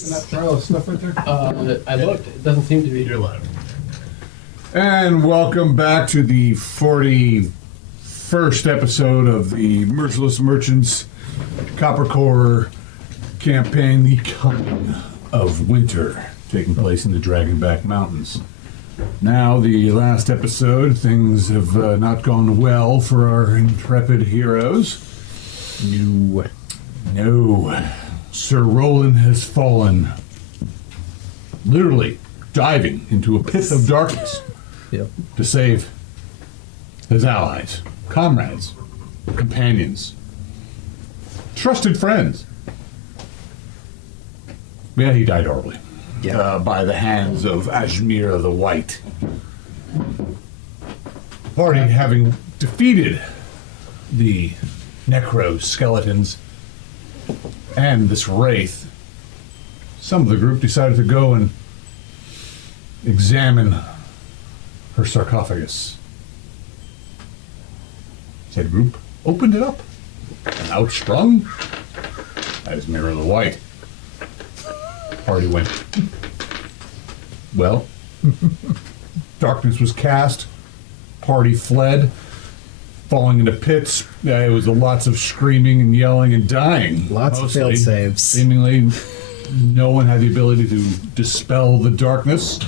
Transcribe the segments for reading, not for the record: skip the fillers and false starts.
that pile of stuff right there? I looked. It doesn't seem to be. You're alive. And welcome back to the 41st episode of the Merciless Merchants Copper Core campaign, The Coming of Winter, taking place in the Dragonback Mountains. Now, the last episode, things have not gone well for our intrepid heroes. No. Sir Roland has fallen, literally diving into a pit of darkness to save his allies, comrades, companions, trusted friends. Yeah, he died horribly. By the hands of Ajmir the White. The party, having defeated the necro skeletons and this wraith, some of the group decided to go and examine her sarcophagus. Said group opened it up, and out sprung Ajmir the White. Party went. Well, darkness was cast. Party fled, falling into pits. It was lots of screaming and yelling and dying. Lots of failed saves. Seemingly, no one had the ability to dispel the darkness.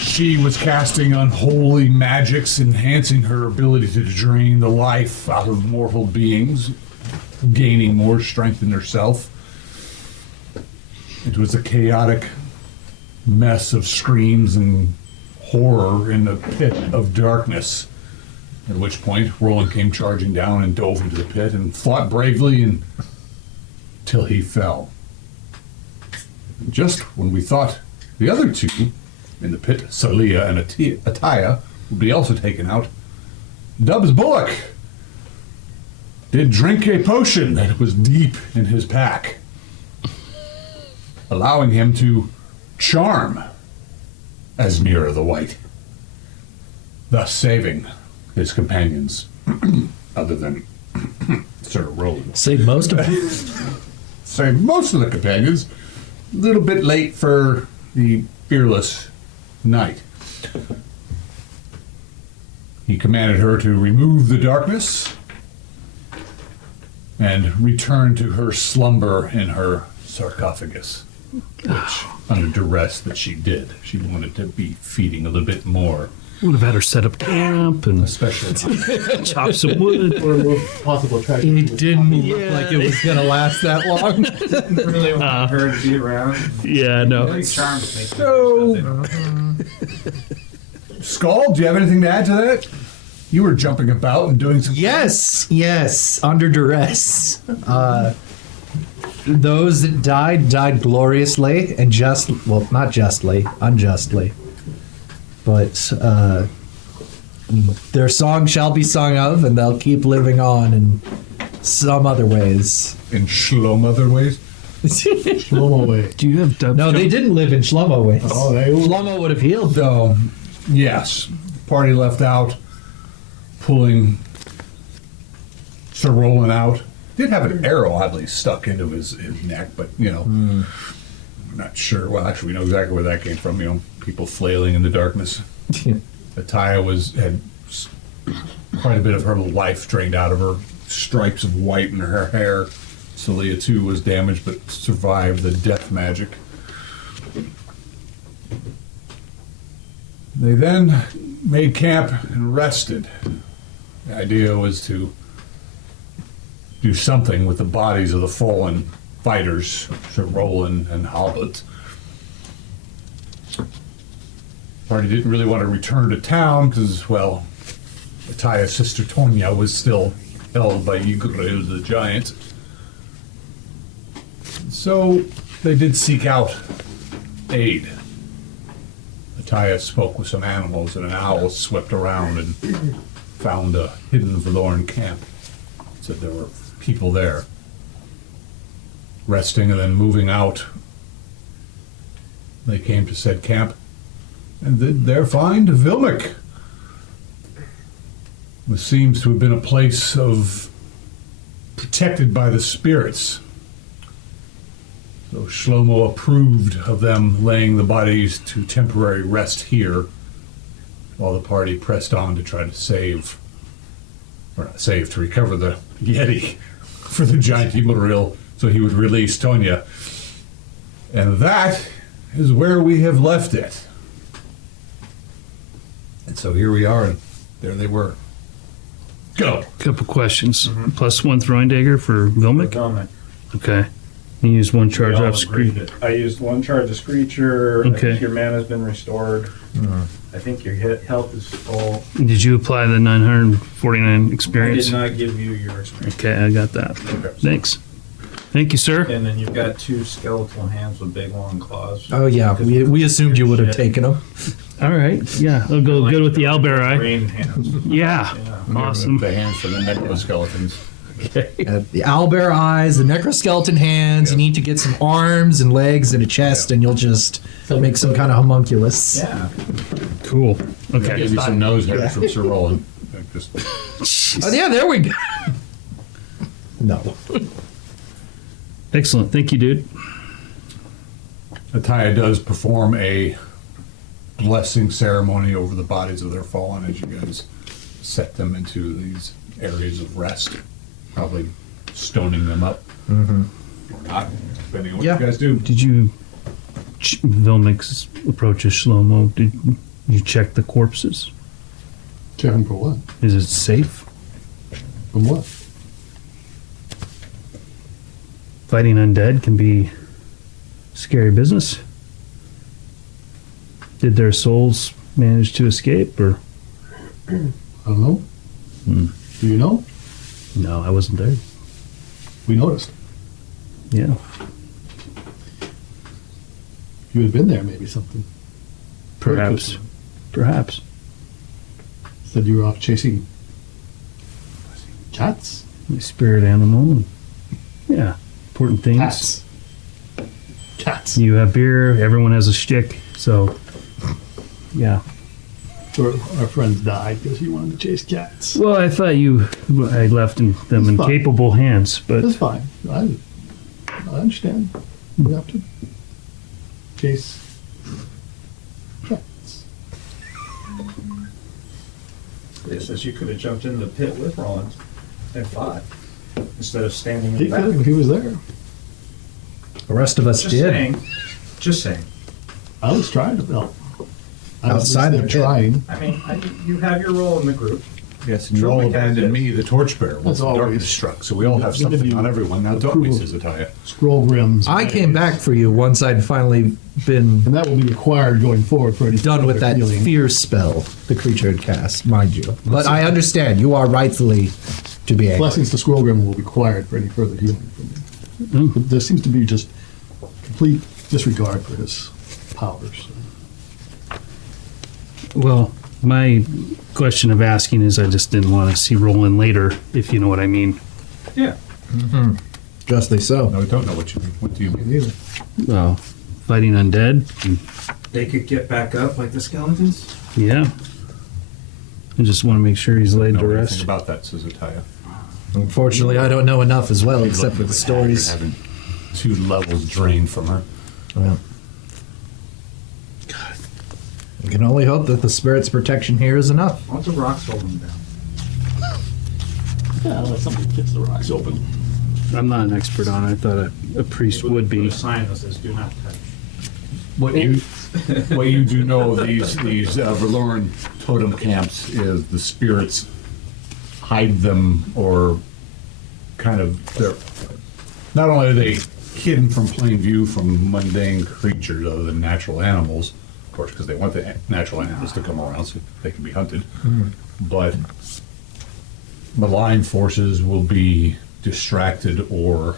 She was casting unholy magics, enhancing her ability to drain the life out of mortal beings, gaining more strength in herself. It was a chaotic mess of screams and horror in the pit of darkness. At which point, Roland came charging down and dove into the pit and fought bravely until he fell. Just when we thought the other two in the pit, Salia and Ataya, would be also taken out, Dubs Bullock did drink a potion that was deep in his pack, allowing him to charm Ajmir the White, thus saving his companions, other than Sir Roland. Save most of them. Save most of the companions. A little bit late for the fearless knight. He commanded her to remove the darkness and return to her slumber in her sarcophagus. Which, under duress, that she did. She wanted to be feeding a little bit more. Would have had her set up camp and Especially chop some wood. Or more possible treasure. It didn't look like it was going to last that long. Really want her to be around. Yeah, no. Really charmed me. So, Skull, do you have anything to add to that? You were jumping about and doing some... Yes, under duress. Those that died gloriously and not justly, unjustly. But their song shall be sung of, and they'll keep living on in some other ways. In Shlom other ways? Shlomo way. Do you have dubs? No, they didn't live in Shlomo ways. Oh, they Shlomo would have healed them. So, yes. Party left out, pulling Sir Roland out. Did have an arrow oddly stuck into his neck, but, I'm not sure. Well, actually, we know exactly where that came from, people flailing in the darkness. Ataya had quite a bit of her life drained out of her, stripes of white in her hair. Celia, too, was damaged, but survived the death magic. They then made camp and rested. The idea was to do something with the bodies of the fallen fighters, Sir Roland and Halbert. Party didn't really want to return to town because, well, Ataya's sister Tonya was still held by Igor the giant. So they did seek out aid. Ataya spoke with some animals, and an owl swept around and found a hidden Valorn camp. Said there were people there, resting and then moving out. They came to said camp and did there find Vilmic. It seems to have been a place protected by the spirits. So Shlomo approved of them laying the bodies to temporary rest here while the party pressed on to try to to recover the Yeti for the giant Hemorrheel so he would release Tonya. And that is where we have left it. And so here we are, and there they were. Go. Couple questions. +1 throwing dagger for Vilmic. Velmic. Okay. You use 1 charge We all off screen. agreed it. I used 1 charge of Screecher. I Okay. think your mana's been restored. I think your health is full. Did you apply the 949 I experience? did not give you your experience. Okay, I got that. Thanks. Thank you, sir. And then you've got 2 skeletal hands with big long claws. Oh yeah, we assumed you would have taken them. All right. Yeah, I'll go good with the owlbear eye. Brain hands. Yeah. Yeah. Awesome. The hands for the necroskeletons. The owlbear eyes, the necroskeleton hands. You need to get some arms and legs and a chest, and you'll just make some kind of homunculus. Yeah. Cool. I'll Okay. give you some nose hairs from Sir Roland. Just Oh yeah, there we go. No. Excellent. Thank you, dude. Ataya does perform a blessing ceremony over the bodies of their fallen as you guys set them into these areas of rest. Probably stoning them up. Or not, depending on what Yeah. you guys do. Did you, Vilmix approaches Shlomo, did you check the corpses? Checking for what? Is it safe? From what? Fighting undead can be scary business. Did their souls manage to escape, or? I don't know. Do you know? No, I wasn't there. We noticed. Yeah. If you had been there, maybe something. Perhaps. Perhaps. Said you were off chasing cats? My spirit animal. And, yeah. Important things. Cats. Cats. You have beer, everyone has a shtick, so yeah. Our friends died because you wanted to chase cats. Well, I thought I left them That's in fine. capable hands, but That's fine. I understand. You have to chase cats. It says you could have jumped in the pit with Rollins and fought instead of standing in He the could have back. if he was there. The rest of us Just did. saying. Just saying. I was trying to help. I was Outside there the pit. trying. I mean, you have your role in the group. Yes, and you all abandoned me, the torchbearer, once That's the always- darkness struck. So we all have We give something you on everyone. Now don't me, says Ataya. Scroll grims. I came back for you once I'd finally been And that will be required going forward for any done with that healing. fear spell the creature had cast, mind you. But I understand you are rightfully to be angry. Blessings to Scroll Grim will be required for any further healing from you. But there seems to be just complete disregard for his powers. well, my question of asking is I just didn't want to see Roland later, if you know what I mean. Yeah. Justly so. No, I don't know what you mean. What do you mean? Neither. Well, fighting undead, They could get back up like the skeletons. yeah. I just want to make sure he's laid Know to anything rest. about that, says Ataya. Unfortunately, I don't know enough as well, He's except looking for the at haggard, stories. having 2 levels drained from her. Well, we can only hope that the spirit's protection here is enough. Lots of rocks holding them down. Yeah, unless somebody gets the rocks open. I'm not an expert on it. I thought a priest would Put be. a sign that says "Do not touch." What you do know of these Verloren totem camps is the spirits hide them, or kind of they're not only are they hidden from plain view from mundane creatures other than natural animals, of course, because they want the natural animals to come around so they can be hunted, but malign forces will be distracted or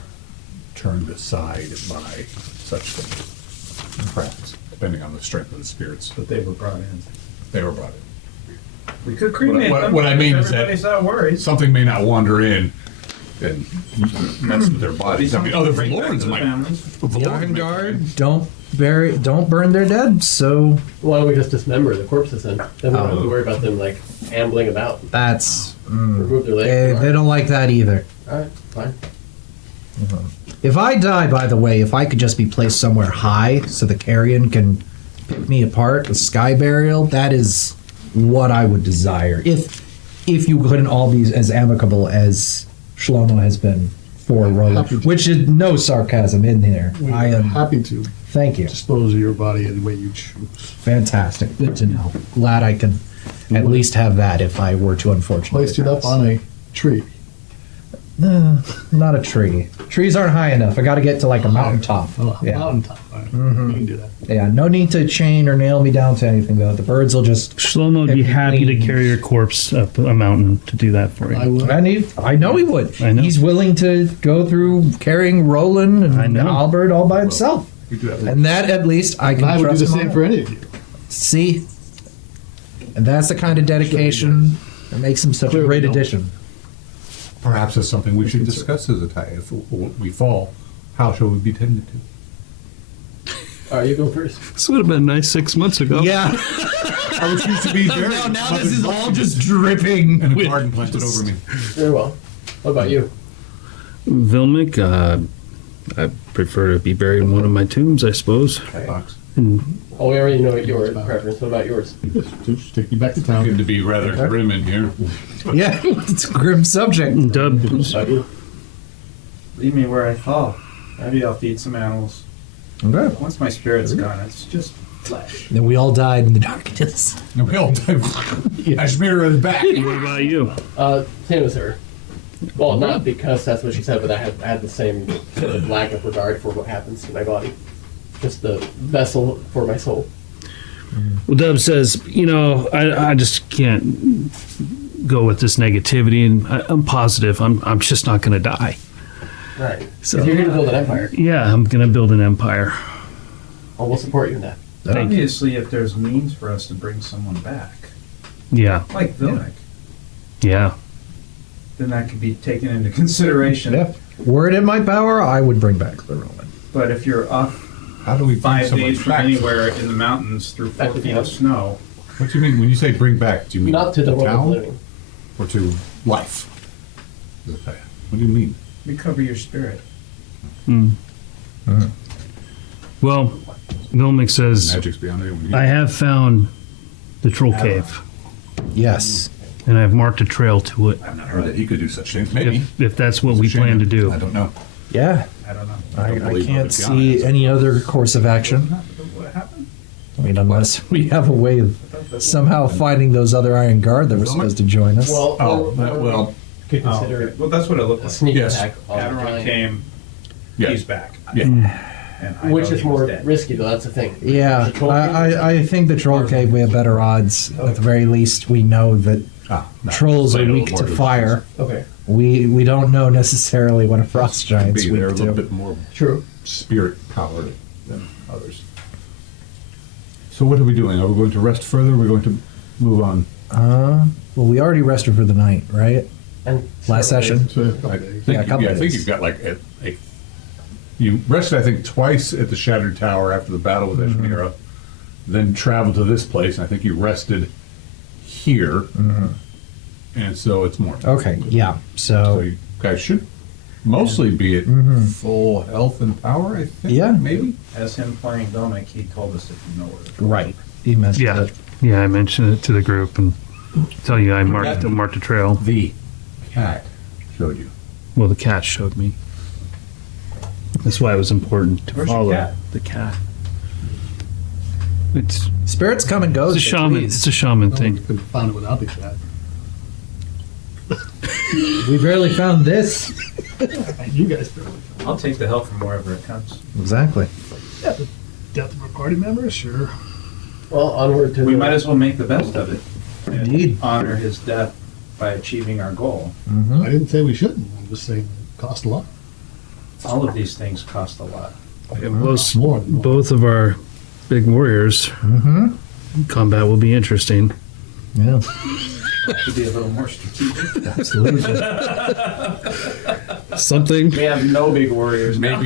turned aside by such things, perhaps, depending on the strength of the spirits. But they were brought in. They were brought in. We could cremate them. What I mean is that everybody's not worried. something may not wander in and mess with their bodies. I mean, other Bring back to Valorans the might. families. Young guard, don't burn their dead. So Why don't we just dismember the corpses then? Then we don't have Oh. to worry about them like ambling about. that's Remove their legs. they don't like that either. Alright, fine. If I die, by the way, if I could just be placed somewhere high so the carrion can pick me apart with sky burial, that is what I would desire. If you couldn't all be as amicable as Shlomo has been for Roland, Happy to. which is no sarcasm in there. We I are am. happy to Thank you. dispose of your body any way you choose. Fantastic. Good to know. Glad I can at least have that if I were to unfortunately. Placed it up on a tree. Not a tree. Trees aren't high enough. I got to get to like a mountaintop. Oh, Yeah. mountaintop. All right. We can do that. Yeah, no need to chain or nail me down to anything though. The birds will just. Shlomo would be happy to Clean. carry your corpse up a mountain to do that for I you. will. I know he would. I know. He's willing to go through carrying Roland I and know. Albert all by himself. We do that. And that at least I can And I would do trust the him same on. for any of you. See, and that's the kind of dedication that makes him such a Clearly great don't. addition. Perhaps that's something we should discuss as a tie. If we fall, how shall we be tended to? All right, you go first. This would have been nice 6 months ago. Yeah. I would choose to be buried. now this is all just dripping. And a garden planted over me. Very well. What about you? Vilmic, I prefer to be buried in one of my tombs, I suppose. Fox. Oh, we already know your preference. What about yours? Just take you back to Good town. to be rather grim in here. Yeah, it's a grim subject. Dub, What about you? Leave me where I fall. Maybe I'll feed some animals. Okay. Once my spirit's gone, it's just flesh. Then we all died in the darkness. And we all Ashmira is back. what about you? Same as her. Well, not because that's what she said, but I had the same sort of lack of regard for what happens to my body. Just the vessel for my soul. Well, Dub says, I just can't go with this negativity, and I'm positive I'm just not going to die. Right. So- So you're here to build an empire. Yeah, I'm going to build an empire. Well, we'll support you in that. Thank you. Obviously, if there's means for us to bring someone back, Yeah, like Vilnick, yeah. then that could be taken into consideration. Yeah. Were it in my power, I would bring back the Roman. But if you're off How do we bring 5 someone days from back? anywhere in the mountains through Back 4 to feet of town. snow, What do you mean when you say bring back? Do you mean Not to the world of town living. or to life? What do you mean? recover your spirit. Well, Vilmic says, Magic's beyond anyone. I have found the troll cave, Yes. and I've marked a trail to it. I've not heard that he could do such things. Maybe. If that's what we plan to do. I don't know. Yeah. I don't know. I believe can't it's see beyond. any other course of action. What happened? I mean, unless we have a way of somehow finding those other Iron Guard that were supposed to join us. Well, Well, could Oh, consider okay. Well, that's what it looked a like. sneak Yes. attack on the Adderall giant, came, yeah. he's back. Yeah. And I which know is he was more dead. risky, though. That's the thing. Yeah, The troll cave- I think the Troll Cave we have better odds. At the very least, we know that trolls are weak to fire. Okay, We don't know necessarily what a frost giant's Be there a weak little to. bit more true. spirit power than others. So what are we doing? Are we going to rest further? Or are we going to move on? Well, we already rested for the night, right? And Last session. So a couple I days. think, Yeah, a couple I think days. you've got like you rested, I think, twice at the Shattered Tower after the battle with Ashmira, then traveled to this place, and I think you rested here, and so it's morning. Okay, yeah. So So you guys should mostly be at full health and power, I think. Yeah. Maybe. As him playing Vilnick, he told us if you know where to go. right, he mentioned Yeah, it. yeah. I mentioned it to the group and tell you I marked a trail. The cat showed you. Well, the cat showed me. That's why it was important to Where's your follow cat? the cat. It's Spirits come and go. it's a as they shaman. please. It's a shaman No, thing. we could have found it without the cat. We barely found this. You guys barely found I'll take the help from wherever it comes. Exactly. it. Death of a party member? Sure. Well, onward to We the might as well make the best of it. and Indeed. Honor his death by achieving our goal. I didn't say we shouldn't. I'm just saying it cost a lot. All of these things cost a lot. More than one. Both of our big warriors. Combat will be interesting. Yeah, To be a little more strategic. absolutely. Something. We have no big warriors. Maybe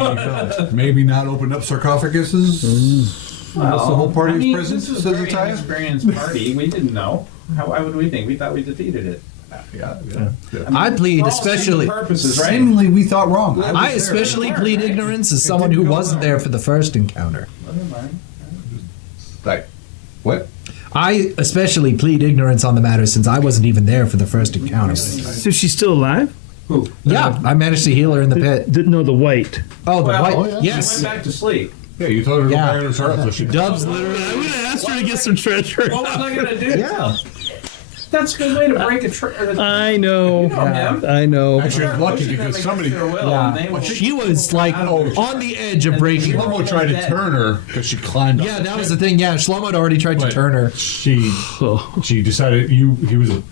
maybe not open up sarcophaguses. Unless the whole party is present, This was says a very Itaya. inexperienced party. We didn't know. Why would we think? We thought we defeated it. Yeah. I plead For all especially. purposes, right? Seemingly, we thought wrong. I especially plead ignorance as someone who wasn't there for the first encounter. Like, what? I especially plead ignorance on the matter since I wasn't even there for the first encounter. So she's still alive? Who? Yeah, I managed to heal her in the pit. No, the white. Oh, the Well, white. oh, yeah. Yes. She went back to sleep. Yeah, you told her to Yeah. go back to the sheriff, so she Dubs literally. I would have asked her to get some treasure. What was I gonna do? Yeah. That's a good way to break a trip. I know. I know. Actually, it's lucky because somebody. Yeah. She was like on the edge of breaking. Shlomo tried to turn her because she climbed. Yeah, that was the thing. Yeah, Shlomo had already tried to turn her. She decided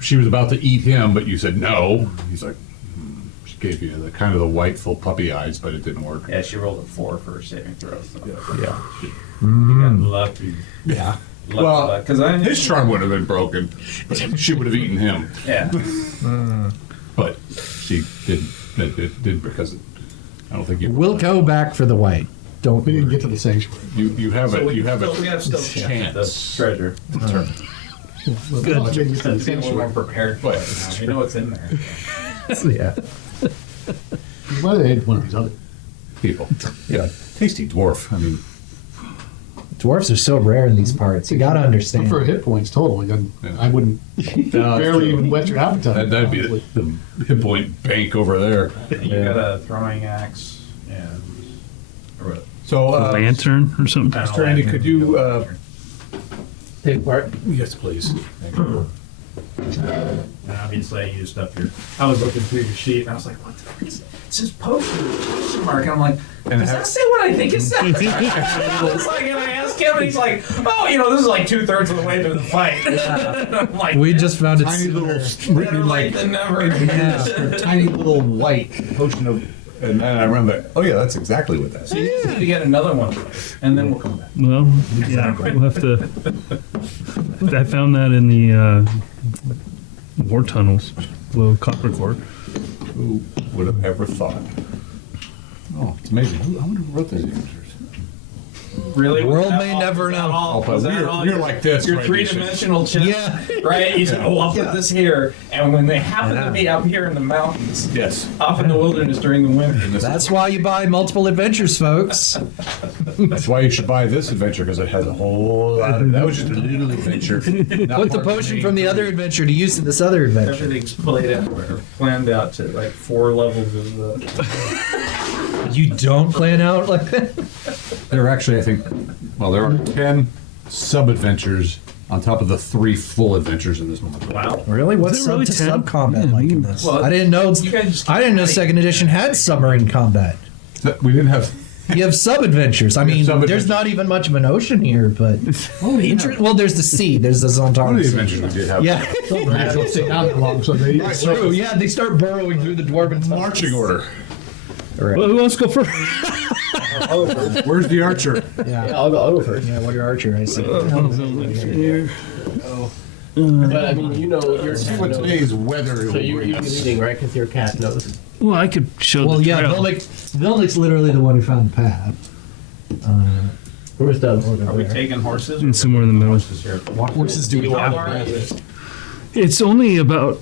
she was about to eat him, but you said no. He's like, she gave you the kind of the white full puppy eyes, but it didn't work. Yeah, she rolled a 4 for her saving throw. So. Yeah. You got lucky. Yeah. Well, because I his charm would have been broken. She would have eaten him, yeah. but she didn't. It did because I don't think you. We'll go back for the white. Don't. We didn't worry. get to the sanctuary. You have So it. we, You have so a we have still chance. the treasure. to turn. Good. Let's see what we're prepared for. But- You know what's in there. Yeah. Why they had one of these other? People. Yeah, tasty dwarf. I mean, Dwarfs are so rare in these parts. You gotta understand. For hit points total, I wouldn't no, barely even wet your appetite. that'd be the hit point bank over there. You got a throwing axe and. Or So, Lantern or something. Mr. Andy, could you? Take part. Yes, please. Thank you. And obviously, I used up your. I was looking through your sheet, and I was like, "What the frick is that? It says potion question mark." And I'm like, "Does that say what I think it says?" It's like, and I asked him, and he's like, "Oh, this is like 2/3 of the way through the fight." And I'm like, We just found it. Tiny little better written late like than never. tiny little white potion of. And then I remember, oh yeah, that's exactly what that is. So you just need to get another one, and then we'll come back. Well, yeah, we'll have to. I found that in the war tunnels below Copper Court. Who would have ever thought? Oh, it's amazing. I wonder who wrote those answers. Really? The world Was that may all- never was that know. all- Oh, but was that we're- all we're your- like this, Your right, three-dimensional chip. Yeah. Right? You said, "Oh, I'll put this here," and when they happen to be up here in the mountains, Yes. off in the wilderness during the winter. That's why you buy multiple adventures, folks. That's why you should buy this adventure because it has a whole lot of. That was just a little adventure. Put the potion from the other adventure to use in this other adventure. Everything's played out, or planned out to like 4 levels of the. You don't plan out like that? There are actually, I think, there are 10 sub-adventures on top of the 3 full adventures in this one. Wow. Really? What's Is it really sub to 10? sub combat like in this? Well, I didn't know. you guys just I didn't know keep second edition had submarine combat. We didn't have. You have sub adventures. I We have mean, sub-adventures. there's not even much of an ocean here, but well, there's the sea. There's the One of the Zontaran. adventures we did have. Yeah, I don't stay down that long, so they true. Yeah, they start burrowing through the dwarven Marching order. Well, who wants to go first? Where's the archer? Yeah, I'll go first. yeah. What your archer? I see. But I mean, you're See what today's weather So will you're bring us. leading, right? Because your cat knows. Well, I could show Well, the yeah. trail. Vilnick's literally the one who found the path. Where's Dubs? Are we taking horses? And somewhere in the middle. Horses here. Horses do How have far is it? It's only about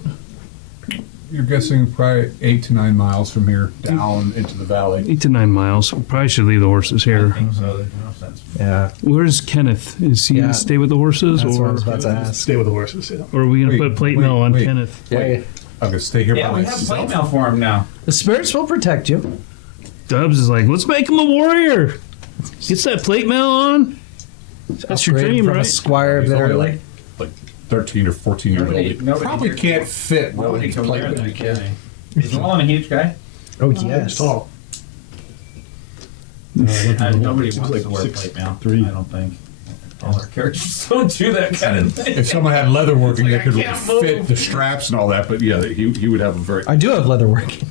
You're guessing probably 8 to 9 miles from here down into the valley. 8 to 9 miles. We probably should leave the horses I here. think so. There's no sense. Yeah, Where's Kenneth? Is he Yeah. gonna stay with the horses, that's what I or was about to ask. stay with the horses. Yeah. are we gonna Wait, put plate mail wait, on wait. Kenneth? Wait, I'm gonna stay here Yeah, by we have plate myself. mail for him now. The spirits will protect you. Dubs is like, let's make him a warrior. Gets that plate mail on. That's your Upgraded dream, from a right? squire a He's bit only early. like 13 or 14 years Nobody- old. He nobody probably here- can't fit well Nobody in his can plate. wear that, can he? He's Nolan a huge guy? Oh It's yes. tall. Nobody wants like to wear 6'3". plate mail. I don't think. All our characters don't do that kind of thing. If someone had leather working, It's they like, could I can't fit move. the straps and all that. But yeah, he would have a very. I do have leather working,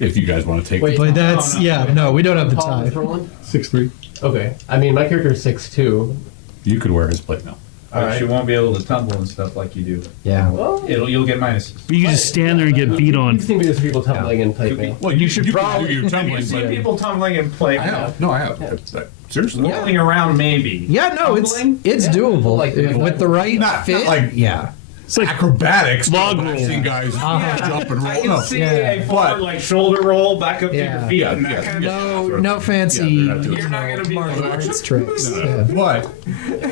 If you guys want to take. Wait, but that's no, we don't have the Paul is time. rolling? 6'3". Okay. I mean, my character is 6'2". You could wear his plate mail. But you won't be able to tumble and stuff like you do. Yeah. Well, You'll get minuses. You can just stand there and get beat on. You've seen videos of people tumbling in plate mail. Well, you should probably- do your tumbling. You've seen but- people tumbling in plate I mail. have. No, I have. Seriously. Rolling around, maybe. Yeah, no, Tumbling? it's doable Like- with the right Not fit. like- yeah. It's like acrobatics. log I've roll. seen guys jump and roll. I can No. see Yeah. a forward, like shoulder roll back up to Yeah. your feet Yeah, and that yeah, kind yeah. No fancy Yeah, they're not doing You're not gonna be martial like, arts tricks. Yeah. But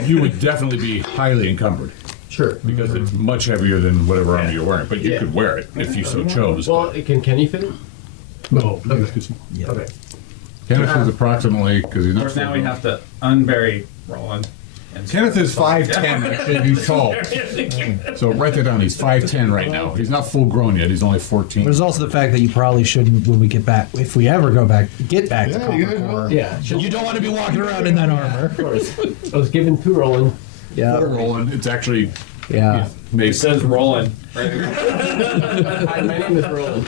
you would definitely be highly encumbered Sure. because it's much heavier than whatever armor you're wearing. But you Yeah. could wear it if you so chose. Well, can he fit it? No, it's too small. Okay. Kenneth is approximately because he's Of not. course, now we have to unbury Roland. And Kenneth is 5'10", actually. He's tall. So write that down. He's 5'10" right now. He's not full grown yet. He's only 14. There's also the fact that you probably shouldn't, when we get back, if we ever get back to Yeah, you Copper gotta Core, go. Yeah. you don't want to be walking around in that armor. Of course. I was given to Roland. Yeah, Roland. It's actually yeah, made. It says Roland. Right? Hi, my name is Roland.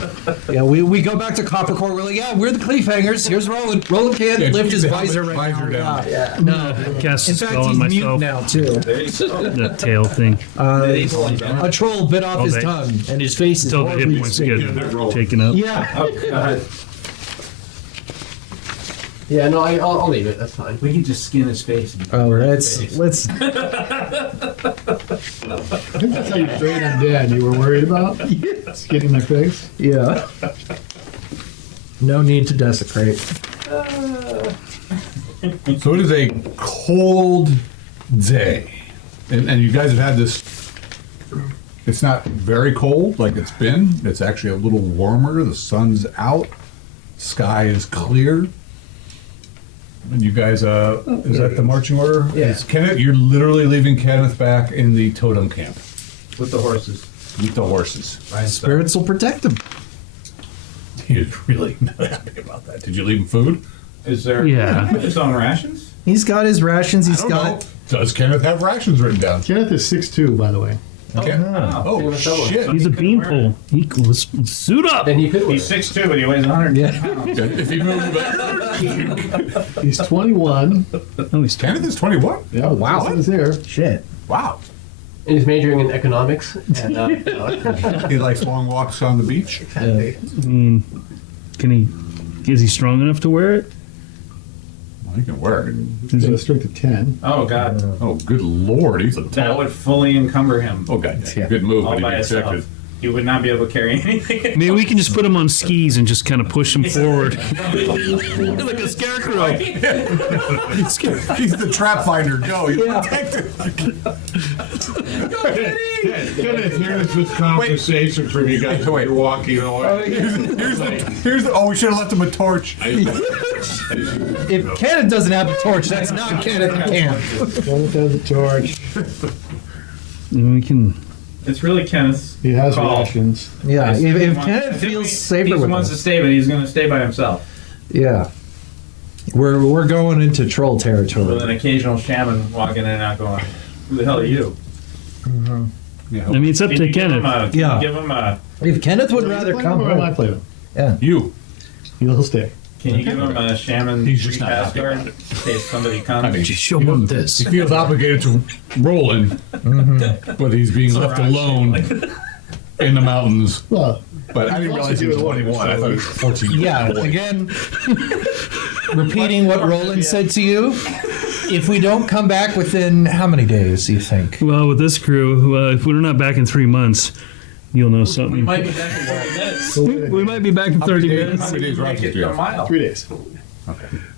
yeah. We go back to Copper Core. We're like, yeah, we're the Cleefhangers. Here's Roland. Roland can't Yeah, lift keep his the visor right visor now. down. Yeah. No, cast a in fact, spell on he's mute myself. now too. There you go. That tail thing. A troll bit off his they- tongue, and his face is Until the horribly hit points swollen. get taken up. Yeah. Oh, God. Yeah, no, I'll leave it. That's fine. We can just skin his face. And Oh, burn his let's. face. I think that's how you train undead. You were worried about skinning my face? Yeah. No need to desecrate. So it is a cold day, and you guys have had this. It's not very cold like it's been. It's actually a little warmer. The sun's out. Sky is clear. And you guys, is that the marching order? Yeah. It's Kenneth, you're literally leaving Kenneth back in the totem camp With the horses. with the horses. Spirits will protect him. He's really not happy about that. Did you leave him food? Is there Yeah. his own rations? He's got his rations. He's I don't got. know. Does Kenneth have rations written down? Kenneth is 6'2", by the way. Oh, Same as someone. shit. He's a beanpole. He let's suit up. Then he could wear He's it. 6'2", but he weighs 100 Yeah. pounds. If he moves, He's 21. Oh, he's Kenneth is 21. Yeah, Oh, wow. It says here. Shit. Wow. And he's majoring in economics. And, He likes long walks on the beach. I mean, can he? Is he strong enough to wear it? Well, he can wear it. He's got a strength of 10. Oh, God. Oh, good lord. He's a That tall. would fully encumber him Oh, god. Yeah. Good move, all but by he accepted. himself. He would not be able to carry anything. Maybe we can just put him on skis and just kind of push him forward, like a scarecrow. He's the trap finder. Go. He's protected. Here's this conversation from you guys. Wait. You're walking away. Here's the. Oh, we should have left him a torch. If Kenneth doesn't have a torch, that's not Kenneth in camp. Kenneth has a torch. And we can. It's really Kenneth's He has call. rations. Yeah. If He Kenneth wants- feels he safer with wants to us. stay, but he's going to stay by himself. Yeah. We're going into troll With territory. an occasional shaman walking in and out going, who the hell are you? Yeah. I mean, it's up Can to you give him Kenneth. can you Yeah. give him a, If Kenneth would rather Play come, him, or am I playing him? yeah. You. He'll stay. can you give him a shaman He's just not pass happy guard about in case somebody comes? I mean, Show him this. he feels obligated to Roland, but he's being left alone in the mountains. Well, But I didn't realize he was 21. I thought he was 14. Yeah, again, repeating what Roland said to you. If we don't come back within how many days do you think? Well, with this crew, if we're not back in 3 months, you'll know something. We might be back in 30 minutes. We might be back in 30 days? minutes. How many days Make Rocky it do you a have? mile. 3 days.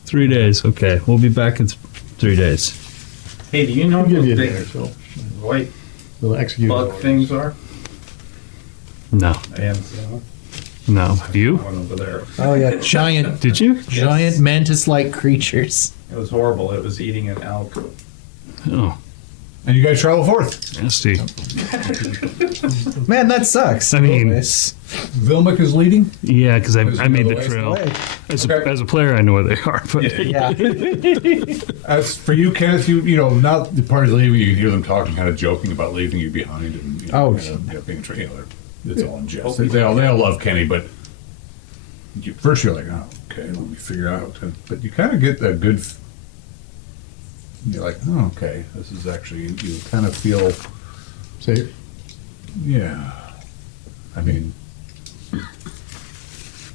3 days. Okay, we'll be back in 3 days. Hey, do you know I'll what give the you a big day or so. white We'll execute bug it. things are? No, I haven't seen one. no. You? One over there. Oh yeah, giant Did you? mantis-like creatures. It was horrible. It was eating an elk. Oh, And you guys travel forth. nasty. Man, that sucks. I mean- Anyways. Vilmik is leading. Yeah, because I made the Otherwise, trail. As Okay. a player, I know where they are. But Yeah. As for you, Kenneth, you know, now the party's leaving, you hear them talking, kind of joking about leaving you behind. And, you know, Oh. kind of, being it's all in jest. They all love Kenny, but first you're like, oh, okay, let me figure out. But you kind of get that good. You're like, oh, okay, this is actually. You kind of feel, Safe. yeah. I mean,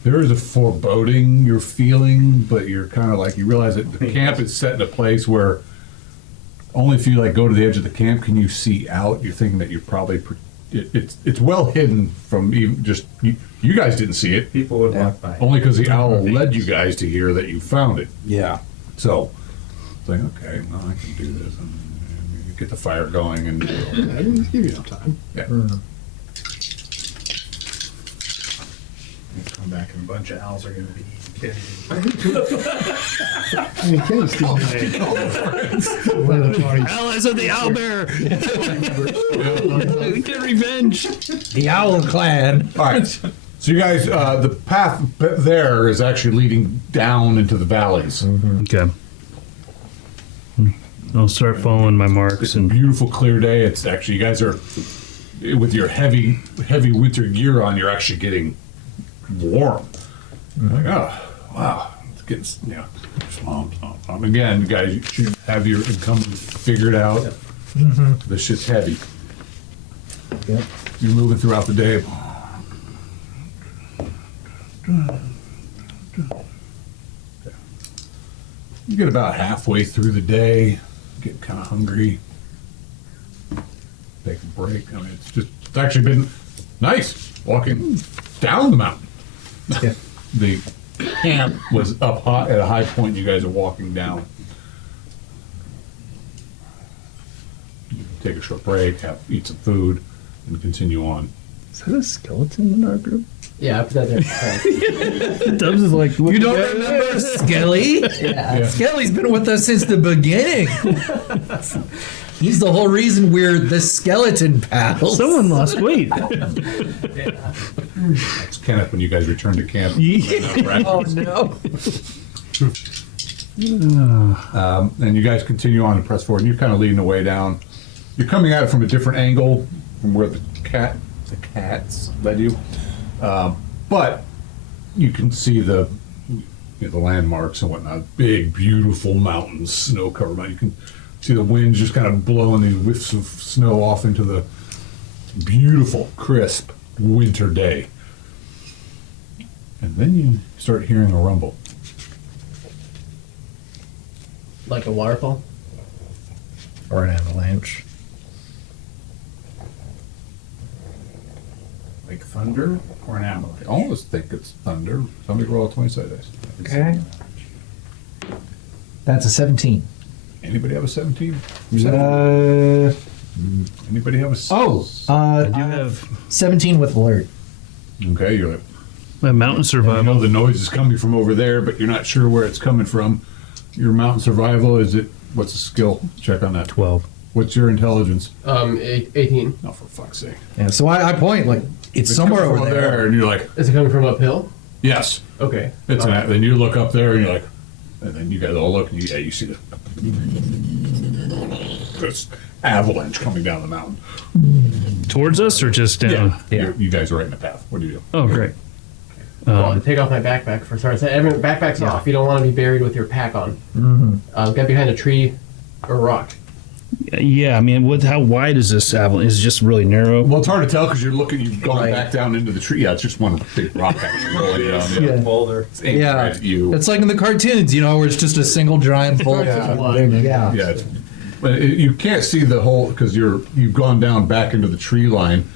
there is a foreboding you're feeling, but you're kind of like you realize that the camp is set in a place where only if you like go to the edge of the camp can you see out. You're thinking that you're probably it's well hidden from even just you guys didn't see it People would walk by. only because the owl led you guys to hear that you found it. Yeah. So it's like, okay, well, I can do this and get the fire going and I didn't give you enough time. yeah. Come back and a bunch of owls are going to be eating kitty. I mean, Kenny's still one of the parties. Allies of the owlbear. Get revenge. The Owl Clan. All right. So you guys, the path there is actually leading down into the valleys. Okay. I'll start following my marks It's a and beautiful, clear day. It's actually, you guys are, with your heavy winter gear on, you're actually getting warm. Like, oh, wow. It's getting, again, you guys should have your encumbrance figured out. This shit's heavy. Yep. You're moving throughout the day. You get about halfway through the day, get kind of hungry, take a break. I mean, it's actually been nice walking down the mountain. Yeah. The camp was up high, at a high point. You guys are walking down. You take a short break, eat some food, and continue on. is that a skeleton in our group? Yeah, I put that there. Dubs is like, You don't remember Skelly? Yeah. Skelly's been with us since the beginning. He's the whole reason we're the skeleton pals. someone lost weight. It's Kenneth when you guys return to camp. Oh no. And you guys continue on and press forward. And you're kind of leading the way down. You're coming at it from a different angle from where the cats led you. But you can see the landmarks and whatnot. Big, beautiful mountains, snow-covered mountains. You can see the wind just kind of blowing these whiffs of snow off into the beautiful, crisp winter day. And then you start hearing a rumble. Like a waterfall? Or an avalanche. Like thunder or an avalanche? I almost think it's thunder. Somebody roll a 20 sided dice. Okay. That's a 17. Anybody have a 17? Uh, Anybody have a I do have 17 with alert. Okay, you're like, my mountain you survival. know the noise is coming from over there, but you're not sure where it's coming from. Your mountain survival, what's the skill check on that? 12. What's your intelligence? 18. Oh, for fuck's sake. Yeah, so I point like it's somewhere coming over from there. And you're like, Is it coming from uphill? yes. Okay. It's Alright. then you look up there and you're like, and then you guys all look and you see this avalanche coming down the mountain. Towards us or just down? Yeah. You guys are right in the path. What do you do? Oh, great. Well, take off my backpack for starters. Everyone, backpack's off. You don't want to be buried with your pack on. Get behind a tree or rock. Yeah, I mean, how wide is this avalanche? Is it just really narrow? Well, it's hard to tell because you've gone back down into the tree. Yeah, it's just one big rock actually rolling down. Yeah. Boulder. It's aimed Yeah, right at you. it's like in the cartoons, where it's just a single giant bullet. Yeah. But you can't see the whole because you've gone down back into the tree line,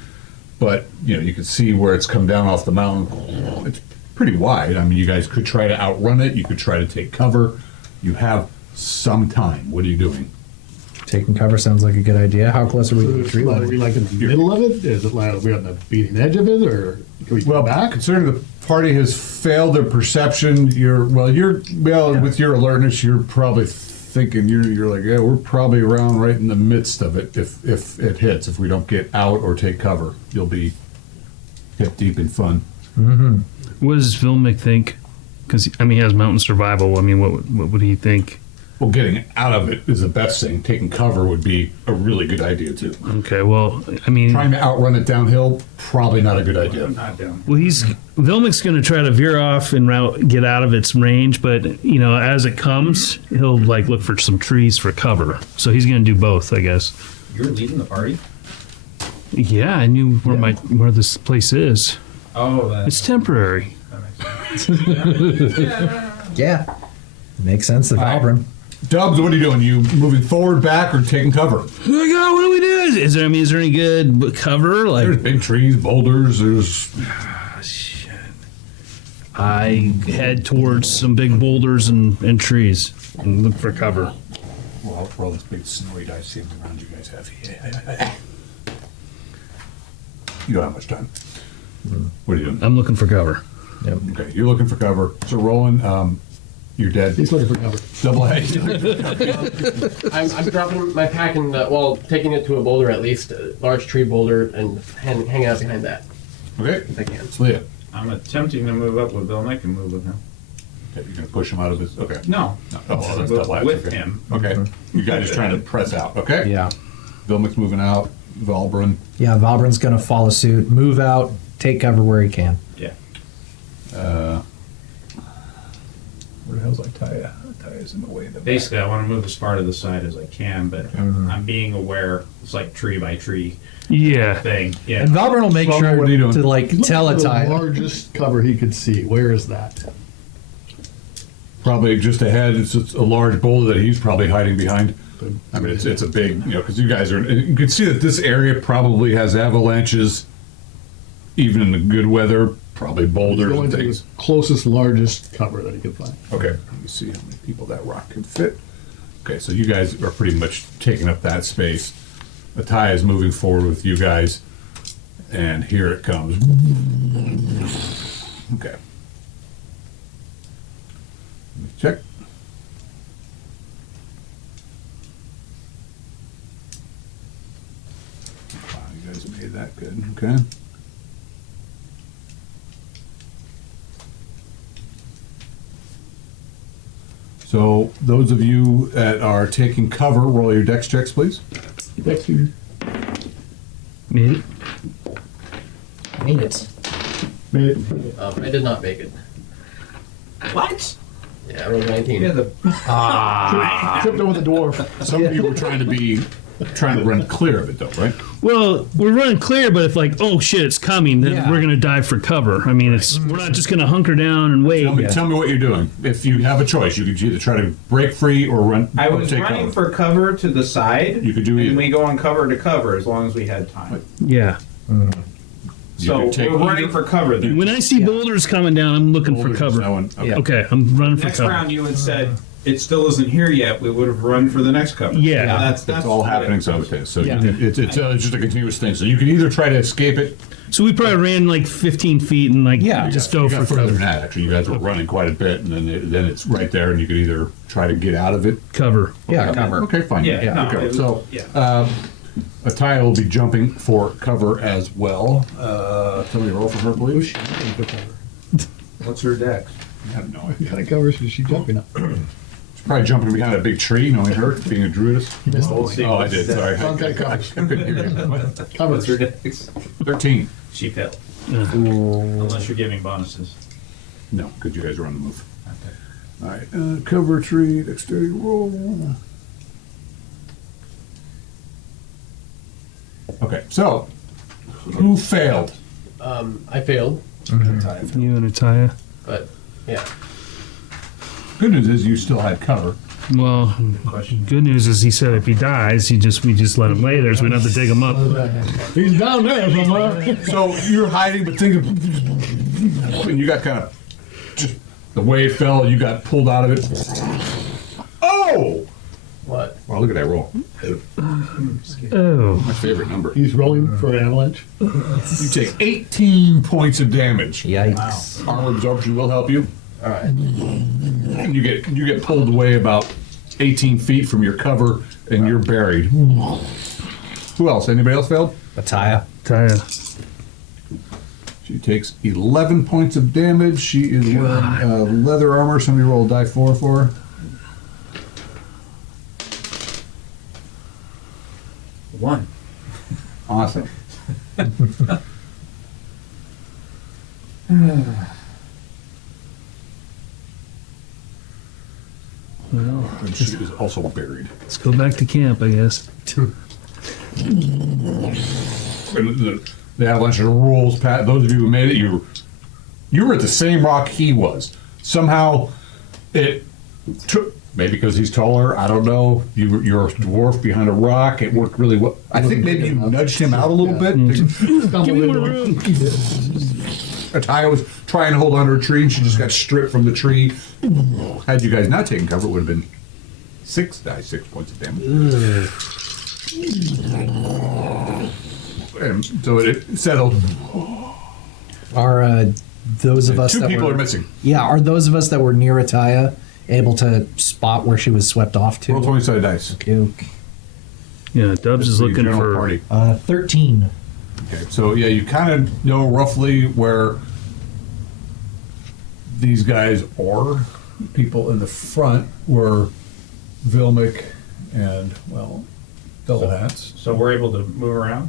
but you can see where it's come down off the mountain. It's pretty wide. I mean, you guys could try to outrun it. You could try to take cover. You have some time. What are you doing? Taking cover sounds like a good idea. How close are we to the tree Are line? we like in the middle of it? Is it like are we on the beating edge of it, or can we go back? Considering the party has failed their perception, with your alertness, you're probably thinking you're like, yeah, we're probably around right in the midst of it. If it hits, if we don't get out or take cover, you'll be hip deep in fun. What does Vilmic think? Because, he has mountain survival. I mean, what would he think? Well, getting out of it is the best thing. Taking cover would be a really good idea too. Okay, well, Trying to outrun it downhill, probably not a good idea. Not down. well, Vilmic's going to try to veer off and get out of its range, but, as it comes, he'll, look for some trees for cover. So he's going to do both, I guess. You're leading the party? Yeah, I knew where this place is. Oh, It's temporary. that makes sense. Yeah. Makes sense, the All right. Valbrun. Dubs, what are you doing? You moving forward, back, or taking cover? Oh my God, what do we do? Is there? I mean, is there any good cover? Like, There's big trees, boulders. There's I head towards some big boulders and trees and look for cover. well, for all this big snowy dice seems around you guys have. You don't have much time. What are you doing? I'm looking for cover. Okay, you're looking for cover. So Roland, you're dead. He's looking for cover. Double A. I'm dropping my pack and taking it to a boulder, at least a large tree boulder, and hanging out behind that Okay, if I can. it's Leah. I'm attempting to move up with Bill, and I can move with him. Okay, you're gonna push him out of his. Okay. No. No. Oh, well, that's Move double A. with Okay. him. Okay. You guys are trying to press out. Okay. Yeah. Vilmic's moving out. Valbrun. Yeah, Valbrun's going to follow suit, move out, take cover where he can. Yeah. Where the hell's Itaya? Itaya's in the way of the back. Basically, I want to move as far to the side as I can, but I'm being aware. It's like tree by tree Yeah. thing. Yeah. And Valbrun will make Well, sure what are you doing? to like tell Look at the Ataya. largest cover he could see. Where is that? Probably just ahead. It's a large boulder that he's probably hiding behind. I mean, it's a big, because you guys are. You can see that this area probably has avalanches, even in the good weather. Probably He's boulders going and to the things. closest, largest cover that he could find. Okay, let me see how many people that rock can fit. Okay, so you guys are pretty much taking up that space. Ataya is moving forward with you guys, and here it comes. Okay. Let me check. Wow, you guys have made that good. Okay. So those of you that are taking cover, roll your dex checks, please. Next to Made it. Made it. made it. I did not make it. What? Yeah, I rolled 19. Yeah, the Tripped over the dwarf. Some of you were trying to run clear of it, though, right? Well, we're running clear, but if like, oh shit, it's coming, then Yeah. we're gonna dive for cover. I mean, we're not just gonna hunker down and wait. Tell me what you're doing. If you have a choice, you could either try to break free or run. I or was take running cover. for cover to the side. You could do either. And we go on cover to cover as long as we had time. Yeah. You So could take we're running either. for cover then. When I see boulders coming down, I'm looking for Boulders, cover. no one- okay. Okay, I'm running for Next cover. round you had said it still isn't here yet. We would have run for the next cover. Yeah. That's all happening simultaneously. So Yeah. it's just a continuous thing. So you can either try to escape it. So we probably ran like 15 feet and like Yeah. just You go got for further than cover. that. Actually, you guys were running quite a bit, and then it's right there, and you could either try to get out of it. Cover. Yeah, cover. Okay, fine. Yeah, no, okay. it was- So yeah. Ataya will be jumping for cover as well. Tell me to roll for her, please. What's her dex? I have no What idea. kind of cover is she jumping up? She's probably jumping behind a big tree, knowing her, being a druidess. We'll see. Oh, I did. Sorry. Okay, I covers. couldn't hear you. What's Covers. her dex? 13. She failed. Unless you're giving bonuses. No, because you guys are on the move. All right. Cover tree, dexterity roll. Okay, so who failed? I failed, You and Ataya. but yeah. Good news is you still had cover. Well, good news is he said if he dies, we just let him lay there, so we don't have to dig him up. He's down there somewhere. So you're hiding, but think of, and you got kind of just the way it fell. You got pulled out of it. Oh! What? Wow, look at that roll. Oh, My favorite number. He's rolling for an avalanche. You take 18 points of damage. Yikes. Armor absorption will help you. All right. And you get pulled away about 18 feet from your cover, and you're buried. Who else? Anybody else failed? Ataya. Ataya. She takes 11 points of damage. She is wearing leather armor. Somebody roll a die 4 for her. One. Awesome. And she is also buried. Let's go back to camp, I guess. And the avalanche rolls past. Those of you who made it, you were at the same rock he was. Somehow, it took Maybe because he's taller. I don't know. You're a dwarf behind a rock. It worked really well. I think maybe you nudged him out a little bit. Give me more room. Ataya was trying to hold onto a tree, and she just got stripped from the tree. Had you guys not taken cover, it would have been 6 points of damage. And so it settled. Are those of us Two that people were, are missing. Yeah, are those of us that were near Ataya able to spot where she was swept off to? Roll 20-sided dice. Okay. Yeah, Dubs is The looking general for. party. 13. Okay, so yeah, you kind of know roughly where these guys are. People in the front were Vilmic and, well, double hats. So we're able to move around?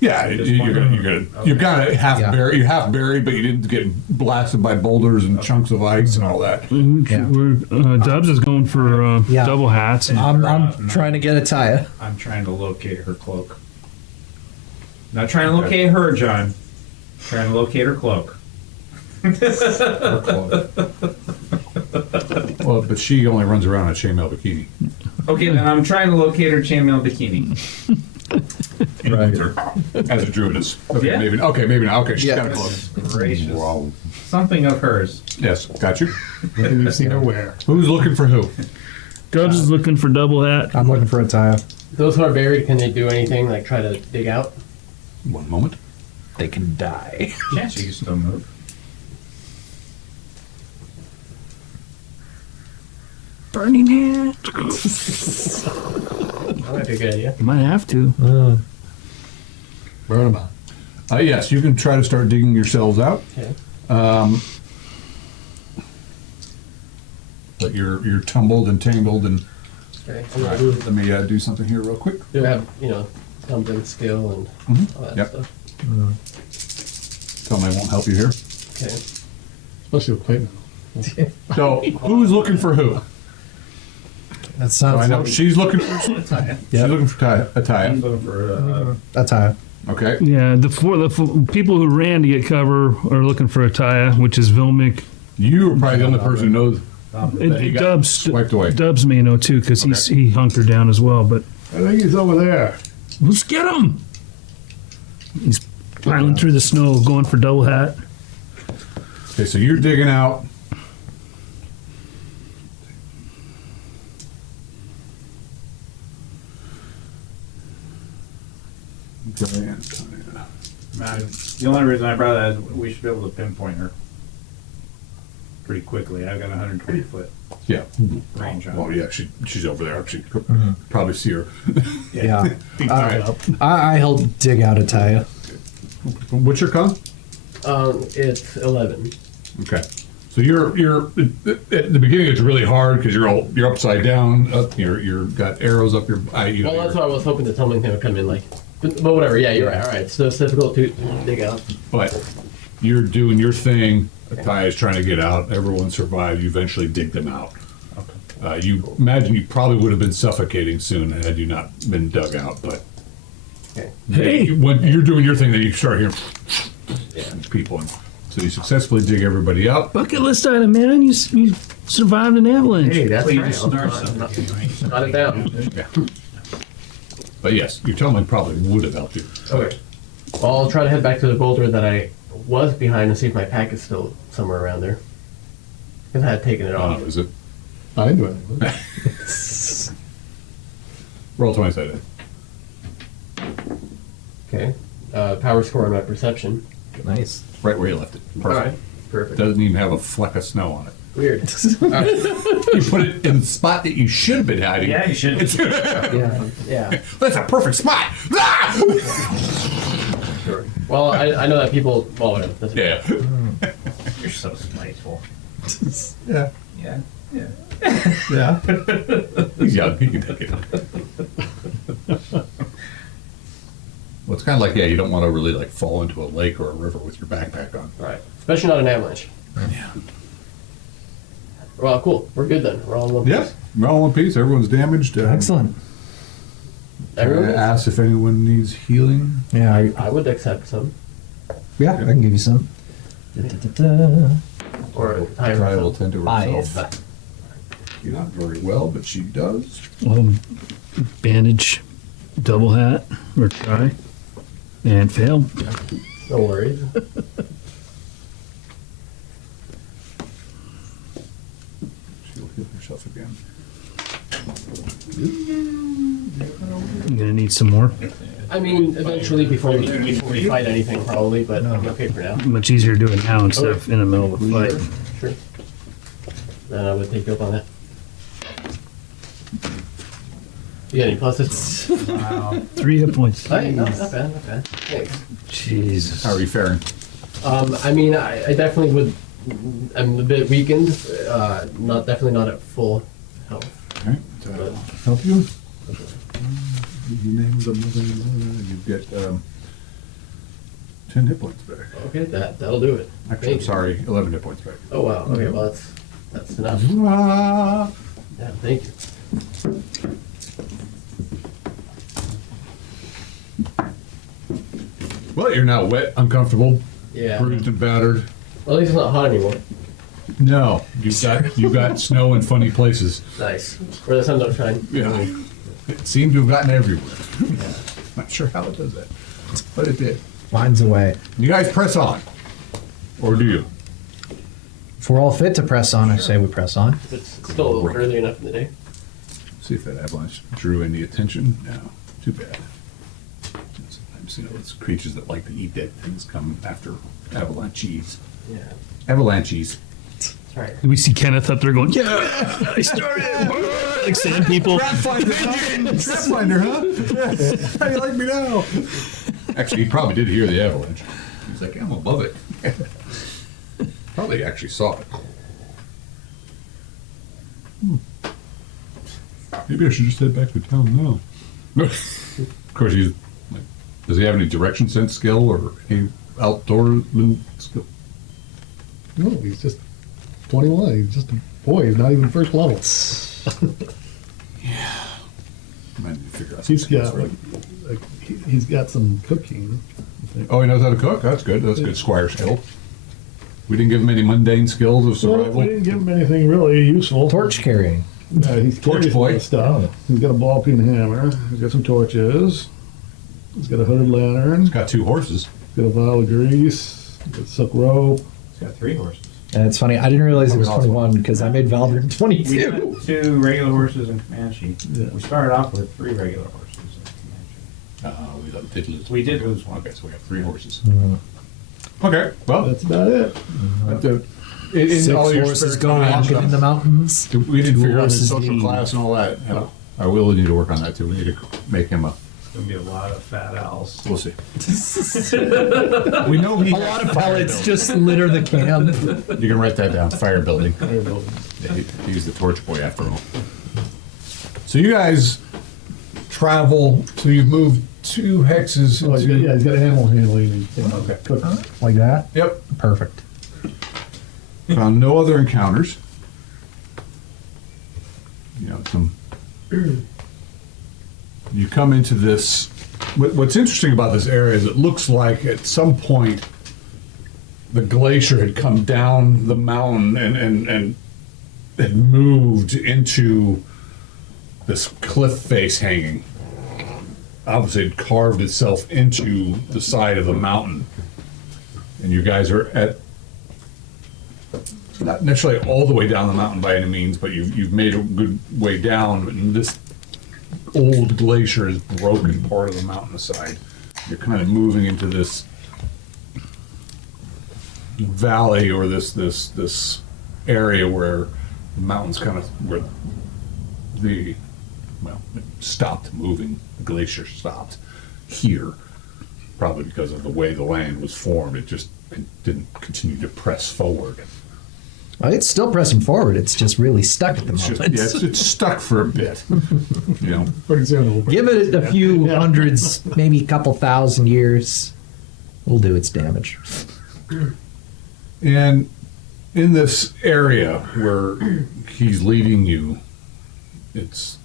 Yeah, you're kind of half Yeah. buried. You're half buried, but you didn't get blasted by boulders and chunks of ice and all that. Yeah. Dubs is going for Yeah. double hats. I'm trying to get Ataya. I'm trying to locate her cloak. Not trying to locate her, John. Trying to locate her cloak. Well, but she only runs around in a chainmail bikini. Okay, then I'm trying to locate her chainmail bikini. Right. As a druidess. Okay, Yeah. maybe. Okay, maybe not. Okay, she's Yeah. got a cloak. Gracious. Wow. Something of hers. Yes, got you. What have you seen her wear? Who's looking for who? Dubs is looking for double hat. I'm looking for Ataya. Those who are buried, can they do anything like try to dig out? One moment. They can die. Yeah, she can still move. Burning hat. That might be a good idea. You might have to. Burn them out. Yes, you can try to start digging yourselves out. Okay. But you're tumbled and tangled and. Okay. Let me do something here real quick. Do have, tumbling skill and all that Yep. stuff. Tell me I won't help you here. Okay. Especially with plate metal. So, who's looking for who? That So I sounds know like she's looking for She's looking for I'm Ataya. looking for Ataya. Okay. Yeah, the people who ran to get cover are looking for Ataya, which is Vilmic. You are probably the only person who knows. And he got Dubs swiped away. Dubs may know too because he hunkered down as well. But I think he's over there. let's get him. He's piling through the snow, going for double hat. Okay, so you're digging out. Okay, the only reason I brought that is we should be able to pinpoint her pretty quickly. I've got 120 foot yeah. range on Well, her. yeah, she's over there. She could probably see her. Yeah. All right. I'll dig out Ataya. What's your con? It's 11. Okay. So you're at the beginning. It's really hard because you're upside down. You're got arrows up your. Well, that's why I was hoping the tumbling thing would come in, but whatever. Yeah, you're right. All right. So it's difficult to dig out. But you're doing your thing. Ataya is trying to get out. Everyone survived. You eventually dig them out. You imagine you probably would have been suffocating soon had you not been dug out. But Hey. when you're doing your thing, then you start hearing people. So you successfully dig everybody out. Bucket list item, man. You survived an avalanche. that's Please, right. snarl Not something. it down. Yeah. But yes, your tumbling probably would have helped you. Okay. Well, I'll try to head back to the boulder that I was behind and see if my pack is still somewhere around there. Because I had taken it off. Oh, is it? I didn't do anything with it. Roll 20 sided. Okay. Power score on my perception. Nice. Right where you left it. All right. Perfect. Doesn't even have a fleck of snow on it. Weird. All right. You put it in the spot that you should have been hiding. Yeah, you should. Yeah. Yeah. That's a perfect spot. Ah! Sure. Well, I know that people. Well, whatever. That's Yeah. You're so spiteful. Yeah. Yeah. Yeah. Yeah. He's young. He can take it. Well, it's kind of like, you don't want to really fall into a lake or a river with your backpack on. Right. Especially not an avalanche. Yeah. Well, cool. We're good then. We're all in one Yeah. piece. We're all in one piece. Everyone's damaged. Excellent. Everyone is? Ask if anyone needs healing. Yeah, I would accept some. I can give you some. Or higher. Try will tend to herself. 5. Not very well, but she does. Bandage, double hat, or try, and fail. No worries. She'll heal herself again. I'm gonna need some more. I mean, eventually before we fight anything, probably, but I'm okay for now. Much easier to do it now instead of in the middle of a fight. Sure. Then I would take you up on that. You got any pluses? Wow. 3 hit points. Hey, not bad, not bad. Thanks. Jesus. How are you faring? I mean, I definitely would. I'm a bit weakened. Definitely not at full health. All right. Help you? Your name's you get 10 hit points back. Okay, that'll do it. Actually, I'm sorry, 11 hit points back. Oh wow. Okay, well that's enough. Ah. Yeah, thank you. Well, you're now wet, uncomfortable, Yeah. bruised and battered. Well, at least it's not hot anymore. No, you got snow in funny places. Nice. Where the sun don't shine. Yeah, it seemed to have gotten everywhere. Not sure how it does that, but it did. Finds a way. You guys press on, or do you? If we're all fit to press on, I say we press on. If it's still early enough in the day. See if that avalanche drew any attention. No, too bad. Sometimes it's creatures that like to eat dead things come after avalanches. Yeah. Avalanches. That's right. We see Kenneth up there going, yeah, I started. Like sand people. Trap finder, huh? Yes. How do you like me now? Actually, he probably did hear the avalanche. He's like, I'm above it. Probably actually saw it. Maybe I should just head back to town now. Of course, he's like, does he have any direction sense skill or any outdoorman skill? No, he's just 21. He's just a boy. He's not even first level. I need to figure out He's some got skills, he's got some cooking. Oh, he knows how to cook? That's good. That's good squire skill. We didn't give him any mundane skills of Well, survival. we didn't give him anything really useful. Torch carrying. Yeah, he's Torch carries boy. a lot of stuff. He's got a ball peen hammer. He's got some torches. He's got a hooded lantern. He's got 2 horses. He's got a vial of grease. He's got silk rope. He's got 3 horses. And it's funny, I didn't realize he was Awesome. 21 because I made Valvern We 22. had 2 regular horses in Comanche. Yeah. We started off with 3 regular horses in Comanche. We did lose. We did lose one. Okay, so we have 3 horses. Mhm. Okay, well, That's about it. in 6 all your horses spare gone time walking in the mountains. we didn't 2 figure out his horses social gained. class and all that. Yeah. I will need to work on that too. We need to make him a. There's going to be a lot of fat owls. We'll see. We know he. A lot of pellets just litter the camp. You can write that down. Fire building. Yeah, he's the torch boy after all. So you guys travel. So you've moved 2 hexes. Oh, he's got, into, he's got animal handling. And, Okay. cooking. Like that? Yep. Perfect. Found no other encounters. You know, you come into this. What's interesting about this area is it looks like at some point the glacier had come down the mountain and had moved into this cliff face hanging. Obviously, it carved itself into the side of the mountain. And you guys are at not necessarily all the way down the mountain by any means, but you've made a good way down. And this old glacier has broken part of the mountainside. You're kind of moving into this valley or this area where the mountains kind of where it stopped moving. The glacier stopped here, probably because of the way the land was formed. It just didn't continue to press forward. Well, it's still pressing forward. It's just really stuck at the It's moment. just, it's stuck for a bit. You know, Pretty soon it'll Give it a few hundreds, maybe a couple thousand years. It'll do its damage. and in this area where he's leading you, it's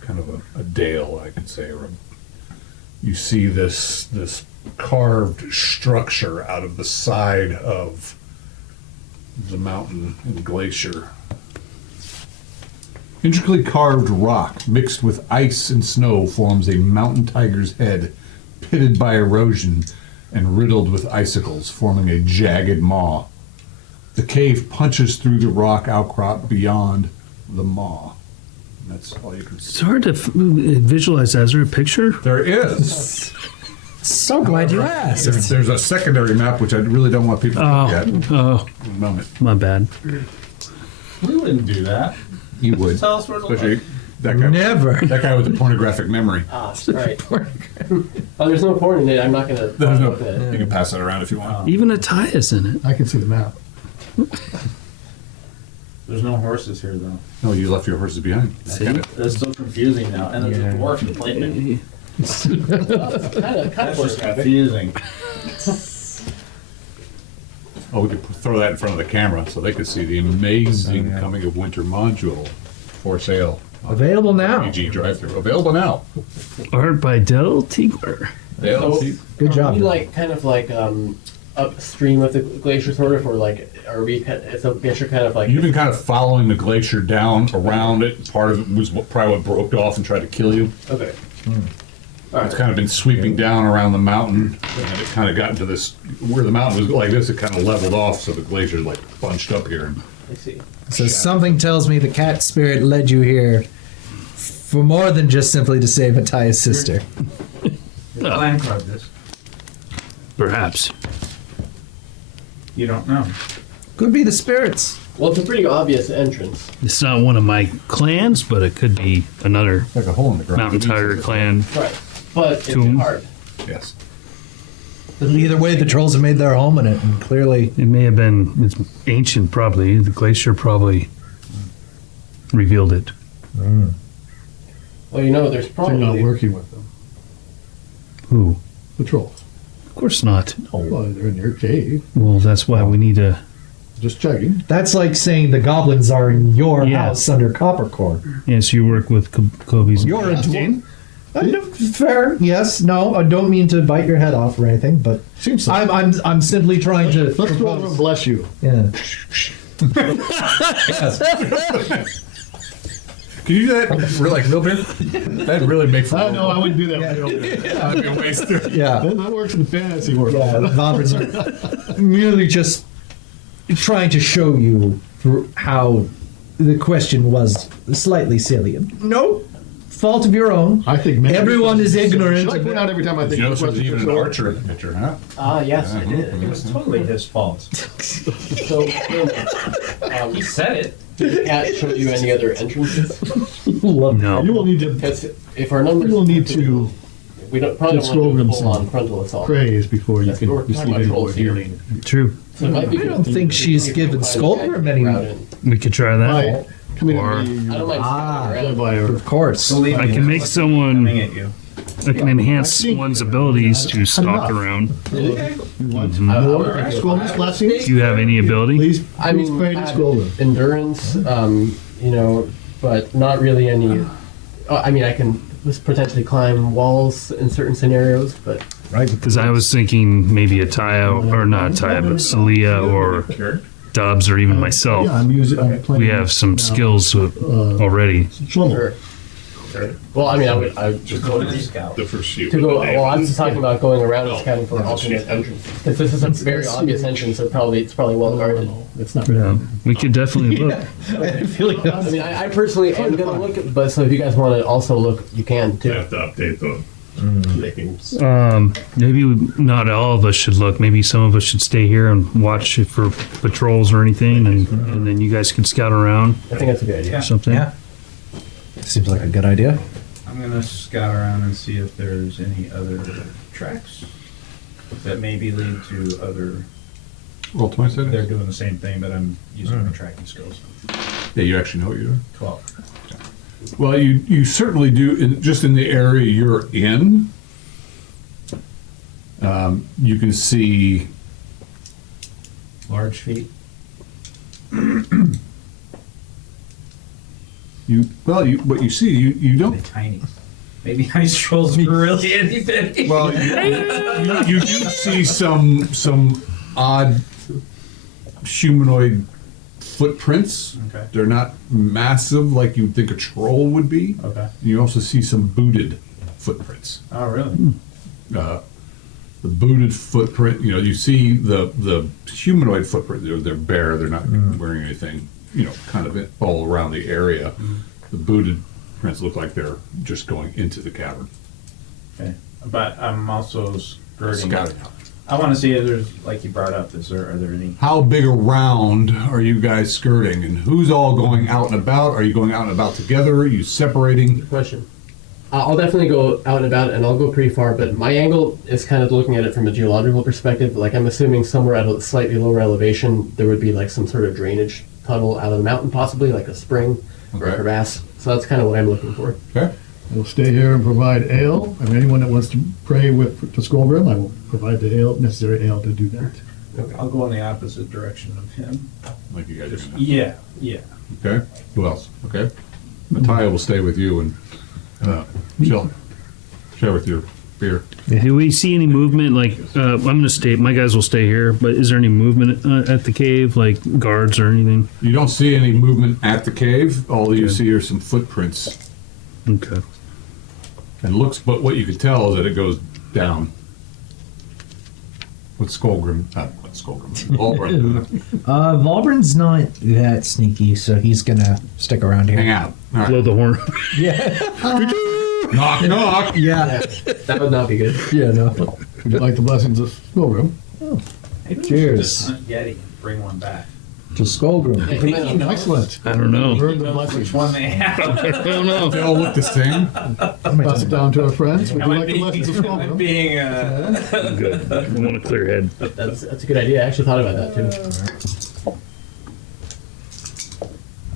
kind of a dale, I could say, or you see this carved structure out of the side of the mountain and glacier. Intricately carved rock mixed with ice and snow forms a mountain tiger's head, pitted by erosion and riddled with icicles, forming a jagged maw. The cave punches through the rock outcrop beyond the maw. And that's all you can It's see. hard to visualize that. Is there a picture? There is. So glad you asked. There's a secondary map, which I really don't want people to look at. Oh, In a moment. my bad. We wouldn't do that. You would. Tell us where to Especially look. that guy. Never. That guy with the pornographic memory. Ah, right. Oh, there's no porn in it. I'm not gonna. There's no. look at it. You can pass that around if you want. Even a tie is in it. I can see the map. There's no horses here, though. No, you left your horses behind. See? That's so confusing now. And there's a dwarf in Clayton. Kind of That's just pornographic. confusing. Oh, we could throw that in front of the camera so they could see the amazing coming of winter module for sale. Available now. PG drive-through. Available now. Art by Del Tigler. Good job. Are we like kind of like upstream of the glacier, sort of, or like are we? Is the glacier kind of like? You've been kind of following the glacier down around it. Part of it was probably what broke off and tried to kill you. Okay. All It's right. kind of been sweeping down around the mountain, and it kind of got into this, where the mountain was like this, it kind of leveled off, so the glacier like bunched up here. And I see. So something tells me the cat spirit led you here for more than just simply to save Ataya's sister. Your clan card this. Perhaps. You don't know. Could be the spirits. Well, it's a pretty obvious entrance. It's not one of my clans, but it could be another like a hole in the ground. Mountain Tiger clan. Right. But it's Tomb. hard. Yes. Either way, the trolls have made their home in it, and clearly, It may have been, it's ancient probably. The glacier probably revealed it. Well, you know, there's So you're probably. not working with them. Who? The trolls. Of course not. Well, they're in your cave. Well, that's why we need to. Just checking. that's like saying the goblins are in your Yeah. house under Coppercore. Yes, you work with Kobe's. You're a dwarf. Fair, yes. No, I don't mean to bite your head off or anything, but Seems so. I'm simply trying to. Let's go over and bless you. Yeah. Can you do that like real beer? That'd really make fun. No, I wouldn't do that. That'd be a waste. Yeah. That works in fantasy world. Yeah, goblins are merely just trying to show you how the question was slightly silly. No fault of your own. I think maybe Everyone is ignorant Should I of point it. out every time I Did think you of notice the there's even an question? archer in the picture, huh? Ah, yes, I did. It was totally his fault. So, He said it. did the cat show you any other entrances? No. You will need to Because if our numbers, You will need to we don't probably just don't go want over to them full on some frontal assault. praise before you Yes, can we're talking receive about any trolls more here. healing. True. So it might be I good don't to think she's maybe given find a Skulker cat many- route in. We could try that. Right. Come in Or- I don't mind scouting around. Of course. Believe I me, can make it's someone. coming at you. I can enhance one's abilities to stalk around. You want I more would recommend Skolden's blessings? Do you have any ability? Please, I mean, pray to Skolden. endurance, you know, but not really any. I mean, I can potentially climb walls in certain scenarios, but Right. Because I was thinking maybe a Taya, or not Taya, but Celia or Dobbs or even myself. Yeah, I'm using. I'm playing We have some skills already. Schlummel. sure. Well, I mean, I would Just go to the scout. The first shoot. to go. Well, I'm just talking about going around and scouting for alternate entrances because this is a very obvious entrance, so it's probably well guarded. It's not. Yeah, we could definitely look. I mean, I personally am gonna look, but so if you guys want to also look, you can too. have to update the makings. Maybe not all of us should look. Maybe some of us should stay here and watch it for patrols or anything, and then you guys can scout around I think that's a good idea. Yeah. something. Yeah. Seems like a good idea. I'm gonna scout around and see if there's any other tracks that maybe lead to other. Roll twice. They're doing the same thing, but I'm using my tracking skills. Yeah, you actually know what you're doing. 12. Well, you certainly do. Just in the area you're in, you can see. Large feet. What you see, you They're don't. tiny. Maybe ice trolls were really anything. Well, you do see some odd humanoid footprints. Okay. They're not massive like you'd think a troll would be. Okay. You also see some booted footprints. Oh, really? The booted footprint, you see the humanoid footprint. They're bare. They're not wearing anything. Kind of all around the area. The booted prints look like they're just going into the cavern. Okay. But I'm also skirting. Scouting. I want to see if there's, like you brought up, are there any? How big a round are you guys skirting, and who's all going out and about? Are you going out and about together? Are you separating? Question. I'll definitely go out and about, and I'll go pretty far, but my angle is kind of looking at it from a geological perspective. Like, I'm assuming somewhere at a slightly lower elevation, there would be like some sort of drainage tunnel out of the mountain, possibly like a spring or a crevasse. So that's kind of what I'm looking for. Okay. We'll stay here and provide ale, and anyone that wants to pray to Skullgrim, I will provide the ale, necessary ale to do that. I'll go in the opposite direction of him. Like you guys are gonna. Yeah, yeah. Okay. Who else? Okay. Natalia will stay with you and chill. Share with your beer. Do we see any movement? Like, I'm going to stay, my guys will stay here, but is there any movement at the cave, like guards or anything? You don't see any movement at the cave. All you see are some footprints. Okay. And but what you can tell is that it goes down. What's Skullgrim? What's Skullgrim? Valgrim. Valbrin's not that sneaky, so he's gonna stick around here. Hang out. All Blow right. the horn. Knock, knock. Yeah. That would not be good. Yeah, no. Would you like the blessings of Skullgrim? Maybe we should Cheers. just hunt Yeti and bring one back. To Skullgrim. Yeah, he might not- Excellent. I don't know. Earn the Which blessings. one they have? I don't know. They all look the same. Pass it down to our friends. Would you Am I like the blessings of am I Skullgrim? being I'm good. I want a clear head. That's a good idea. I actually thought about that too.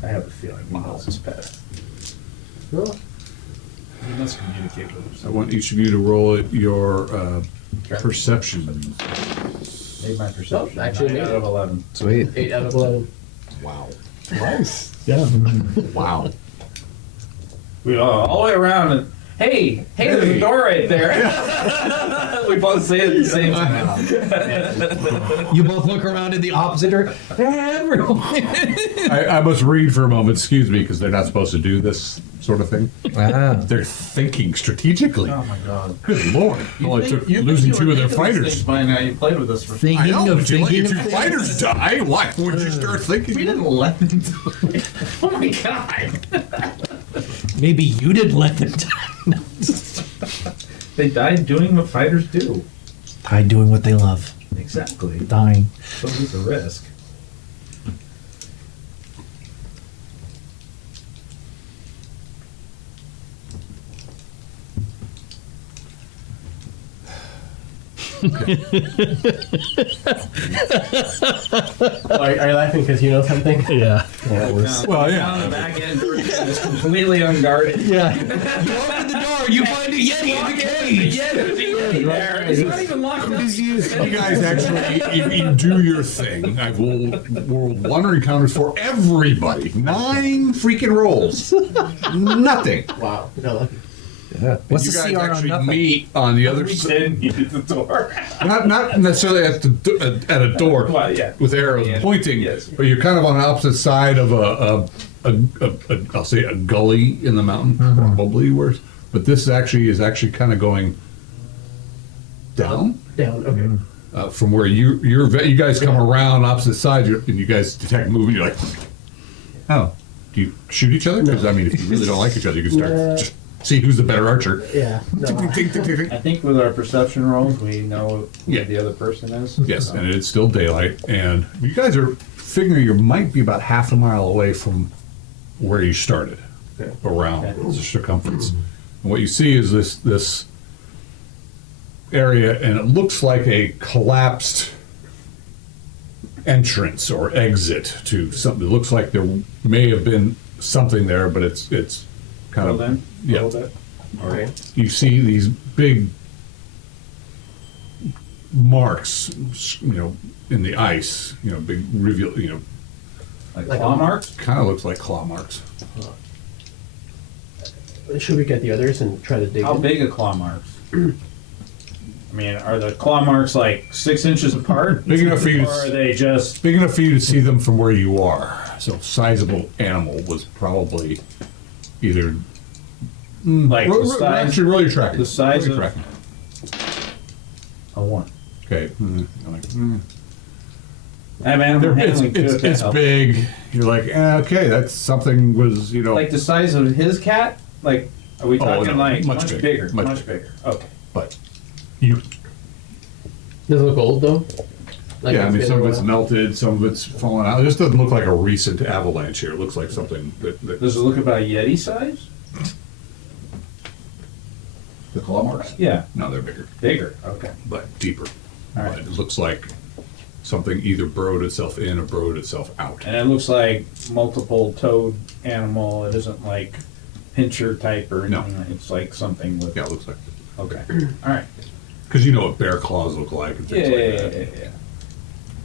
I have a feeling Miles is pet. He must communicate with I himself. want each of you to roll your perception. Made my perception. Actually, 9 out of 11. Sweet. 8 out of 11. Wow. Nice. Yeah. Wow. We all the way around and hey, there's a door right there. We both say it at the same time. You both look around in the opposite direction. Everyone. I must read for a moment, excuse me, because they're not supposed to do this sort of thing. Ah. They're thinking strategically. Oh my god. Good lord. Well, it took losing two of their fighters. By now, you played with us for. I Thinking know, of but you let your thinking two of fighters die? Why would you start thinking? We didn't let them do it. Oh my god. Maybe you didn't let them die. They died doing what fighters do. Die doing what they love. Exactly. Dying. So it's a risk. Are you laughing because you know something? Yeah. Well, yeah. The back end is completely unguarded. Yeah. You open the door, you find a Yeti in the cage. Yeah, there's a Yeti there. It's not even locked up. You guys actually, you do your thing. I've rolled wonder encounters for everybody. 9 freaking rolls. Nothing. Wow. You got lucky. Yeah. What's you the guys CR on actually nothing? meet on the other We side. didn't use the door. Not necessarily at a door Well, yeah. with arrows Yeah. pointing, Yes. but you're kind of on the opposite side of I'll say a gully in the mountain, probably worse. But this is actually kind of going down Down. Okay. from where you guys come around opposite sides, and you guys detect movement. You're like, oh, do you shoot each other? Because I mean, if you really don't like each other, you can start just see who's the better archer. Yeah. No. I think with our perception rolls, we know who Yeah. the other person is. Yes, and it's still daylight, and you guys are figuring you might be about half a mile away from where you started, around the circumference. And what you see is this area, and it looks like a collapsed entrance or exit to something. It looks like there may have been something there, but it's kind Well of then, yeah. hold it. Okay. You see these big marks, in the ice. Big reveal. Like Like claw a- marks? Kind of looks like claw marks. Should we get the others and try to dig How in? big are claw marks? I mean, are the claw marks like 6 inches apart? Big enough for you Or are they just Big enough for you to see them from where you are. So sizable animal was probably either Like the size, actually roll your tracking. the size Roll your of- tracking. a 1. Okay. I have animal handling too. if that It's helps. big. You're like, okay, that's something was, Like the size of his cat? Like, are we Oh, talking no, like much much bigger, bigger? much Much bigger. Okay. but you. Does it look old though? Like Yeah, I it's mean, been some of a it's while? melted, some of it's fallen out. It just doesn't look like a recent avalanche here. It looks like something that Does it look about Yeti size? the claw marks. Yeah. No, they're bigger, Bigger. Okay. but deeper. All right. But it looks like something either burrowed itself in or burrowed itself out. And it looks like multiple toed animal. It isn't like pincher type or No. anything. It's like something with. Yeah, it looks like Okay. All right. because you know what bear claws look like and Yeah, things yeah, like yeah, that. yeah.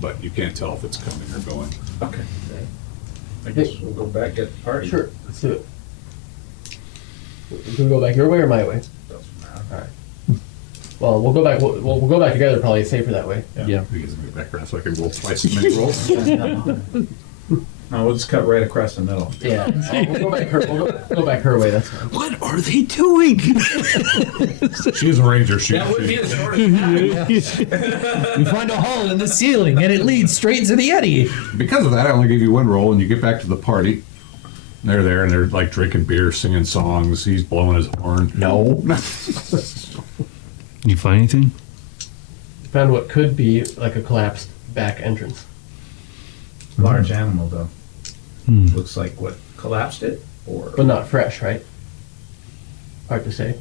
But you can't tell if it's coming or going. Okay. I guess we'll go back at the party. Sure, let's do it. Do we go back your way or my way? Doesn't matter. All right. Well, we'll go back. We'll go back together. Probably safer that way. Yeah. Because of my background, so I can roll twice as many rolls. No, we'll just cut right across the middle. Yeah. We'll go back her. We'll go back her way. That's fine. What are they doing? She's a ranger. She, That would be the shortest path. You find a hole in the ceiling and it leads straight to the Yeti. because of that, I only gave you one roll, and you get back to the party. And they're there, and they're like drinking beer, singing songs. He's blowing his horn. No. You find anything? Found what could be like a collapsed back entrance. Large animal though. Hmm. Looks like what collapsed it or But not fresh, right? Hard to say.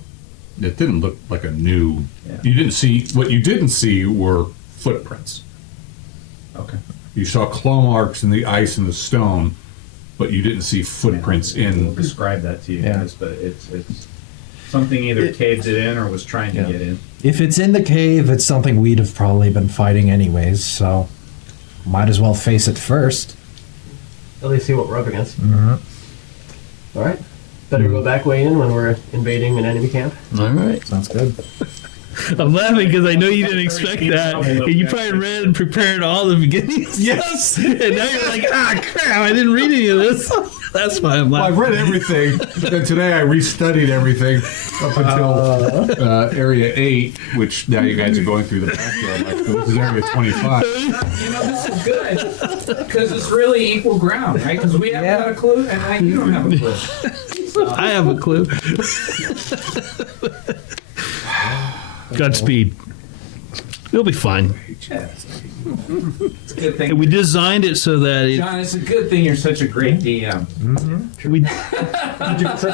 It didn't look like a new. Yeah. You didn't see what you didn't see were footprints. okay. You saw claw marks in the ice and the stone, but you didn't see footprints We'll in. describe that to you Yeah. guys, but it's something either caved it in or was trying to Yeah. get in. If it's in the cave, it's something we'd have probably been fighting anyways, so might as well face it first. At least see what we're up against. All right. Better go back way in when we're invading an enemy camp. All right. Sounds good. I'm laughing because I know you didn't expect that. And you probably read and prepared all the beginnings. Yes. And now you're like, crap, I didn't read any of this. That's why I'm Well, I've laughing. read everything, but then today I restudied everything up until Area 8, which now you guys are going through the background. Like, this is Area 25. You know, this is good because it's really equal ground, right? Because we haven't got a clue, and you don't have a clue. I have a clue. Godspeed. We'll be fine. Yeah. It's a good thing. We designed it so that John, it's a good thing you're such a great DM.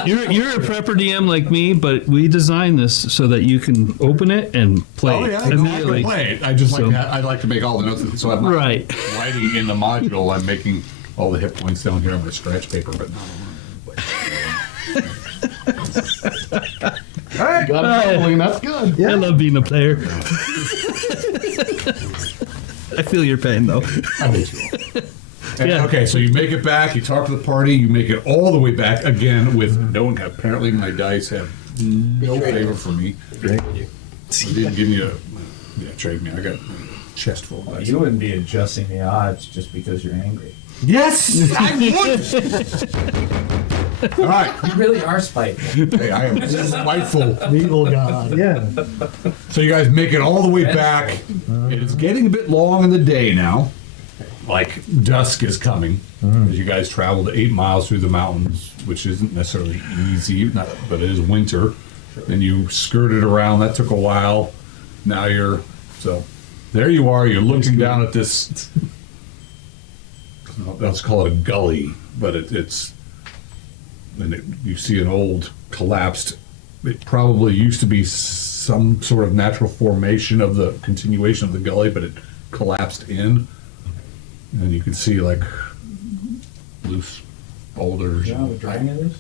you're a prepper DM like me, but we designed this so that you can open it and play Oh, it yeah, I can immediately. play it. I just like So- I'd like to make all the notes. So I'm not Right. writing in the module. I'm making all the hit points down here on my scratch paper, but not Got it rolling, that's good. I love being a player. I feel your pain though. And, Yeah. okay, so you make it back, you talk to the party, you make it all the way back again with no one. Apparently, my dice have no favor for me. I didn't give you trade me. I got a chest full of dice. You wouldn't be adjusting the odds just because you're angry. Yes, I would. All right, You really are spiteful. hey, I am spiteful. Evil God. Yeah. So you guys make it all the way back. It is getting a bit long in the day now. Like dusk is coming as you guys traveled 8 miles through the mountains, which isn't necessarily easy, but it is winter. And you skirted around. That took a while. Now there you are. You're looking down at this. Let's call it a gully, but you see an old collapsed. It probably used to be some sort of natural formation of the continuation of the gully, but it collapsed in. And you can see like loose boulders. You know how the drawing it is?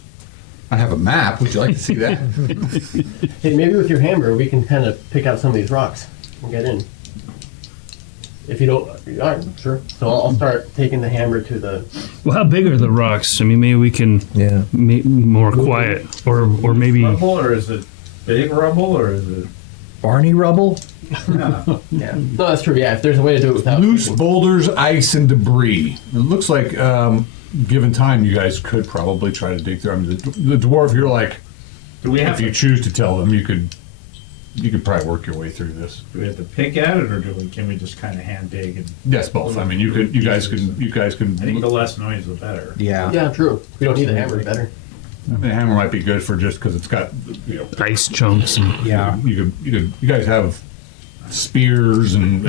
I have a map. Would you like to see that? Hey, maybe with your hammer we can kind of pick out some of these rocks and get in. If you don't, all right, sure. So I'll start taking the hammer to the. Well, how big are the rocks? I mean, maybe we can Yeah. make more quiet, or maybe Rubble, or is it big rubble, or is it? Barney rubble? Yeah. No, that's true. Yeah, if there's a way to do it without Loose digging. boulders, ice, and debris. It looks like, given time, you guys could probably try to dig through. I mean, the dwarf, you're like, Do we have if you to, choose to tell them, you could probably work your way through this. do we have to pick at it, or can we just kind of hand dig? And Yes, both. I mean, you guys can. I think the less noise, the better. Yeah. Yeah, true. We don't need the hammer. Better. The hammer might be good for just because it's got, Ice chunks and Yeah. you guys have spears and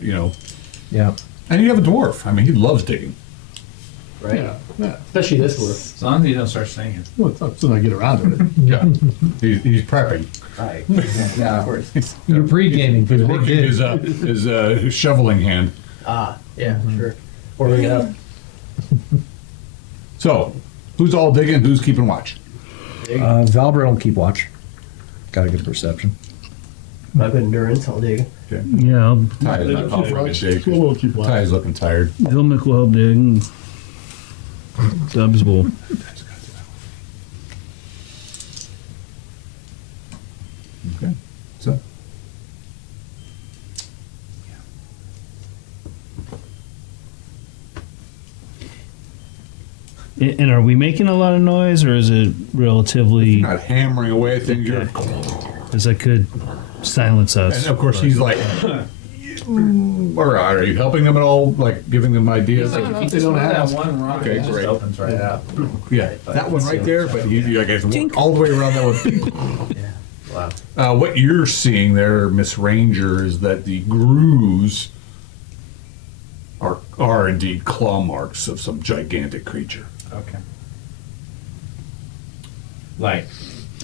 Yeah. and you have a dwarf. I mean, he loves digging. Right. Yeah. Especially this one. As long as you don't start singing. Well, it's not so I get around to it. Yeah, he's prepping. Right. Yeah. Of course. You're pre-gaming for He's the big working dig. his shoveling hand. Ah, yeah, sure. Warming it up. So, who's all digging? Who's keeping watch? Valbert will keep watch. Got a good perception. My good endurance, I'll dig. yeah, Ty is not confident to dig. We'll keep watching. Ty is looking tired. Vilmic will help dig. And Dubs will. Okay. So, And are we making a lot of noise, or is it relatively? not hammering away at things. You're, Because that could silence us. and of course, he's like, or are you helping them at all? Like giving them ideas? Like, Like, if you they just don't want that ask. one rock, Okay, it just great. opens right up. yeah, that one right there. But you guys walk all the way around that one. Wow. What you're seeing there, Miss Ranger, is that the grooves are indeed claw marks of some gigantic creature. Okay. Like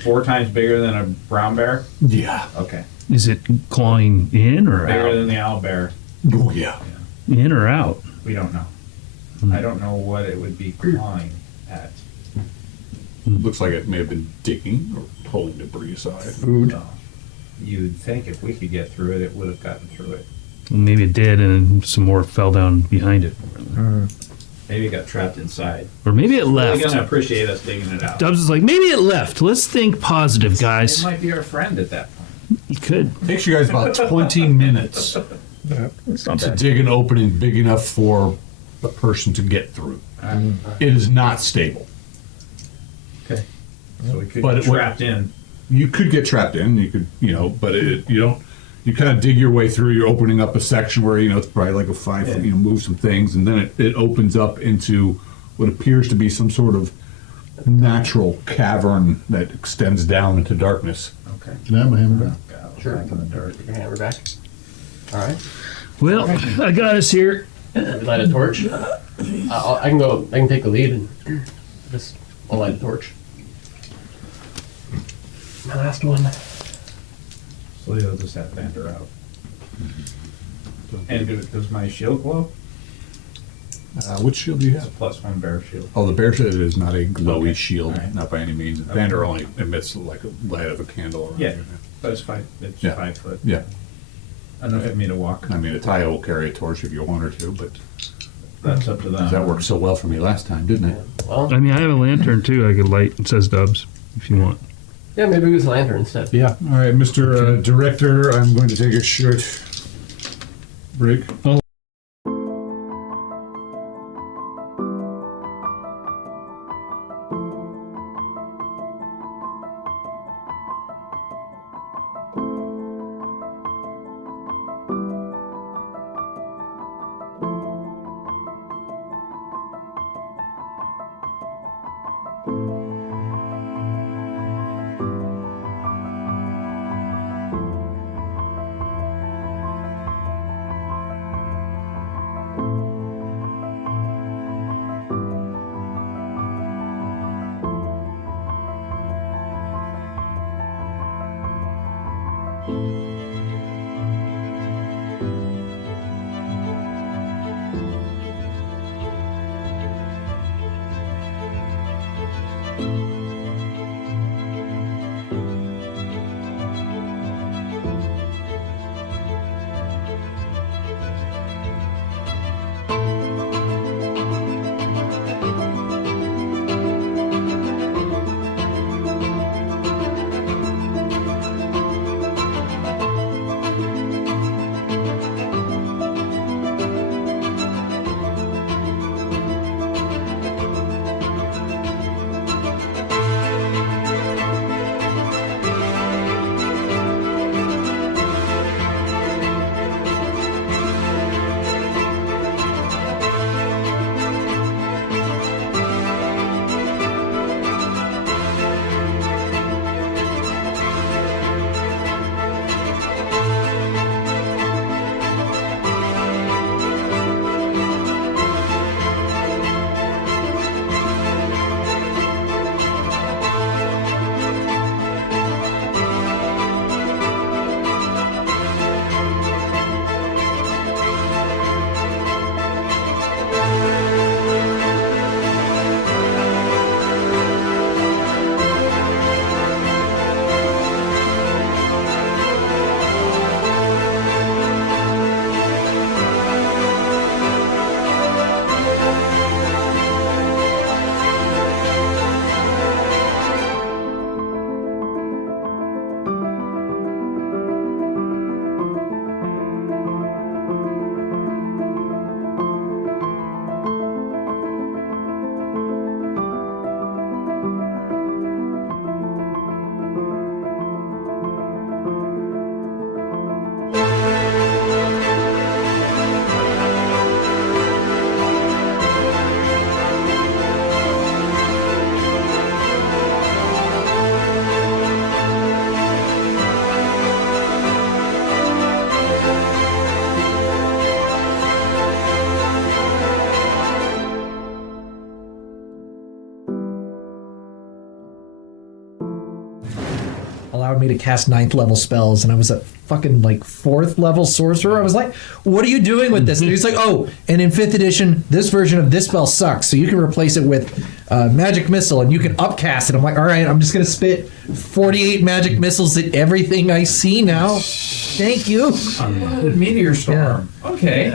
4 times bigger than a brown bear? Yeah. Okay. Is it clawing in or Bigger out? than the owl bear? Oh yeah. In or out? We don't know. I don't know what it would be clawing at. Looks like it may have been digging or pulling debris aside. Food. So, you'd think if we could get through it, it would have gotten through it. Maybe it did, and some more fell down behind it. Maybe it got trapped inside. Or maybe it They're left. gonna appreciate us digging it out. Dubs is like, maybe it left. Let's think positive, It guys. might be our friend at that point. You could. Takes you guys about 20 minutes to dig an opening big enough for a person to get through. It is not stable. Okay. So we could But get it would- trapped in. You could get trapped in. You could, but you don't. You kind of dig your way through. You're opening up a section where it's probably like a 5 foot. Yeah. Move some things, and then it opens up into what appears to be some sort of natural cavern that extends down into darkness. Okay. Can I have my hammer back? Sure. Put your hammer back. All right. Well, I got us here. We light a torch. I can go. I can take the lead and I'll light a torch. My last one. So you'll just have to enter out. And does my shield glow? Which shield do you It's a have? +1 bear shield. Oh, the bear shield is not a glowy Okay. shield, All right. not by any means. Vander only emits like a light of a candle. Around Yeah. here. But it's 5. It's Yeah. 5 foot. Yeah. Enough for me to walk. I mean, a Tayo will carry a torch if you want her to, but That's up to them. that worked so well for me last time, didn't it? Well, I mean, I have a lantern too. I could light. It says Dubs if you want. yeah, maybe we use a lantern instead. Yeah. All right, Mr. Director, I'm going to take a short break. allowed me to cast 9th level spells, and I was a fucking like 4th level sorcerer. I was like, what are you doing with this? And he's like, oh, and in 5th edition, this version of this spell sucks, so you can replace it with magic missile, and you can upcast it. I'm like, all right, I'm just gonna spit 48 magic missiles at everything I see now. Thank you. Unlimited meteor storm. Okay.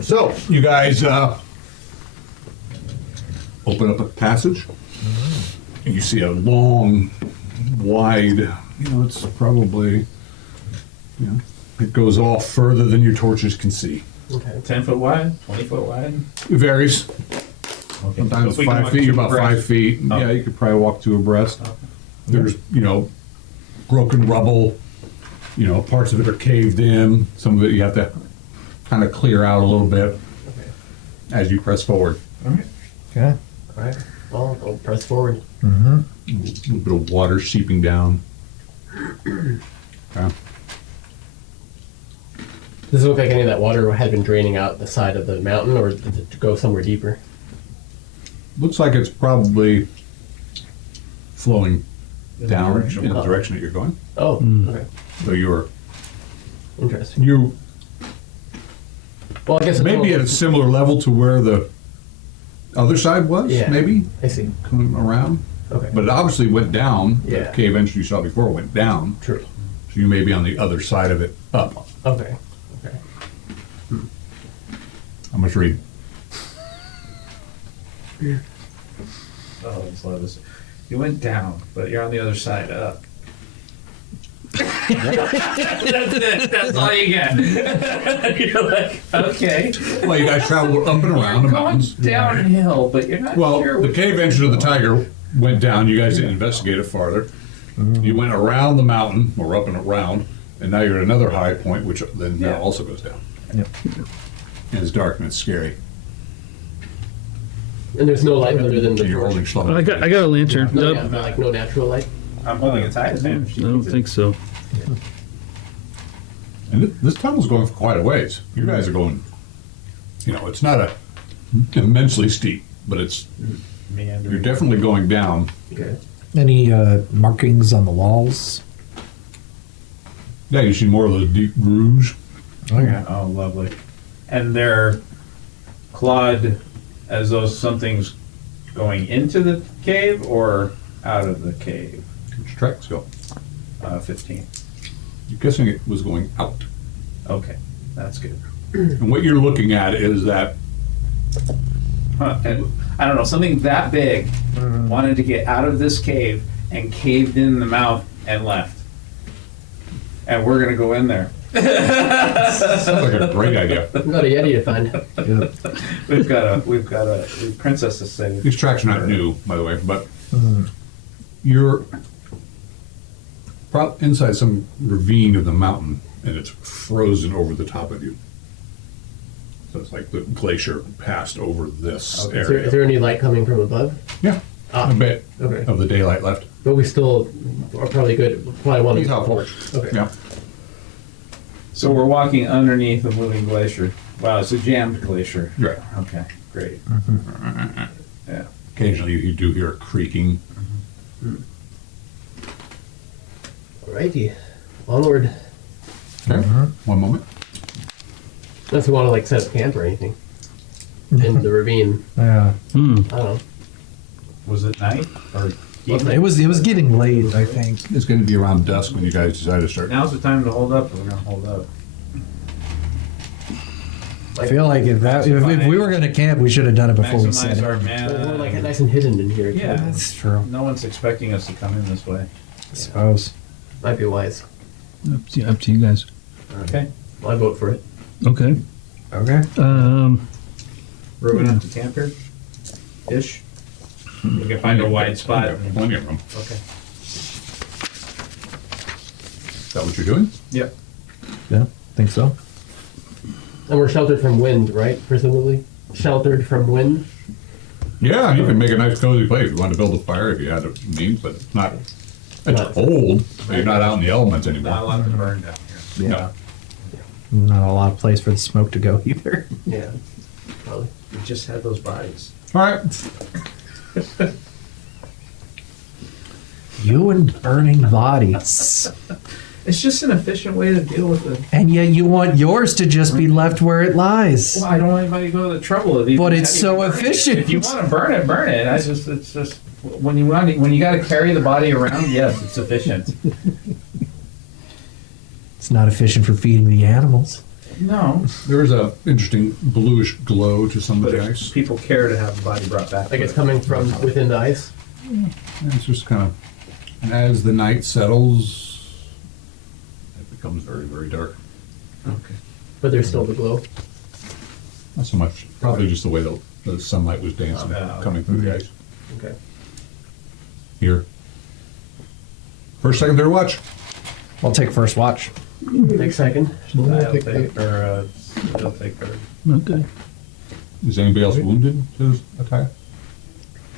So, you guys open up a passage, and you see a long, wide, it's probably, it goes off further than your torches can see. Okay. 10 foot wide, 20 foot wide. It varies. Okay. Sometimes So we can 5 walk feet, you're two about abreast. 5 feet. Oh. Yeah, you could probably walk 2 abreast. Okay. There's, broken rubble, parts of it are caved in. Some of it you have to kind of clear out a little bit as you press forward. All right. Okay. All right. Well, I'll press forward. A little bit of water seeping down. Okay. Does it look like any of that water had been draining out the side of the mountain, or did it go somewhere deeper? Looks like it's probably flowing down direction. in the direction that you're going. Oh, okay. So Interesting. you Well, I guess it's maybe all- at a similar level to where the other side was, Yeah. maybe, I see. coming around. Okay. But it obviously went down. Yeah. The cave entrance you saw before went down. True. So you may be on the other side of it up. Okay. Okay. I must read. Oh, it's love this. You went down, but you're on the other side up. That's it. That's all you get. You're like, okay. Well, you guys traveled up and around the You're going mountains. downhill, but you're not Well, sure. the which cave way entrance of the to go. tiger went down. You guys didn't investigate it farther. You went around the mountain, or up and around, and now you're at another high point, which then now Yeah. also goes down. Yep. And it's dark and it's scary. And there's no light other than the And you're holding torch. Schlumberger. I got a lantern. No, Nope. like no natural light. I'm holding its eyes down. I don't think so. And this tunnel's going for quite a ways. You guys are going, it's not immensely steep, but you're definitely going down. Okay. Any markings on the walls? Yeah, you see more of those deep grooves. Okay. Oh, lovely. And they're clawed as though something's going into the cave or out of the cave. Which tracks go? 15. You're guessing it was going out. Okay, that's good. And what you're looking at is that And I don't know, something that big wanted to get out of this cave and caved in the mouth and left. And we're gonna go in there. sounds like a great idea. We've got a Yeti to find. We've got a princess to save. These tracks are not new, by the way, but you're inside some ravine of the mountain, and it's frozen over the top of you. So it's like the glacier passed over this Okay. area. Is there any light coming from above? Yeah, a bit Okay. of the daylight left. But we still are probably good. Probably want He's to helpful. Okay. Yeah. So we're walking underneath a moving glacier. Wow, it's a jammed glacier. Right. Okay, great. Yeah. Occasionally you do hear a creaking. Alrighty. Onward. Okay. One moment. Unless we want to like set up camp or anything. In the ravine. Yeah. I don't know. Was it night or It was getting late, I think. It's going to be around dusk when you guys decide to start. Now's the time to hold up. We're gonna hold up. I feel like if we were gonna camp, we should have done it before we set Maximize our it. We're like mana. nice and hidden in here. Yeah. That's true. No one's expecting us to come in this way. I suppose. Might be wise. Up to you guys. Okay. Well, I vote for it. Okay. Okay. Room enough to camp here? Ish? We can find a wide spot. Plenty of room. Okay. Is that what you're doing? Yep. Yeah, think so. And we're sheltered from wind, right? Presumably? Sheltered from wind? Yeah, you can make a nice cozy place. If you want to build a fire, if you had a means, but it's not. It's Not- cold, but you're not out in the elements Not a anymore. lot to burn down here. No. Not a lot of place for the smoke to go either. Yeah. Probably. We just had those bodies. All right. You and burning bodies. It's just an efficient way to deal with it. And yet you want yours to just be left where it lies. Well, I don't want anybody to go to the trouble of even. But it's so burning it. efficient. If you want to burn it, burn it. It's just when you got to carry the body around. Yes, it's efficient. It's not efficient for feeding the animals. No, There is a interesting bluish glow to some of but the if ice. people care to have the body brought back. Like it's coming from within the ice? And it's just kind of, and as the night settles, it becomes very, very dark. Okay. But there's still the glow. Not so much, probably just the way the sunlight was dancing, coming through the ice. Okay. Here. First, second, third watch. I'll take first watch. Take second. I'll take third. Okay. Is anybody else wounded? Says Attaya.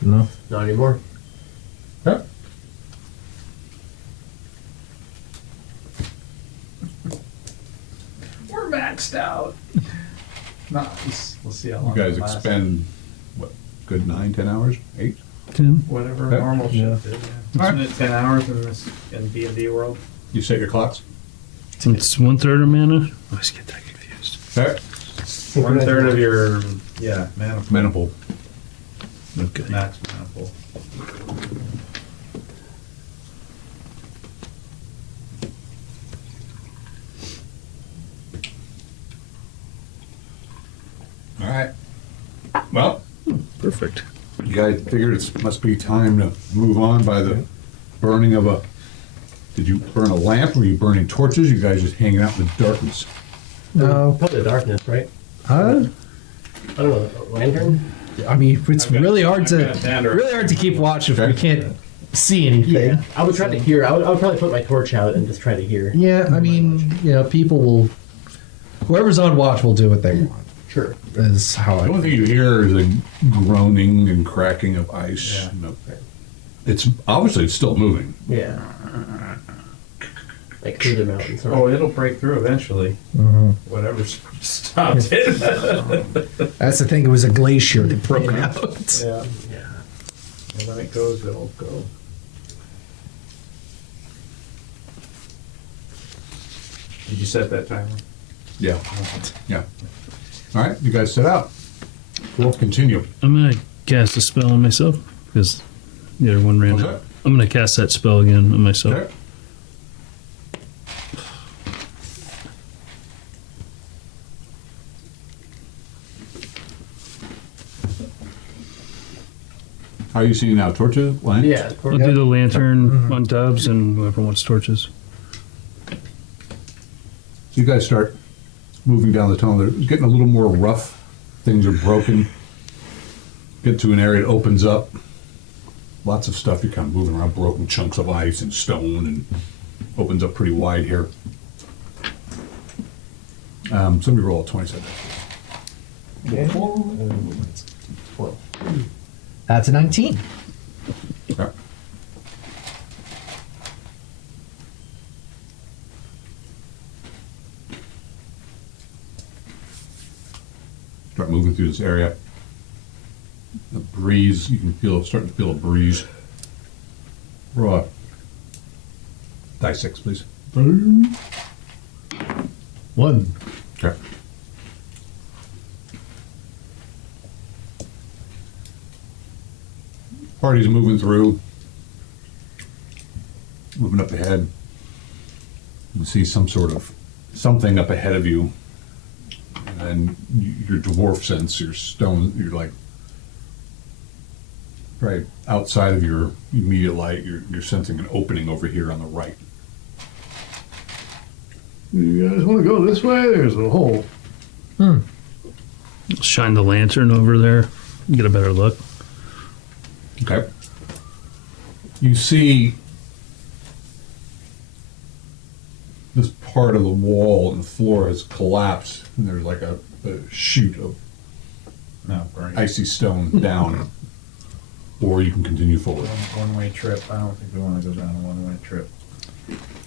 No. Not anymore. Yeah. We're maxed out. Nice. We'll see how long. You guys it lasts. expend, what, good 9-10 hours? 8? 10. Whatever Okay. normal Yeah. shift is. Yeah. Alright. Isn't it 10 hours in this in D&D world? You set your clocks? It's 1/3 of mana. I always get that confused. Okay. 1/3 of your manifold. Manifold. Okay. Max manifold. All right. Well, Perfect. you guys figured it must be time to move on by the burning of a. Did you burn a lamp? Were you burning torches? You guys just hanging out in the darkness? No. Probably the darkness, right? Uh, I don't know. A lantern? I mean, it's really hard to got a dander. really hard to keep watch if we Okay. can't see anything. I would try to hear. I would probably put my torch out and just try to hear. Yeah, I mean, people will. Whoever's on watch will do what they want. Sure. Is how The only I. thing you hear is a groaning and cracking of ice. Yeah. No. It's obviously it's still moving. Yeah. Like through the mountains. Oh, it'll break through eventually. Whatever stopped it. That's the thing. It was a glacier that broke out. Yeah. And when it goes, it'll go. Did you set that timer? Yeah. Yeah. All right, you guys set out. We'll continue. I'm gonna cast a spell on myself because the other one ran What's out. that? I'm gonna cast that spell again on myself. Okay. How are you seeing now? Torches? Lamp? Yeah. I'll do the lantern on Dubs and whoever wants torches. So you guys start moving down the tunnel. They're getting a little more rough. Things are broken. Get to an area that opens up. Lots of stuff. You're kind of moving around, broken chunks of ice and stone, and opens up pretty wide here. Somebody roll a 20 seconds. That's a 19. Okay. Start moving through this area. The breeze, you can feel, starting to feel a breeze. Roll a die 6, please. 1. Okay. Party's moving through, moving up ahead. You see some sort of something up ahead of you, and then your dwarf sense, your stone, you're like right outside of your immediate light. You're sensing an opening over here on the right. You guys want to go this way? There's a hole. Shine the lantern over there, get a better look. Okay. You see this part of the wall and the floor has collapsed, and there's like a chute of No, right. icy stone down, or you can continue forward. One-way trip. I don't think we want to go down a one-way trip.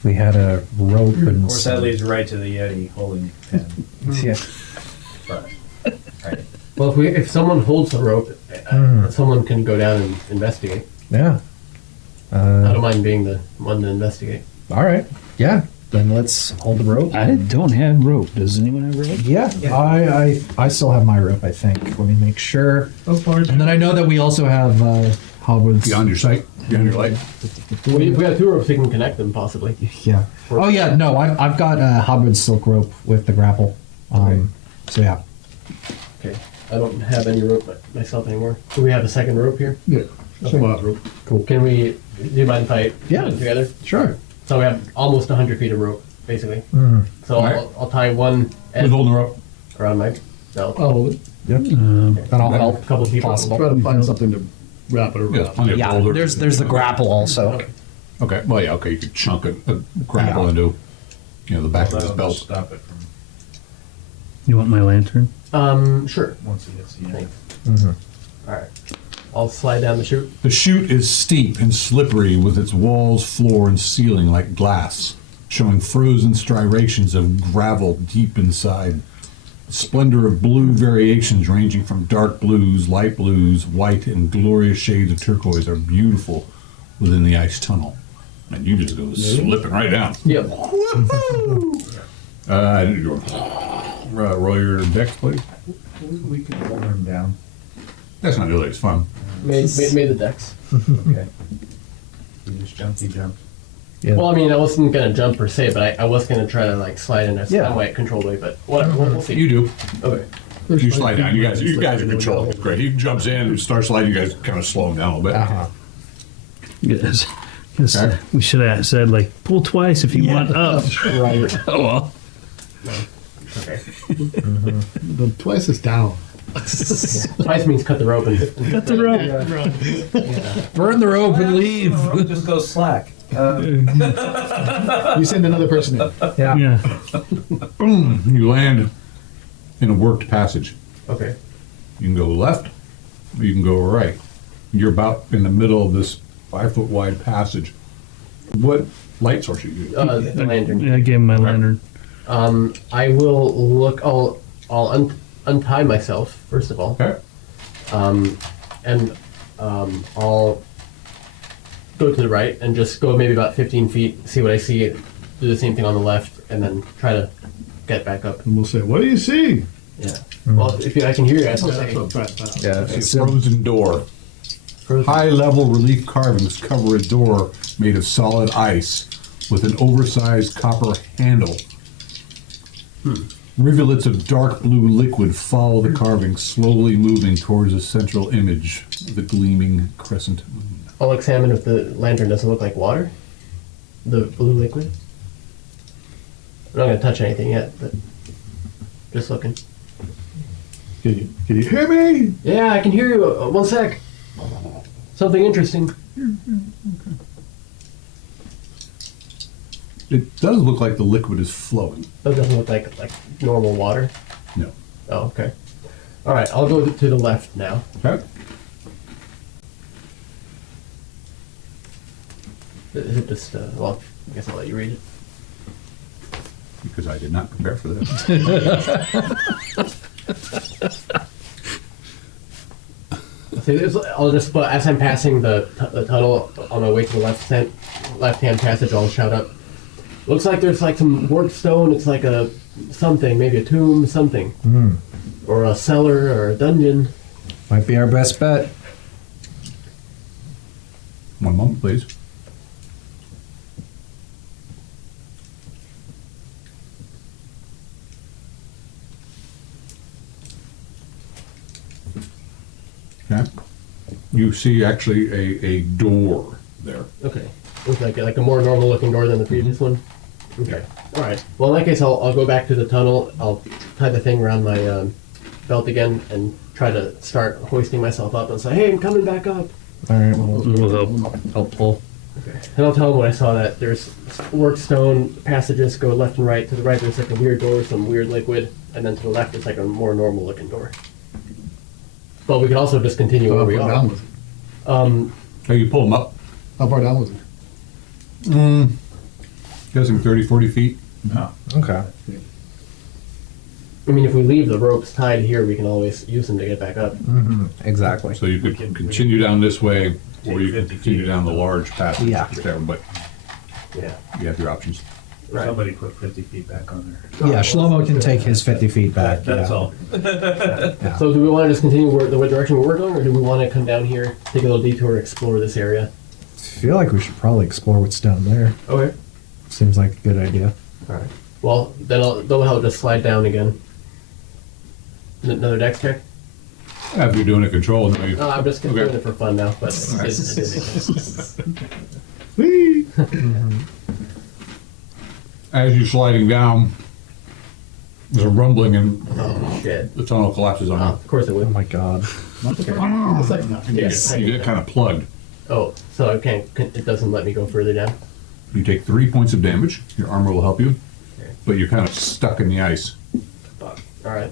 We had a rope Of and course, that leads right to the Yeti holding pen. yeah. But, right. Well, if someone holds the rope, someone can go down and investigate. Yeah. I don't mind being the one to investigate. All right. Yeah. Then let's hold the rope. I don't have rope. Does anyone have rope? Yeah. I still have my rope. I think. Let me make sure. And then I know that we also have hardwoods. Beyond your sight, beyond your light. We got 2 ropes, we can connect them possibly. Yeah. Oh yeah. No, I've got a hardwood silk rope with the grapple. So yeah. Okay. I don't have any rope myself anymore. Do we have a second rope here? Yeah. Same rope. Cool. Can we? Do you mind if I Yeah. put it together? Sure. So we have almost 100 feet of rope, basically. So Alright. I'll tie one Who's end holding her up? around my belt. I'll hold it. And I'll A help. couple people. Possible. Try to find something to wrap it Yeah, around. plenty of Yeah. boulders. There's the grapple also. Okay. Well, yeah. Okay. You could chunk a grapple Yeah. into, the back of his That'll belt. stop it from You want my lantern? Sure. once he gets the Yeti. All right. I'll slide down the chute. The chute is steep and slippery, with its walls, floor, and ceiling like glass, showing frozen striations of gravel deep inside. A splendor of blue variations ranging from dark blues, light blues, white, and glorious shades of turquoise are beautiful within the ice tunnel. And you just go slipping right down. Yep. You're roll your decks, please. We can hold him down. That's not nearly as fun. Made the decks. Okay. You just jumped, you jumped. Yeah. Well, I mean, I wasn't gonna jump per se, but I was gonna try to like slide in a Yeah. somewhat controlled way. But whatever, we'll see. You do. Okay. You slide down. You guys are controlling. It's great. He jumps in and starts sliding. You guys kind of slow him down a little bit. Uh-huh. Yes. We should have said like pull twice if you want up. Right. Oh well. Okay. The twice is down. Twice means cut the rope and Cut the rope. Burn the rope and leave. Just go slack. You send another person in. Yeah. Yeah. Boom. You land in a worked passage. okay. You can go left, or you can go right. You're about in the middle of this 5-foot wide passage. What light source are you using? The lantern. Yeah, I gave him my lantern. I will look. I'll untie myself first of all, Okay. and I'll go to the right and just go maybe about 15 feet, see what I see, do the same thing on the left, and then try to get back up. And we'll say, what do you see? Yeah. Well, I can hear you guys, I'll Yeah, say. that's what I'm trying to find. Yeah. A It's, frozen door. Frozen. High-level relief carvings cover a door made of solid ice with an oversized copper handle. Rivulets of dark blue liquid follow the carving, slowly moving towards a central image of the gleaming crescent moon. I'll examine if the lantern doesn't look like water. The blue liquid. I'm not gonna touch anything yet, but just looking. Can you hear me? Yeah, I can hear you. One sec. Something interesting. It does look like the liquid is flowing. That doesn't look like normal water. No. Oh, okay. All right, I'll go to the left now. Okay. Is it just? Well, I guess I'll let you read it. Because I did not prepare for this. See, I'll just put, as I'm passing the tunnel on my way to the left-hand passage, I'll shout up. Looks like there's like some worked stone. It's like a something, maybe a tomb, something, or a cellar or a dungeon. might be our best bet. One moment, please. Okay. You see actually a door there. Okay. Looks like a more normal looking door than the previous one. Okay. All right. Well, in that case, I'll go back to the tunnel. I'll tie the thing around my belt again and try to start hoisting myself up and say, "Hey, I'm coming back up." All right. Well, We'll help. I'll pull. Okay. And I'll tell them what I saw. That there's worked stone passages go left and right. To the right, there's like a weird door, some weird liquid, and then to the left, it's like a more normal looking door. But we could also just continue where How we far are. down was it? So you pull them up. How far down was it? Guessing 30, 40 feet. No. Okay. I mean, if we leave the ropes tied here, we can always use them to get back up. Exactly. So you could continue down this way, or you could 50 continue feet. down the large passage Yeah. there, but Yeah. you have your options. Right. Somebody put 50 feet back on there. Yeah, Shlomo can take his 50 feet back. That's yeah. all. So do we want to just continue the direction we're going, or do we want to come down here, take a little detour, explore this area? I feel like we should probably explore what's down there. Okay. Seems like a good idea. All right. Well, then I'll just slide down again. Another dex check? After you're doing a control, then you, No, I'm just Okay. doing it for fun now, but it didn't make sense. Whee! as you're sliding down, there's a rumbling and Oh, shit. the tunnel collapses Oh, on of course it Oh would. my god. It's like nothing. Yes. you. You get kind of plugged. Oh, so I can't, it doesn't let me go further down? You take 3 points of damage. Your armor will help you, Okay. but you're kind of stuck in the ice. Fuck. All right.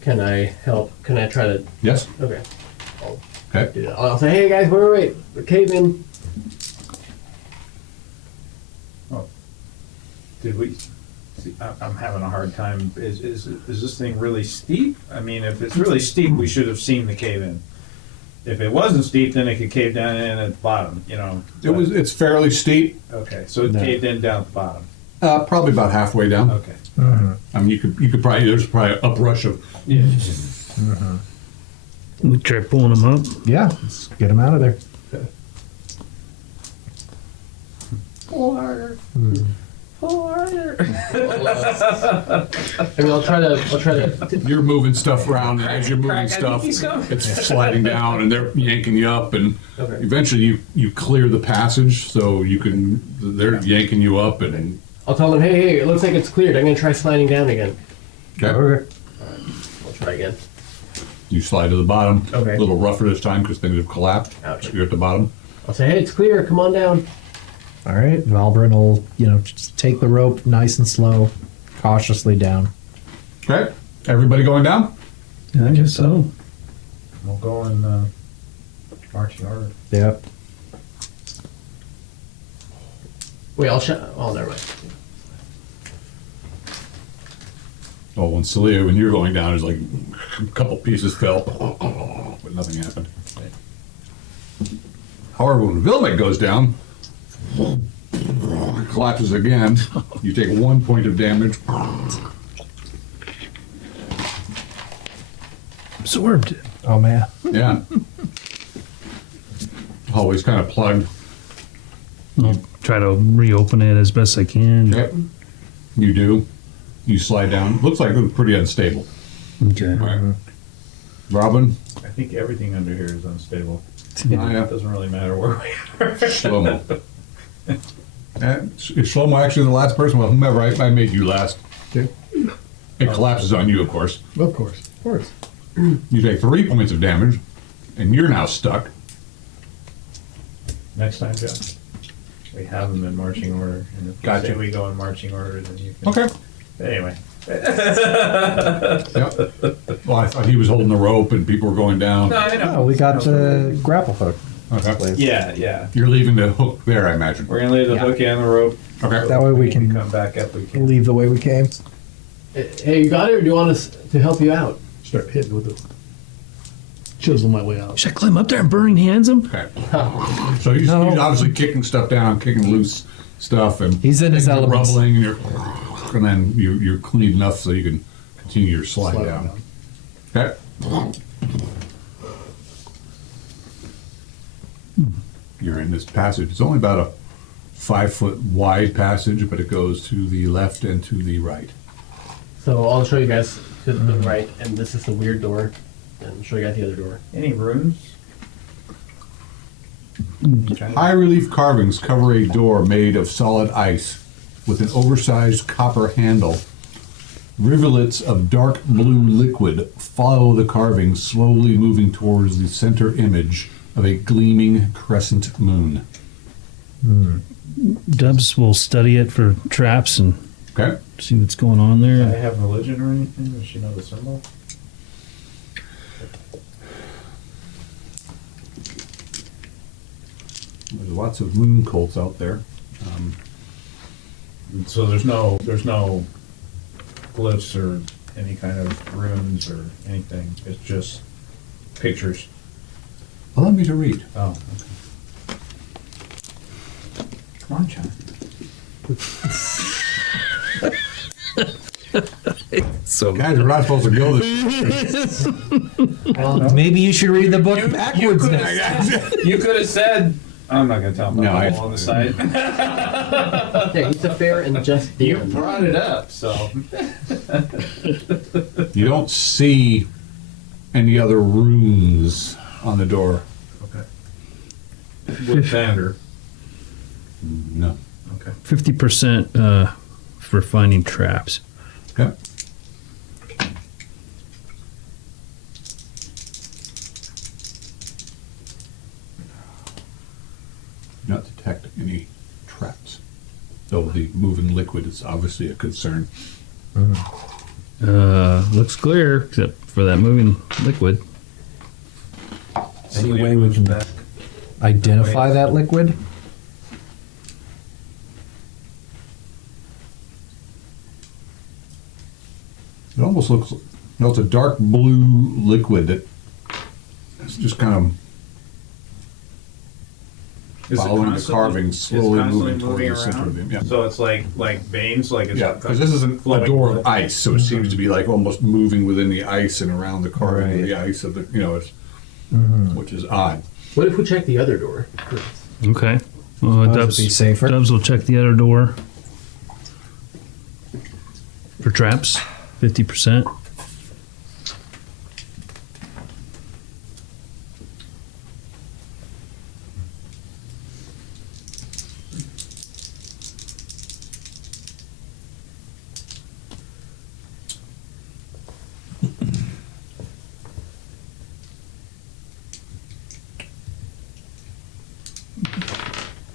Can I help? Can I try to? Yes? Okay. I'll Okay. do that. I'll say, hey guys, wait, cave in. Did we? See, I'm having a hard time. Is this thing really steep? I mean, if it's really steep, we should have seen the cave in. If it wasn't steep, then it could cave down in at the bottom. You know. It's fairly steep. Okay, so it No. caved in down at the bottom. Probably about halfway down. Okay. I mean, you could probably, there's probably an uprush of. Yeah. We try pulling them up. Yeah, let's get him out of there. Pull harder. Pull harder. I mean, I'll try to. You're moving stuff around, and as you're moving Crack, I stuff, think he's coming. it's sliding down, and they're yanking you up, and Okay. eventually you clear the passage, so you can. They're yanking you up, and I'll tell them, hey, it looks like it's cleared. I'm gonna try sliding down again. okay, I'll try again. you slide to the bottom. Okay. A little rougher this time because things have collapsed. Ouch. So you're at the bottom. I'll say, hey, it's clear. Come on down. All right, Valbrun will, just take the rope nice and slow, cautiously down. Okay, everybody going down? I guess so. We'll go in marching order. Yep. Wait, I'll check. Oh, never mind. Oh, when Celia, when you're going down, there's like a couple pieces fell, but nothing happened. However, when Vilmec goes down, it collapses again. You take 1 point of damage. Absorbed. Oh man. Yeah. Always kind of plugged. I'll try to reopen it as best I can. Yep. You do. You slide down. Looks like it was pretty unstable. Okay. Right. Robin, I think everything under here is unstable. yeah. It doesn't really matter where we are. Slow-mo. Is Slow-mo actually the last person? Well, whomever, I made you last. Okay. It collapses on you, of course. Of course. Of course. You take 3 points of damage, and you're now stuck. Next time, Joe, we have them in marching order. And if Gotcha. you say we go in marching order, then you can. Okay. Anyway. Yep. Well, I thought he was holding the rope and people were going down. No, I know. Oh, we got the grapple hook. Okay. Yeah. You're leaving the hook there, I imagine. We're gonna leave the hook and the rope. Okay. That way we can come back up. We can. leave the way we came. Hey, you got it, or do you want us to help you out? Start hitting with the chisel my way out. Should I climb up there and burning hands him? Okay. So he's obviously kicking stuff down, kicking loose stuff, and He's in his things are elements. rumbling, and then you're clean enough so you can continue your slide down. Okay. You're in this passage. It's only about a 5 foot wide passage, but it goes to the left and to the right. So I'll show you guys to the right, and this is the weird door, and I'll show you guys the other door. Any runes? High relief carvings cover a door made of solid ice with an oversized copper handle. Rivulets of dark blue liquid follow the carvings, slowly moving towards the center image of a gleaming crescent moon. Dubs will study it for traps and Okay? see what's going on Do I there. have religion or anything? Does she know the symbol? There's lots of moon cults out there. So there's no glyphs or any kind of runes or anything. It's just pictures. Allow me to read. Oh, okay. Come on, John. Guys, we're not supposed to go this. Maybe you should read the book backwards next. You could have said. I'm not gonna tell him. No, I- on the side. Yeah, he's a fair and just You DM. brought it up, so. You don't see any other runes on the door. Okay. With Vander. No. Okay. 50% for finding traps. Okay. Do not detect any traps. Though the moving liquid is obviously a concern. Looks clear, except for that moving liquid. Any way we can identify that liquid? It almost looks, it's a dark blue liquid that it's just kind of, Is it following the constantly- carving, it's slowly constantly moving toward the center of the yeah. So it's like veins, like it's Yeah, because this isn't a flowing door blood. of ice, so it seems to be like almost moving within the ice and around the carving of the ice of the, it's, which is odd. What if we check the other door? Okay. Well, Would Dubs, be safer. Dubs will check the other door for traps, 50%.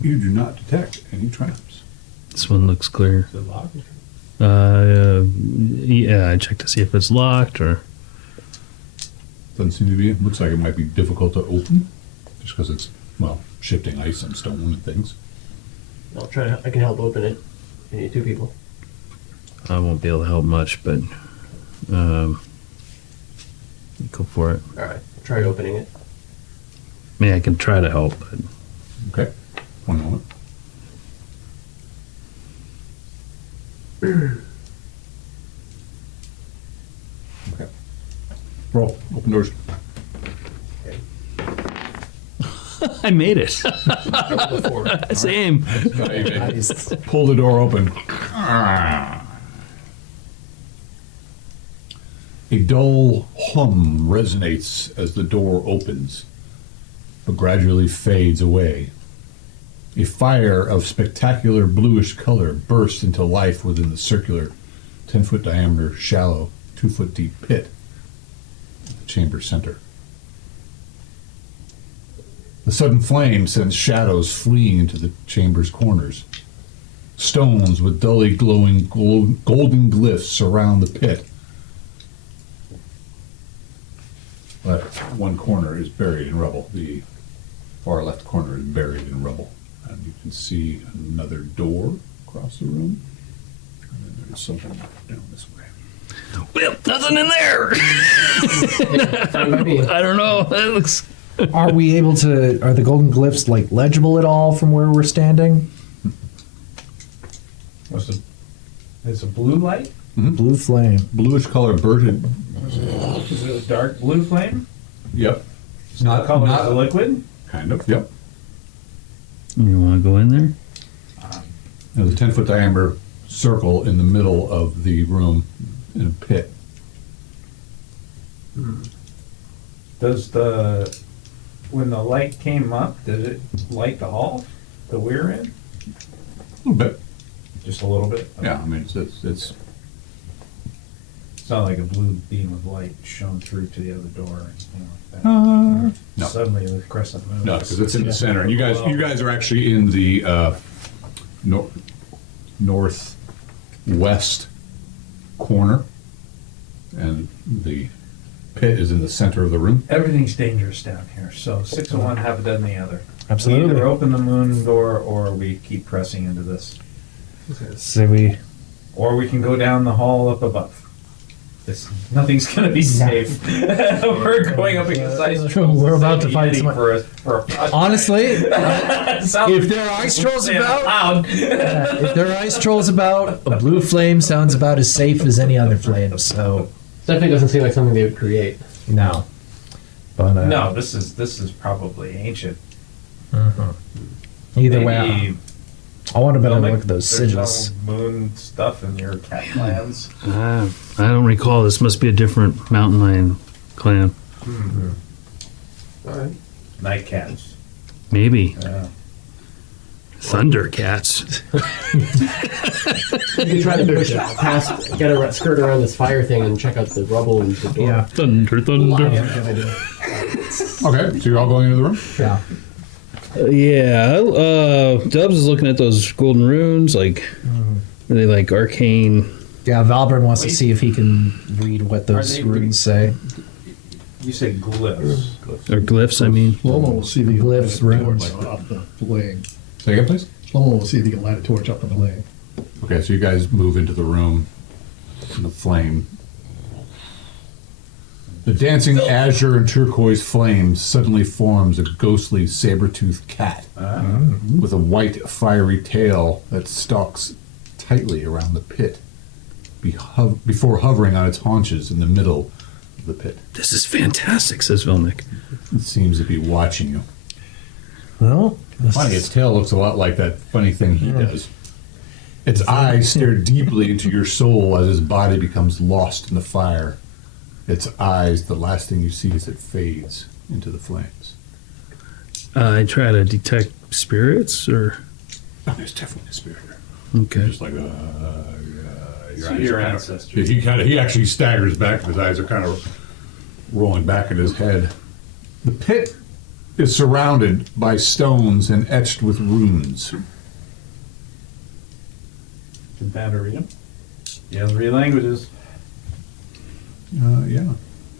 You do not detect any traps. This one looks clear. Is it locked? Yeah, I checked to see if it's locked or. Doesn't seem to be. It looks like it might be difficult to open, just because it's, well, shifting ice and stone and things. I'll try to, I can help open it. You need two people. I won't be able to help much, but go for it. Alright, try opening it. I mean, I can try to help, but Okay, one moment. Okay. Roll. Open doors. I made it. Before. Same. Nice. Pull the door open. A dull hum resonates as the door opens, but gradually fades away. A fire of spectacular bluish color bursts into life within the circular, 10-foot diameter, shallow, 2-foot deep pit at the chamber center. The sudden flame sends shadows fleeing into the chamber's corners. Stones with dully glowing golden glyphs surround the pit. But one corner is buried in rubble. The far left corner is buried in rubble. And you can see another door across the room. And then there's something down this way. Well, nothing in there. I don't know. It looks. Are we able to? Are the golden glyphs like legible at all from where we're standing? It's a blue light? Blue flame. Bluish color burden. Is it a dark blue flame? Yep. It's not color of the liquid? Kind of. Yep. You want to go in there? There's a 10-foot diameter circle in the middle of the room in a pit. Does when the light came up, did it light the hall that we're in? A little bit. Just a little bit? Yeah, I mean, it's It's not like a blue beam of light shone through to the other door or anything like that. no. Suddenly the crescent moon. No, because it's in the center. And you guys are actually in the northwest corner, and the pit is in the center of the room. Everything's dangerous down here, so 6 of one, half a dozen the other. Absolutely. We either open the moon door or we keep pressing into this. So we. Or we can go down the hall up above. Nothing's gonna be safe. We're going up against ice trolls. We're about to Yeti fight some- for a Honestly, if there are ice trolls about, loud. if there are ice trolls about, a blue flame sounds about as safe as any other flame. So Definitely doesn't seem like something they would create. no. But No, this is probably ancient. Either way, Maybe I want to better filmic. look at those There's sigils. no moon stuff in your cat plans. I don't recall. This must be a different mountain lion clan. Alright. Night cats. Maybe. Yeah. Thunder cats. You could try to push past, get a skirt around this fire thing and check out the rubble and the door. Yeah. Thunder, thunder. Okay, so you're all going into the room? Yeah. Dubs is looking at those golden runes. Like, are they like arcane? Yeah, Valbrun wants to see if he can read what those they runes say. You say glyphs. Or glyphs, I mean. Shlomo will see if he can Glyphs, light a runes. torch up the flame. Say again, please. Shlomo will see if he can light a torch up the flame. Okay, so you guys move into the room, and the flame The dancing azure and turquoise flames suddenly forms a ghostly saber-toothed cat with a white fiery tail that stalks tightly around the pit before hovering on its haunches in the middle of the pit. This is fantastic, says Vilnick. It seems to be watching you. Well, Funny, its tail looks a lot like that funny thing he does. Its eyes stare deeply into your soul as his body becomes lost in the fire. Its eyes, the last thing you see as it fades into the flames. I try to detect spirits, or Oh, there's definitely a spirit here. okay. Just like, Your ancestors. he actually staggers back, and his eyes are kind of rolling back in his head. The pit is surrounded by stones and etched with runes. Can Panda read them? He has 3 languages. Yeah.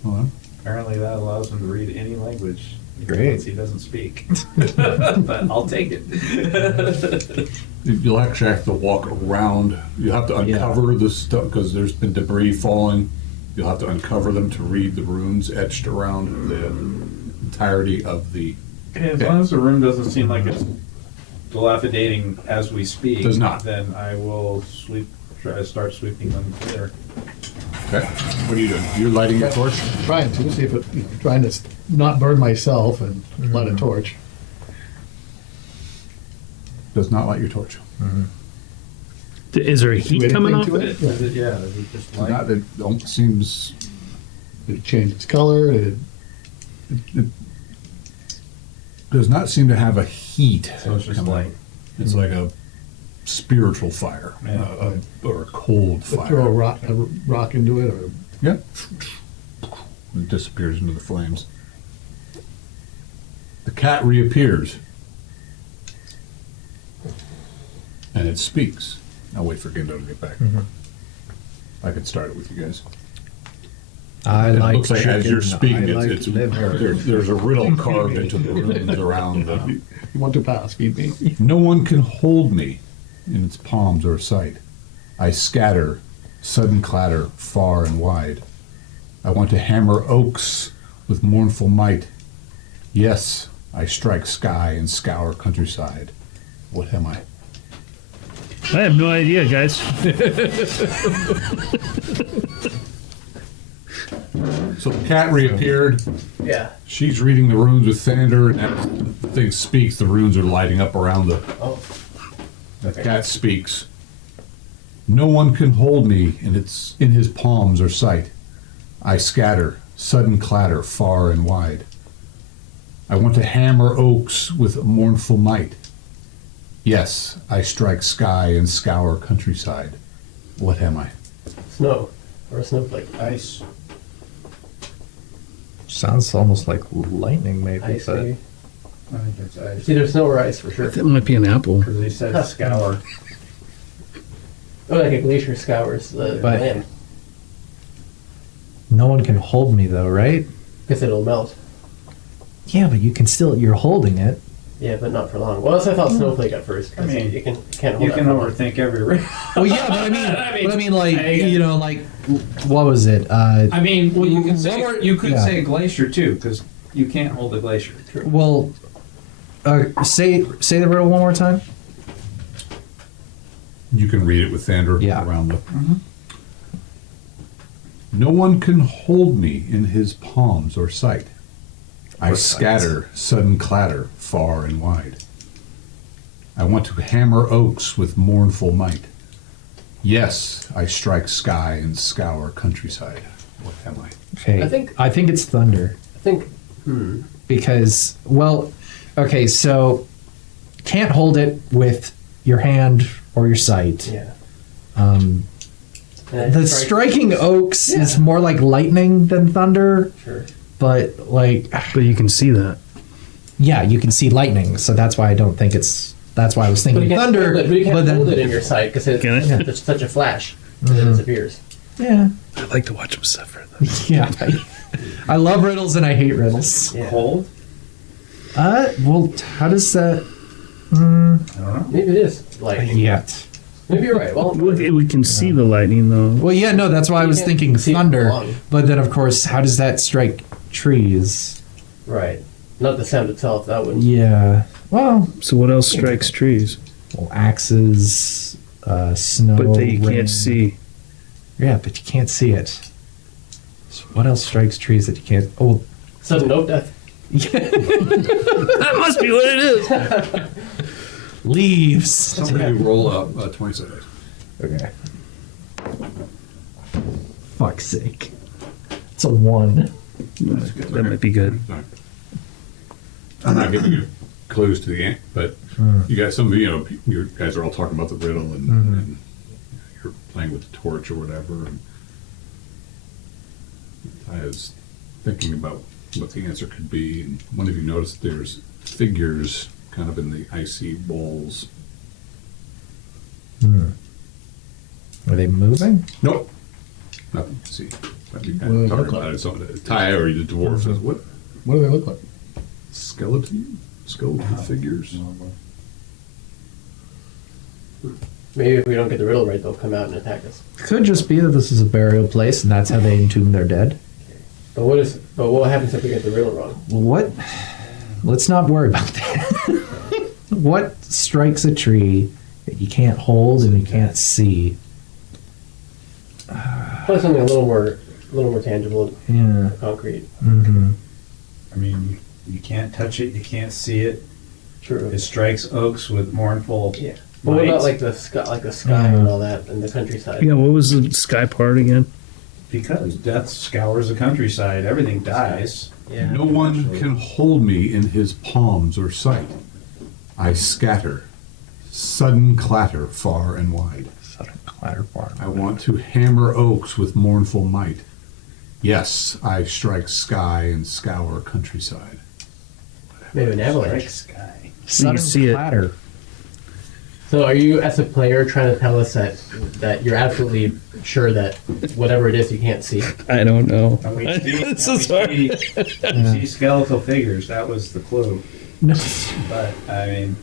Hold on. Apparently that allows him to read any language. Great. Once he doesn't speak. But I'll take it. You'll actually have to walk around. You'll have to uncover the stuff because there's been debris falling. You'll have to uncover them to read the runes etched around the entirety of the. As long as the room doesn't seem like it's dilapidating as we speak, Does not. then I will try to start sweeping them clear. Okay. What are you doing? You're lighting your torch? Trying to see if it, trying to not burn myself and light a torch. Does not light your torch. Is there a heat Do coming anything off to it? it? Is it, yeah, is it just light? Not, it almost seems. Did it change its color? It does not seem to have a heat. So it's just coming light. out. It's like a spiritual fire, Yeah. or a cold fire. Throw a rock into it, or Yeah. It disappears into the flames. The cat reappears. And it speaks. I'll wait for Gendo to get back. I could start it with you guys. I And it like looks like as you're chicken, speaking, I like it's liver. there's a riddle carved into the runes around the. you want to pass, feed me. No one can hold me in its palms or sight. I scatter, sudden clatter, far and wide. I want to hammer oaks with mournful might. Yes, I strike sky and scour countryside. What am I? I have no idea, guys. So the cat reappeared. Yeah. She's reading the runes with Thander, and as the thing speaks, the runes are lighting up around the. Oh. The cat speaks. No one can hold me in his palms or sight. I scatter, sudden clatter, far and wide. I want to hammer oaks with mournful might. Yes, I strike sky and scour countryside. What am I? Snow. Or a snowflake. Ice. Sounds almost like lightning, maybe. Ice, but maybe. I think it's ice. It's either snow or ice for sure. That might be an apple. Because they said scour. Oh, like a glacier scours the But- land. no one can hold me, though, right? Because it'll melt. Yeah, but you can still. You're holding it. Yeah, but not for long. Well, that's what I thought snowflake at first. 'Cause I mean, you can't hold You that can for long. overthink every ring. Well, yeah, but I mean, like like, what was it? I mean, well, you can What say were- you could yeah. say glacier too, because you can't hold a glacier. True. Well, say the riddle one more time. You can read it with Thander Yeah. around the. No one can hold me in his palms or sight. I Or sights. scatter, sudden clatter, far and wide. I want to hammer oaks with mournful might. Yes, I strike sky and scour countryside. What am I? Okay, I think- it's thunder I think. because okay, so can't hold it with your hand or your sight. Yeah. Um, And the I striking oaks is Yeah. more like lightning than thunder, Sure. but like, But you can see that. yeah, you can see lightning, so that's why I don't think it's. That's why I was But you thinking can't thunder. hold it, but you can't but then, hold it in your sight because it's Can it? just such a flash and it disappears. yeah, I like to watch him suffer. Though. yeah. I love riddles and I hate riddles. Yeah. Cold? Well, how does that? I don't know. Maybe it is lightning. Yet. Maybe you're right. Well, We can see the lightning though. Well, yeah, no, that's why I was can't thinking see it thunder. along. But then, of course, how does that strike trees? right. Not the sound itself. That would. Yeah. Well, So what else strikes trees? axes, snow. But that you rain. can't see. Yeah, but you can't see it. So what else strikes trees that you can't? Oh, Sudden oak death. That must be what it is. leaves. Somebody roll up 20 seconds. Okay. Fuck's sake. It's a 1. That might be good. I'm not giving you clues to the end, but you guys, you guys are all talking about the riddle and you're playing with the torch or whatever. And I was thinking about what the answer could be, and one of you noticed there's figures kind of in the icy walls. Are they moving? Nope. Nothing to see. But you What do kind they of look talking like? about it. So Ty or the dwarf says, what? What do they look like? Skeleton figures? Maybe if we don't get the riddle right, they'll come out and attack us. Could just be that this is a burial place and that's how they entomb their dead. But what happens if we get the riddle wrong? Well, what? Let's not worry about that. What strikes a tree that you can't hold and you can't see? Probably something a little more tangible, Yeah. concrete. Mm-hmm. I mean, you can't touch it, you can't see it. True. It strikes oaks with mournful. Yeah. But what about lights. like the sky and all that, and the countryside? Yeah, what was the sky part again? Because death scours the countryside, everything dies. Yeah. No one can hold me in his palms or sight. I scatter, sudden clatter far and wide. Sudden clatter bar. I want to hammer oaks with mournful might. Yes, I strike sky and scour countryside. Maybe an avalanche. Sky. Sudden see it. clatter. So are you, as a player, trying to tell us that you're absolutely sure that whatever it is you can't see? I don't know. And we see, This is hard. we see skeletal figures. That was the clue. No. But I mean,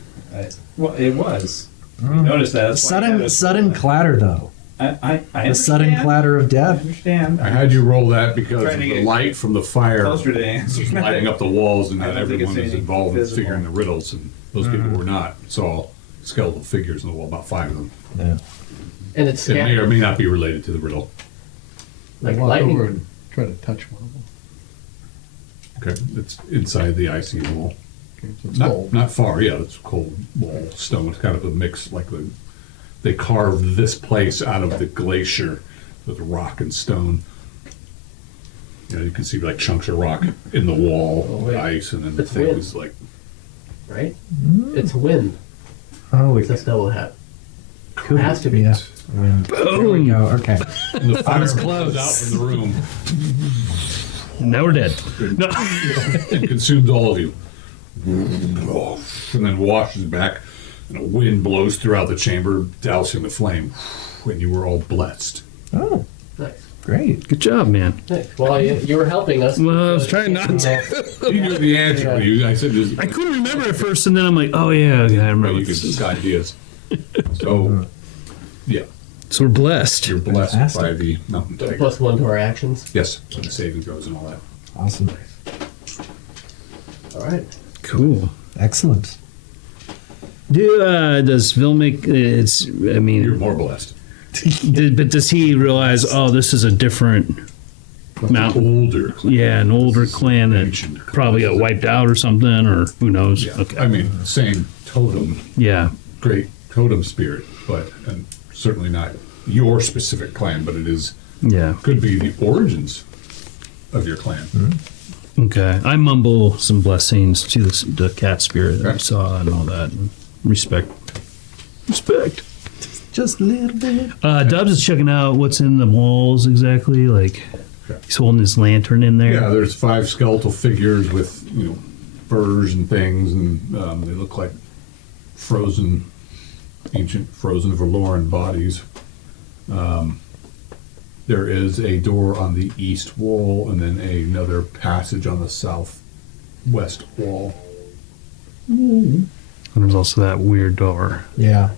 well, it was. You noticed that. That's why I had Sudden it. clatter, though. I The sudden understand. clatter of I death. understand. I had you roll that because Trying of to the get light from the fire closer to the answer. was lighting up the walls, and I not don't think it's everyone was anything involved in physical. figuring the riddles, and those people were not. Saw skeletal figures on the wall, about 5 of them. Yeah. And it's It may or scattered, may not be related to the riddle. like I walk over lightning. and try to touch one of them. Okay, it's inside the icy wall. Okay, so it's cold. Not far, yeah, it's cold wall stone. It's kind of a mix, like they carved this place out of the glacier with rock and stone. You know, you can see like chunks of rock in the wall, Oh, wait. ice, and then the It's thing wind. is like, Right? It's wind. Oh, It's this double hat. It has to be. yeah. There we go. Okay. and the fire was blows close. out from the room Now we're dead. No. and consumes all of you. And then washes back, and a wind blows throughout the chamber, dousing the flame. When you were all blessed. Oh, Nice. great. Good job, man. Nice. Well, you were helping us. Well, I was trying not to. You knew the answer. I said, I couldn't remember at first, and then I'm like, oh yeah, okay, I remember. you could This is- just ideas. So, yeah, So we're blessed. you're blessed Fantastic. by the mountain tiger. +1 to our actions. Yes, so the saving throws and all that. Awesome. All right. Cool. Excellent. Does Vil make it's? I You're mean, more blessed. but does he realize? Oh, this is a different mountain. Older. clan. Yeah, an older clan that Ancient clan. probably got wiped out or something, or who knows? Yeah. Okay. I mean, same totem, Yeah. great totem spirit, but and certainly not your specific clan, but it is Yeah. could be the origins of your clan. Okay. I mumble some blessings to the cat spirit that I Okay. saw and all that. And respect. Respect. Just a little bit. Dubs is checking out what's in the walls exactly. Like Okay. he's holding his lantern in there. Yeah, there's 5 skeletal figures with furs and things, and they look like ancient frozen Verloran bodies. There is a door on the east wall, and then another passage on the southwest wall. And there's also that weird door. Yeah.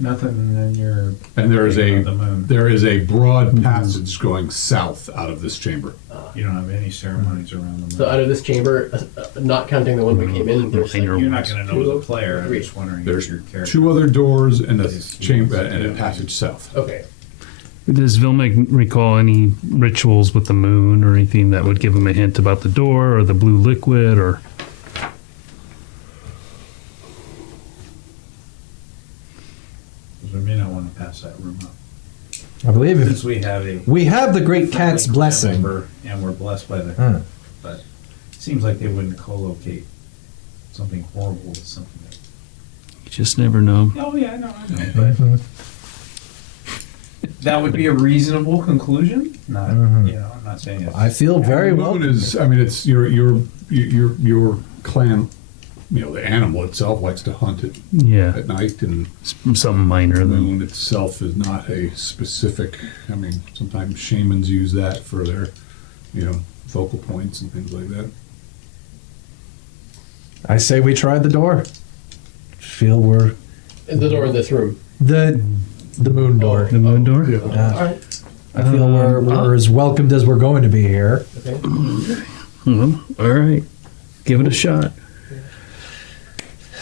Nothing in your. And there is thinking about the moon. there is a broad passage going south out of this chamber. You don't have any ceremonies around the moon. So out of this chamber, not counting the one we came in, there's like, You're not going to know as a player. I'm Three. just wondering There's if your character. 2 other doors and a chamber and a passage south. okay. Does Vilmec recall any rituals with the moon or anything that would give him a hint about the door or the blue liquid or? We may not want to pass that room up. I believe Since if we have a the great cat's clan blessing. member and we're blessed by the. Huh. But it seems like they wouldn't co-locate something horrible with something. You just never know. Oh yeah, I know. But that would be a reasonable conclusion. Not, you know, I'm not saying it's. I feel very The well. moon is, I mean, it's your clan, you know, the animal itself likes to hunt it Yeah, at night, and something minor the though. moon itself is not a specific, I mean, sometimes shamans use that for their, you know, focal points and things like that. I say we tried the door. Feel we're The door in this room. the moon door. The moon door. All right. I feel we're as welcomed as we're going to be here. Okay. Well, all right, give it a shot.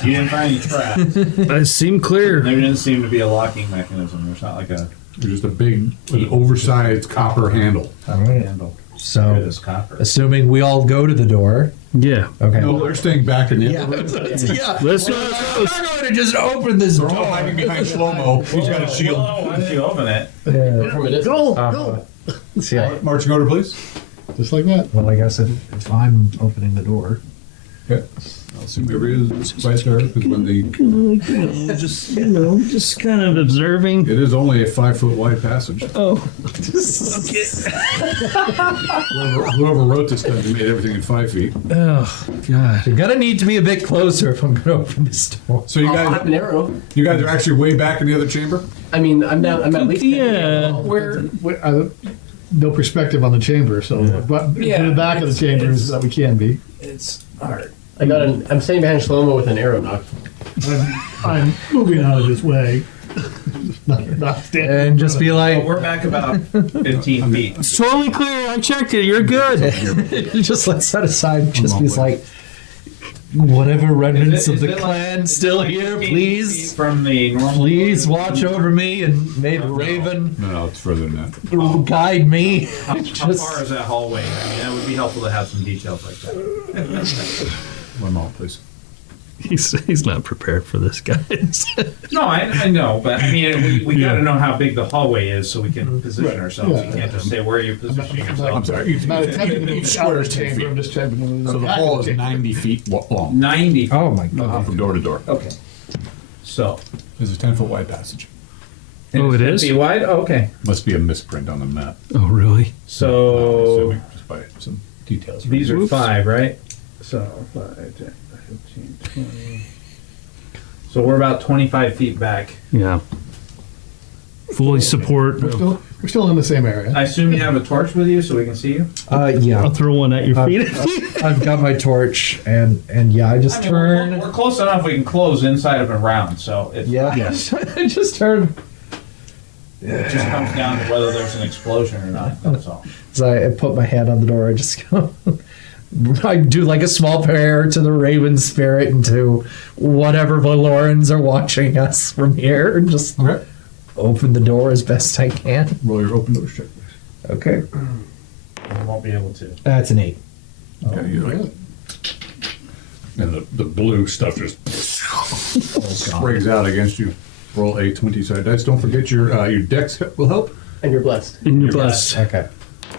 You didn't find any traps. That seemed clear. There didn't seem to be a locking mechanism. There's not like a There's just a big, an oversized copper handle. All right. handle. So, This copper. assuming we all go to the door. Yeah. Okay. No, they're staying back in the Yeah. other room. Yeah. Let's I'm not going to just open this They're all door. hiding behind Shlomo. He's got a shield. Whoa, why did you open it? From a distance. See, Marching order, please. Just like that. well, I guess if I'm opening the door. Okay. I'll assume everybody is right there, because when the, Just kind of observing. it is only a 5-foot wide passage. Oh, Whoever wrote this stuff made everything in 5 feet. oh, God. You're gonna need to be a bit closer if I'm gonna open this door. So you I'll have an guys, arrow. you guys are actually way back in the other chamber? I mean, I'm at least. Yeah. We're no perspective on the chamber, so but Yeah, in the back of the chamber is that we can be. It's hard. I'm staying behind Shlomo with an arrow knock. I'm moving out of his way. not standing. And just be But like, we're back about 15 feet. It's totally clear. I checked it. You're good. just let that aside. Just be like, whatever remnants of Is the it clan still like here, 15 feet please. From the normal. Please watch over me and may the Raven No, it's further than that. guide me. How Just- far is that hallway? I mean, that would be helpful to have some details like that. One moment, please. He's not prepared for this, guys. No, I know, but I mean, we got to know how big the hallway is so we can position ourselves. Yeah. You can't just say where you're positioning I'm yourself. sorry. Each, I'm not attempting to each move square out of is the 10 chamber. feet. I'm just trying to move So the back hall of is 90 feet long, 90. Oh my god. from door to door. Okay. So. There's a 10-foot wide passage. Oh, it it's is? 10 feet wide? Oh, okay. Must be a misprint on the map. Oh, really? So Assuming, just by some details. these are Oops. 5, right? So 5, 10, 15, 20. So we're about 25 feet back. Yeah. Fully support. We're still in the same area. I assume you have a torch with you so we can see you? Yeah. I'll throw one at your feet. I've got my torch and yeah, I just I mean, turn. we're close enough we can close inside of a round, so it's, Yeah. Yes. I just turn. it just comes down to whether there's an explosion or not, that's all. As I put my hand on the door, I just go. I do like a small prayer to the Raven Spirit and to whatever Valorans are watching us from here, and just Okay. open the door as best I can. Roll your open doors check, please. Okay. We won't be able to. That's an 8. Okay, you like, and the blue stuff just sprays out against you. Roll a 20-sided dice. Don't forget your dex will help. And you're blessed. And you're blessed. Okay.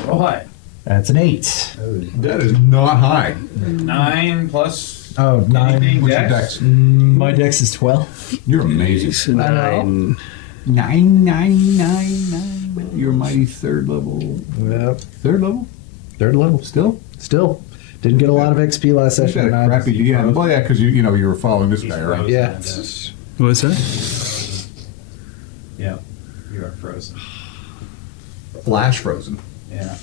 Oh, hi. That's an 8. That is not high. 9 plus. Oh, 9. Anything? What's your Dex? dex? My dex is 12. You're amazing. Nine. 9. You're a mighty third level. Yep. Third level? 3rd level. Still? Didn't get a lot of XP last You session. got a crappy DM. Well, yeah, because you were following this guy around. Yeah. What's that? Yeah. You are frozen. Flash frozen. Yeah.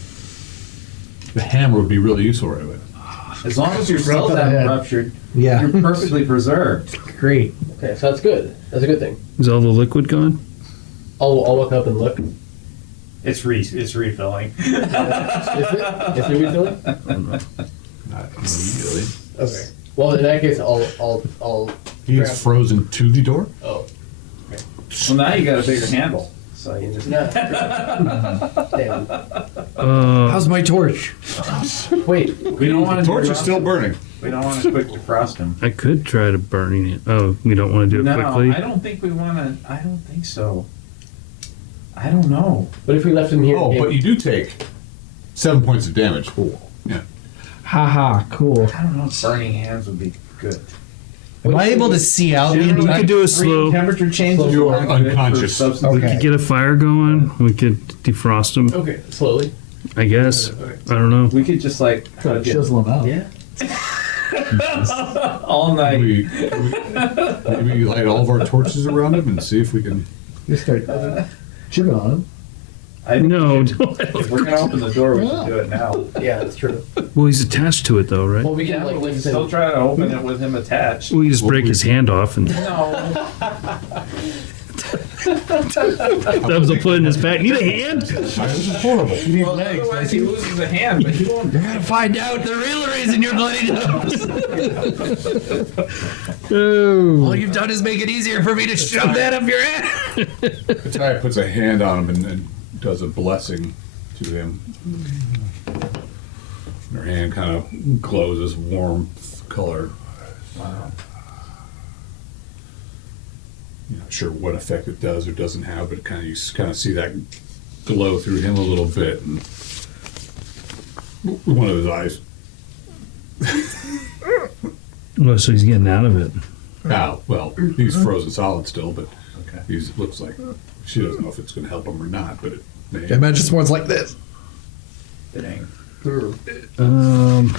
The hammer would be really useful right away. As long as your cells on the haven't head. ruptured, Yeah. you're perfectly preserved. Great. Okay, so that's good. That's a good thing. Is all the liquid gone? I'll look up and look. It's refilling. Is it refilling? Not immediately. Okay. Well, in that case, I'll. He is frozen to the door? Oh. Well, now you got a bigger handle, so you just. No. Damn. How's my torch? Wait. We don't want to. Torch is still burning. We don't want to quick defrost him. I could try to burning it. Oh, we don't want to do it No, quickly? I don't think we want to. I don't think so. I don't know. What if we left him here? Oh, but you do take 7 points of damage. Yeah. Haha, cool. I don't know if burning hands would be good. Am I able to see out? We could do a slow. Temperature changes. You are aren't good for unconscious. substance. We Okay. could get a fire going. We could defrost them. Okay, slowly. I guess. Okay. I don't know. We could just like Try to hug it chisel him out. Yeah. all night. Maybe light all of our torches around him and see if we can. Just start chipping on him. I think No. if we're gonna open the door, we should do it now. Yeah, that's true. Well, he's attached to it though, right? Well, we can Yeah, like but we can lift still him. try to open it with him attached. We just break his hand off and No. Stubbs will put it in his back. Need a hand? This is horrible. You need Well, legs. otherwise he loses a hand, but he won't. Gotta find out the real reason you're bleeding. Oh. All you've done is make it easier for me to shove that up your ass. Ty puts a hand on him and does a blessing to him. And her hand kind of glows this warm color. Wow. You're not sure what effect it does or doesn't have, but you kind of see that glow through him a little bit, and one of his eyes. Oh, so he's getting out of it. Well, he's frozen solid still, but Okay. looks like she doesn't know if it's going to help him or not, but it may. I imagine one's like this. Dang. Um,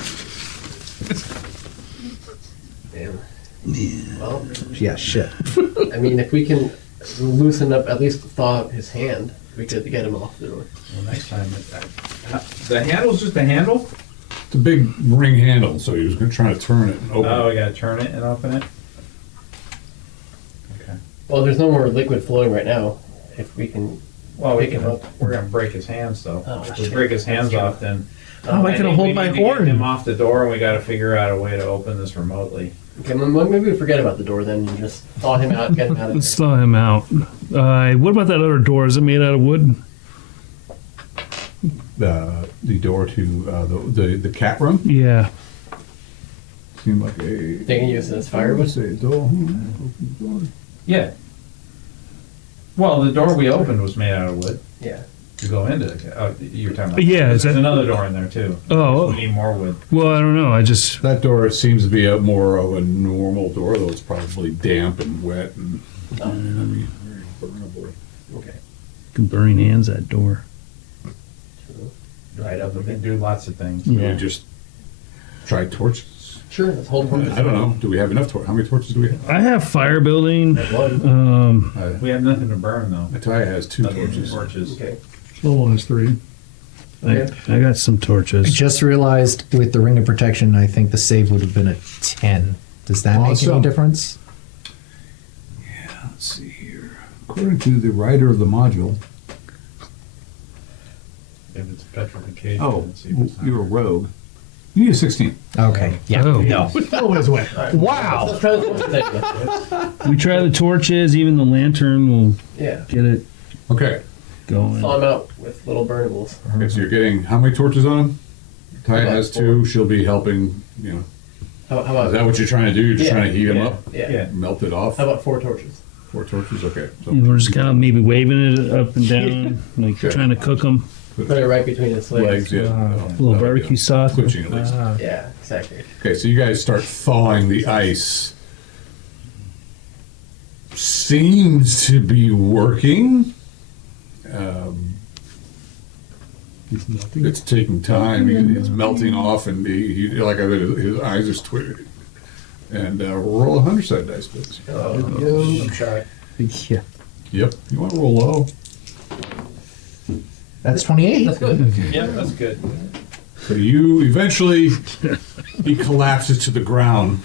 Damn. Well, Yeah, shit. I mean, if we can loosen up, at least thaw up his hand, we could get him off the door. Well, next time, the handle's just a handle. It's a big ring handle, so he was going to try to turn it and open Oh, it. we gotta turn it and open it. Okay. Well, there's no more liquid flowing right now. If we can Well, pick him up. we're gonna break his hands though. Oh, If we shit. break his hands That's true. off, then. How am I gonna hold my horn? Get him off the door, and we gotta figure out a way to open this remotely. Okay, well, maybe we forget about the door then and just thaw him out, get him out of let's here. thaw him out. What about that other door? Is it made out of wood? The door to the cat room Yeah. seemed like a. They can use it as firewood. Say door. Yeah. Well, the door we opened was made out of wood Yeah. to go into. You're talking about. Yeah, is There's that- another door in there too. Oh. We need more wood. Well, I don't know. I just. That door seems to be more of a normal door, though it's probably damp and wet and I mean, very burnable. Okay. Burning hands, that door. Right up a We can bit. do lots of things. You would just try torches. Sure, let's hold him. I don't know. Do we have enough torches? How many torches do we have? I have fire building. One. We have nothing to burn though. Ataya has 2 Nothing but torches. Torches. Okay. Slow has 3. I got some I torches. just realized with the ring of protection, I think the save would have been a 10. Does that make any Awesome. difference? Let's see here. According to the writer of the module, If it's petrification. let's see if it's not- you're a rogue. You need a 16. Okay. Yeah. Oh. No. Slow his way. Wow. Let's try this one thing. We try the torches, even the lantern will Yeah. get it Okay. going. Thaw him out with little burnables. Okay, so you're getting how many torches on him? Ataya About has 4. 2. She'll be helping, How Is about? that what you're trying to do? You're just Yeah. trying to heat him Yeah. up? Yeah. Melt it off? How about 4 torches? 4 torches? Okay. So And we're just kind of maybe waving it up and down, like Okay. trying to cook them. Put it right between his legs. legs, yeah. A little barbecue sauce. Twitching at least. Yeah, exactly. Okay, so you guys start thawing the ice. Seems to be working. He's nothing. It's taking time. It's melting off, and like I said, his eyes are twitching. And roll a 100-sided dice, please. I'm sorry. Yeah. Yep. You want to roll low? That's 28. That's good. Yeah, that's good. So you eventually, he collapses to the ground,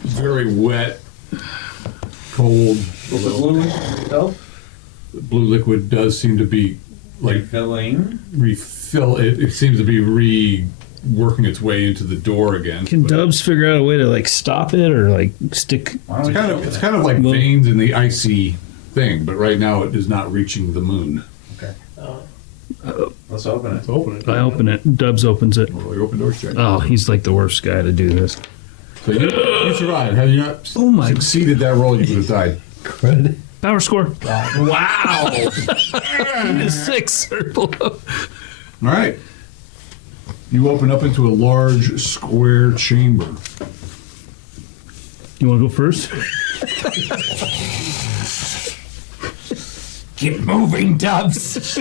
very wet, cold. With the blue itself? Blue liquid does seem to be like Filling. refill. It seems to be working its way into the door again. Can But Dubs figure out a way to like stop it or like stick? Why don't we it's just kind open of like Well- veins in the icy thing, but right now it is not reaching the moon. it? Okay. Let's open it. Let's open it. I open it. Dubs opens it. Well, we open doors check. Oh, he's like the worst guy to do this. So you survived. Had you not succeeded that roll, you would have died. Credit. Power score. Wow! He is 6 or below. All right. You open up into a large square chamber. You want to go first? Keep moving, Dubs.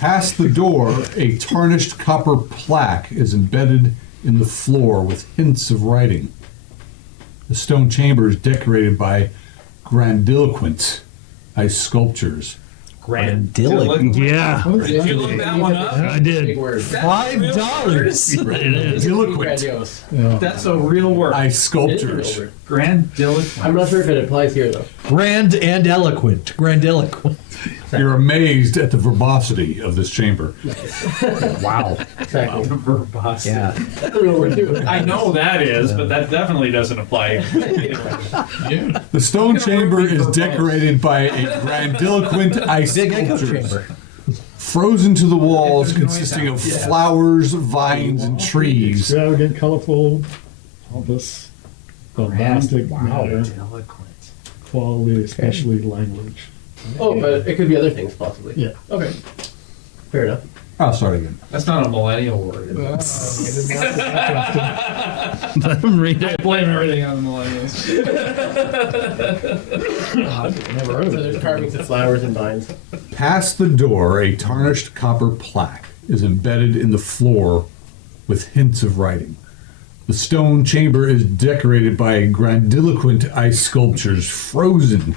Past the door, a tarnished copper plaque is embedded in the floor with hints of writing. The stone chamber is decorated by grandiloquent ice sculptures. Grandiloquent. Yeah, Did you look that one up? I Big did. word. $5. It is. Grandiloquent Grandiose. That's a real word. ice It is a sculptures. real word. Grandiloquent. I'm not sure if it applies here though. Grand and eloquent. Grandiloquent. You're amazed at the verbosity of this chamber. Wow. Exactly. Verbosity. Yeah. That's a real word too. I know that is, but that definitely doesn't apply. The stone It's gonna chamber work is for decorated by a grandiloquent ice Big echo sculptures. chamber. Frozen to the walls, There's noise consisting out. of flowers, vines, and trees. Extravagant, colorful, all this bombastic matter, Grandiloquent. quality, especially language. Oh, but it could be other things possibly. Yeah. Okay. Fair enough. I'll start again. That's not a millennial word. Let him read it. I blame everything on the millennials. Never heard of it. So there's carvings of flowers and vines. Past the door, a tarnished copper plaque is embedded in the floor with hints of writing. The stone chamber is decorated by grandiloquent ice sculptures frozen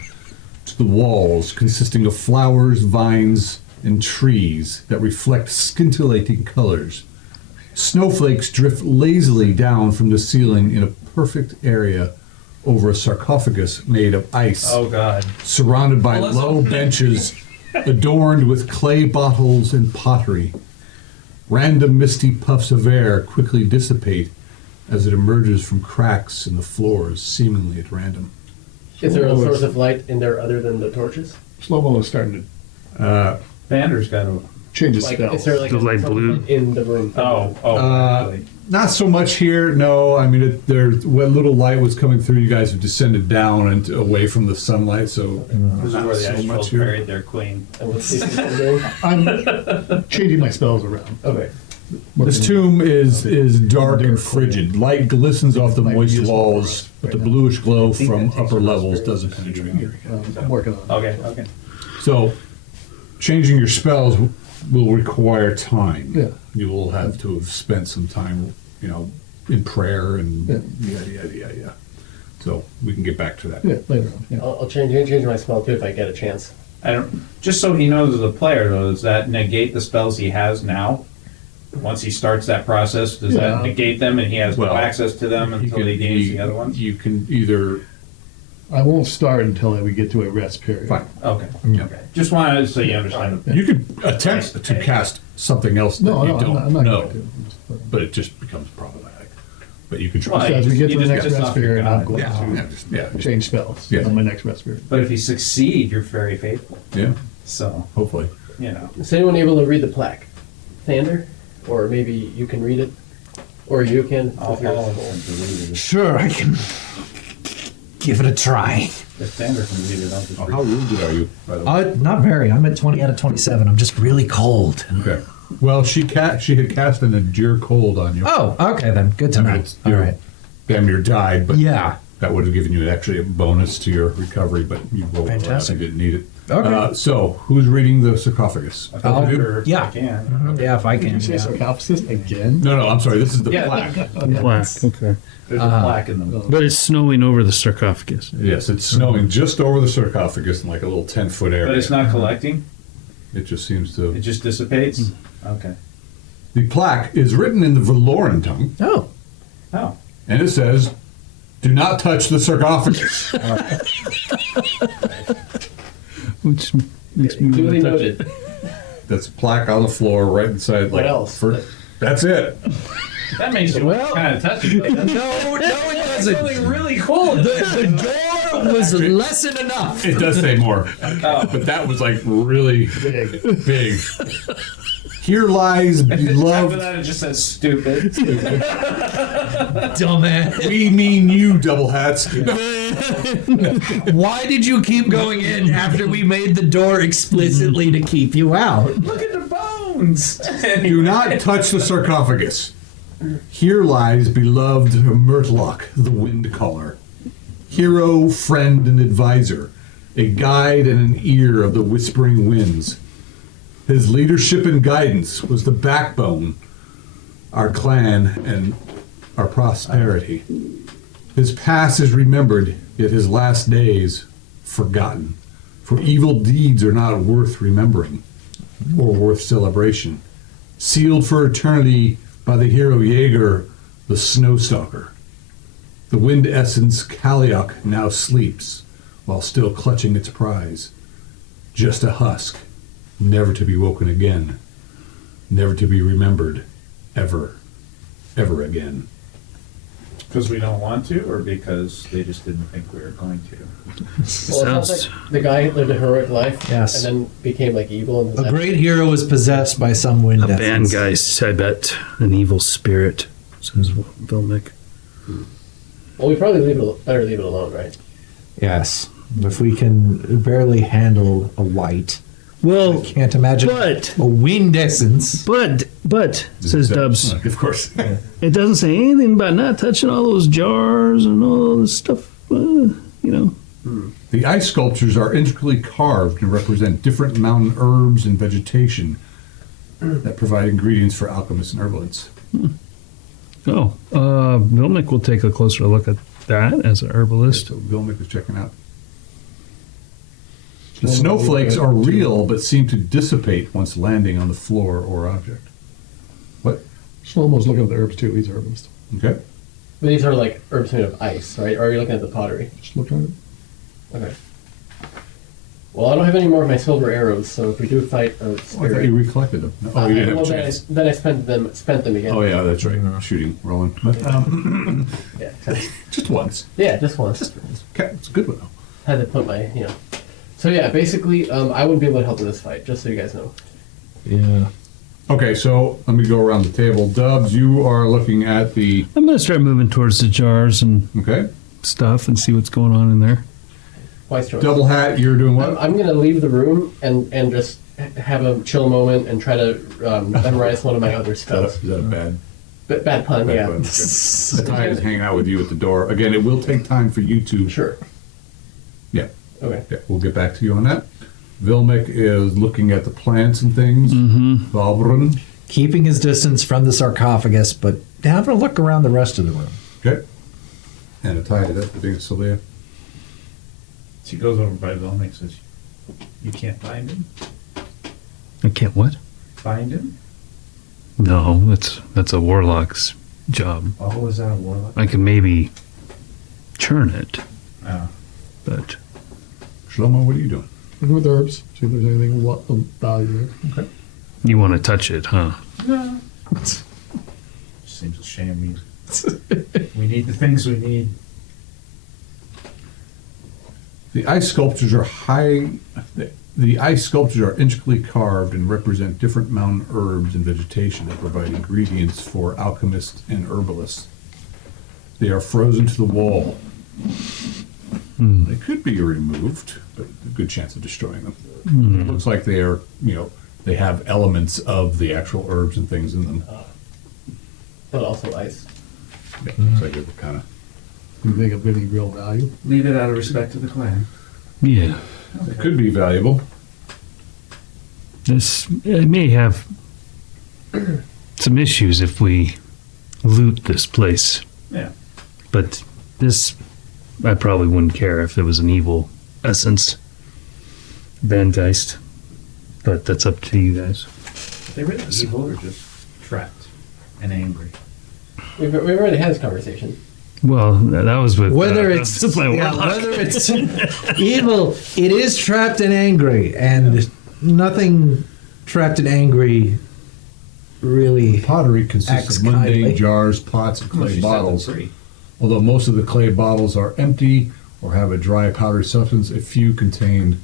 to the walls, consisting of flowers, vines, and trees that reflect scintillating colors. Snowflakes drift lazily down from the ceiling in a perfect area over a sarcophagus made of ice, Oh God. surrounded by Well, let's low open it. benches adorned with clay bottles and pottery. Random misty puffs of air quickly dissipate as it emerges from cracks in the floors, seemingly at random. Is there a source of light in there other than the torches? Slow-mo is starting to Vander's got a. change his Like, spells. is there like The a light something blue? in the room? Really? Not so much here, no. I mean, there's what little light was coming through. You guys have descended down and away from the sunlight, so This is not where the so ice much trolls here. buried their queen. And what's the doing? I'm changing my spells around. Okay. This tomb is dark and frigid. Light glistens off the Might be moist useful for walls, us but the right now. bluish glow think from that takes upper some levels spirit doesn't to penetrate here. I'm working on it. Okay. So, changing your spells will require time. Yeah. You will have to have spent some time, in prayer and yada. So we can get back to that. Yeah, later on. Yeah. I'll change my spell too if I get a chance. I don't. Just so he knows as a player, though, does that negate the spells he has now? Once he starts that process, does Yeah. that negate them, and he has no Well, access to them until he gains the other ones? You can either I won't start until we get to a rest period. fine. Okay. Yeah. Okay. Just wanted so you understand. You could attempt to cast something else that No, you no, don't I'm not know, going to. but it just becomes problematic. But you could Well, try. So as we get you to the just next piss rest off your period, I'm god. going Yeah. to change spells Yeah. on my next rest period. But if you succeed, you're very faithful. Yeah. So Hopefully. Is anyone able to read the plaque? Thander? Or maybe you can read it? Or you can? I'll with your follow skull. him to read it. Sure, I can give it a try. If Sander can read it, I'll just read How it. wounded are you, by the way? Not very. I'm at 20 out of 27. I'm just really cold. Okay. Well, she had cast an endure cold on you. Oh, okay then. Good to I mean, know. it's, All you're right. damn near died, but Yeah. that would have given you actually a bonus to your recovery, but you rolled it, so Fantastic. you didn't need it. Okay. So, who's reading the sarcophagus? I'll- Sure, if yeah. I can. Yeah, if I Did can. you say Yeah. sarcophagus again? No, I'm sorry. This is the Yeah. plaque. Plaque. Okay. There's a plaque in them. But it's snowing over the sarcophagus. Yes, it's snowing just over the sarcophagus in like a little 10-foot area. But it's not collecting. It just seems It to. just dissipates. Okay. The plaque is written in the Valoran tongue, Oh, Oh. and it says, Do not touch the sarcophagus. Which makes me Duly want to touch noted. That's a plaque on the floor right inside. What else? That's it. That makes you kind of touchy. No, it doesn't. Something really cool. The door was lesson enough. It does say more, but that was like really big. Here lies After beloved. that, it just says stupid. Dumbass. We mean you, double hats. Why did you keep going in after we made the door explicitly to keep you out? Look at the bones. Do not touch the sarcophagus. Here lies beloved Murtlock, the wind caller. Hero, friend, and advisor. A guide and an ear of the whispering winds. His leadership and guidance was the backbone, our clan, and our prosperity. His past is remembered, yet his last days forgotten. For evil deeds are not worth remembering or worth celebration. Sealed for eternity by the hero Jaeger, the Snowstalker. The wind essence Kaliok now sleeps while still clutching its prize. Just a husk. Never to be woken again, never to be remembered, ever, ever again. Because we don't want to, or because they just didn't think we were going to? Well, it sounds like the guy lived a heroic life, Yes. and then became like evil. And A great hero was possessed by some wind A essence. bandgeist, I bet. An evil spirit, says Vilnick. Well, we probably better leave it alone, right? Yes. If we can barely handle a white, Well, can't imagine but, a wind essence. says Dubs, Of course. it doesn't say anything about not touching all those jars and all this stuff, The ice sculptures are intricately carved and represent different mountain herbs and vegetation that provide ingredients for alchemists and herbalists. Vilnick will take a closer look at that as an herbalist. So Vilnick is checking out. The snowflakes are real, but seem to dissipate once landing on the floor or object. What? Shlomo's looking at the herbs too. He's a herbalist. Okay. But these are like herbs made of ice, right? Or are you looking at the pottery? Just look at it. Okay. Well, I don't have any more of my silver arrows, so if we do fight a Oh, I spirit, thought you recollected them. No, oh, you didn't have a chance. then I spent them again. Oh, yeah, that's right. Shooting, rolling. But, Yeah, just once. yeah, just once. Okay, it's a good one, though. Had to put my, So yeah, basically, I wouldn't be able to help in this fight, just so you guys know. Yeah. Okay, so let me go around the table. Dubs, you are looking at the... I'm going to start moving towards the jars and Okay. stuff and see what's going on in there. Wise choice. Double hat, you're doing what? I'm gonna leave the room and just have a chill moment and try to memorize one of my other Is that spells. a bad... Bad pun, bad yeah. one? Okay. Ty is hanging out with you at the door. Again, it will take time for you to... Sure. Yeah. Okay. Yeah, we'll get back to you on that. Vilmic is looking at the plants and things. Mm-hmm. Valbrun. Keeping his distance from the sarcophagus, but having a look around the rest of the room. Okay. And a tie to that, I think it's Sylvia. She goes over by Vilnick and says, "You can't find him? I can't what? Find him? No, that's a warlock's job. Oh, is that a warlock?" I can maybe churn it, Oh. but Shlomo, what are you doing? Looking with herbs. See if there's anything of value there. you want to touch it, huh? No. Seems a shame. We need the things we need. The ice sculptures are The ice sculptures are intricately carved and represent different mountain herbs and vegetation that provide ingredients for alchemists and herbalists. They are frozen to the wall. They could be removed, but a good chance of destroying them. It looks like they are, they have elements of the actual herbs and things in them. But also ice. Yeah, looks like it kind of. Do you think of any real value? Leave it out of respect to the clan. Yeah. It could be valuable. It may have some issues if we loot this place. Yeah. But this, I probably wouldn't care if it was an evil essence. Bandgeist. But that's up to you guys. Are they really evil or just trapped and angry? We've already had this conversation. Well, that was with Whether that's it's my yeah, warlock. whether it's evil, it is trapped and angry, and nothing trapped and angry really. Pottery consists Acts of mundane kindly. jars, pots, and clay She said bottles. that's free. Although most of the clay bottles are empty or have a dry powdery substance, a few contain,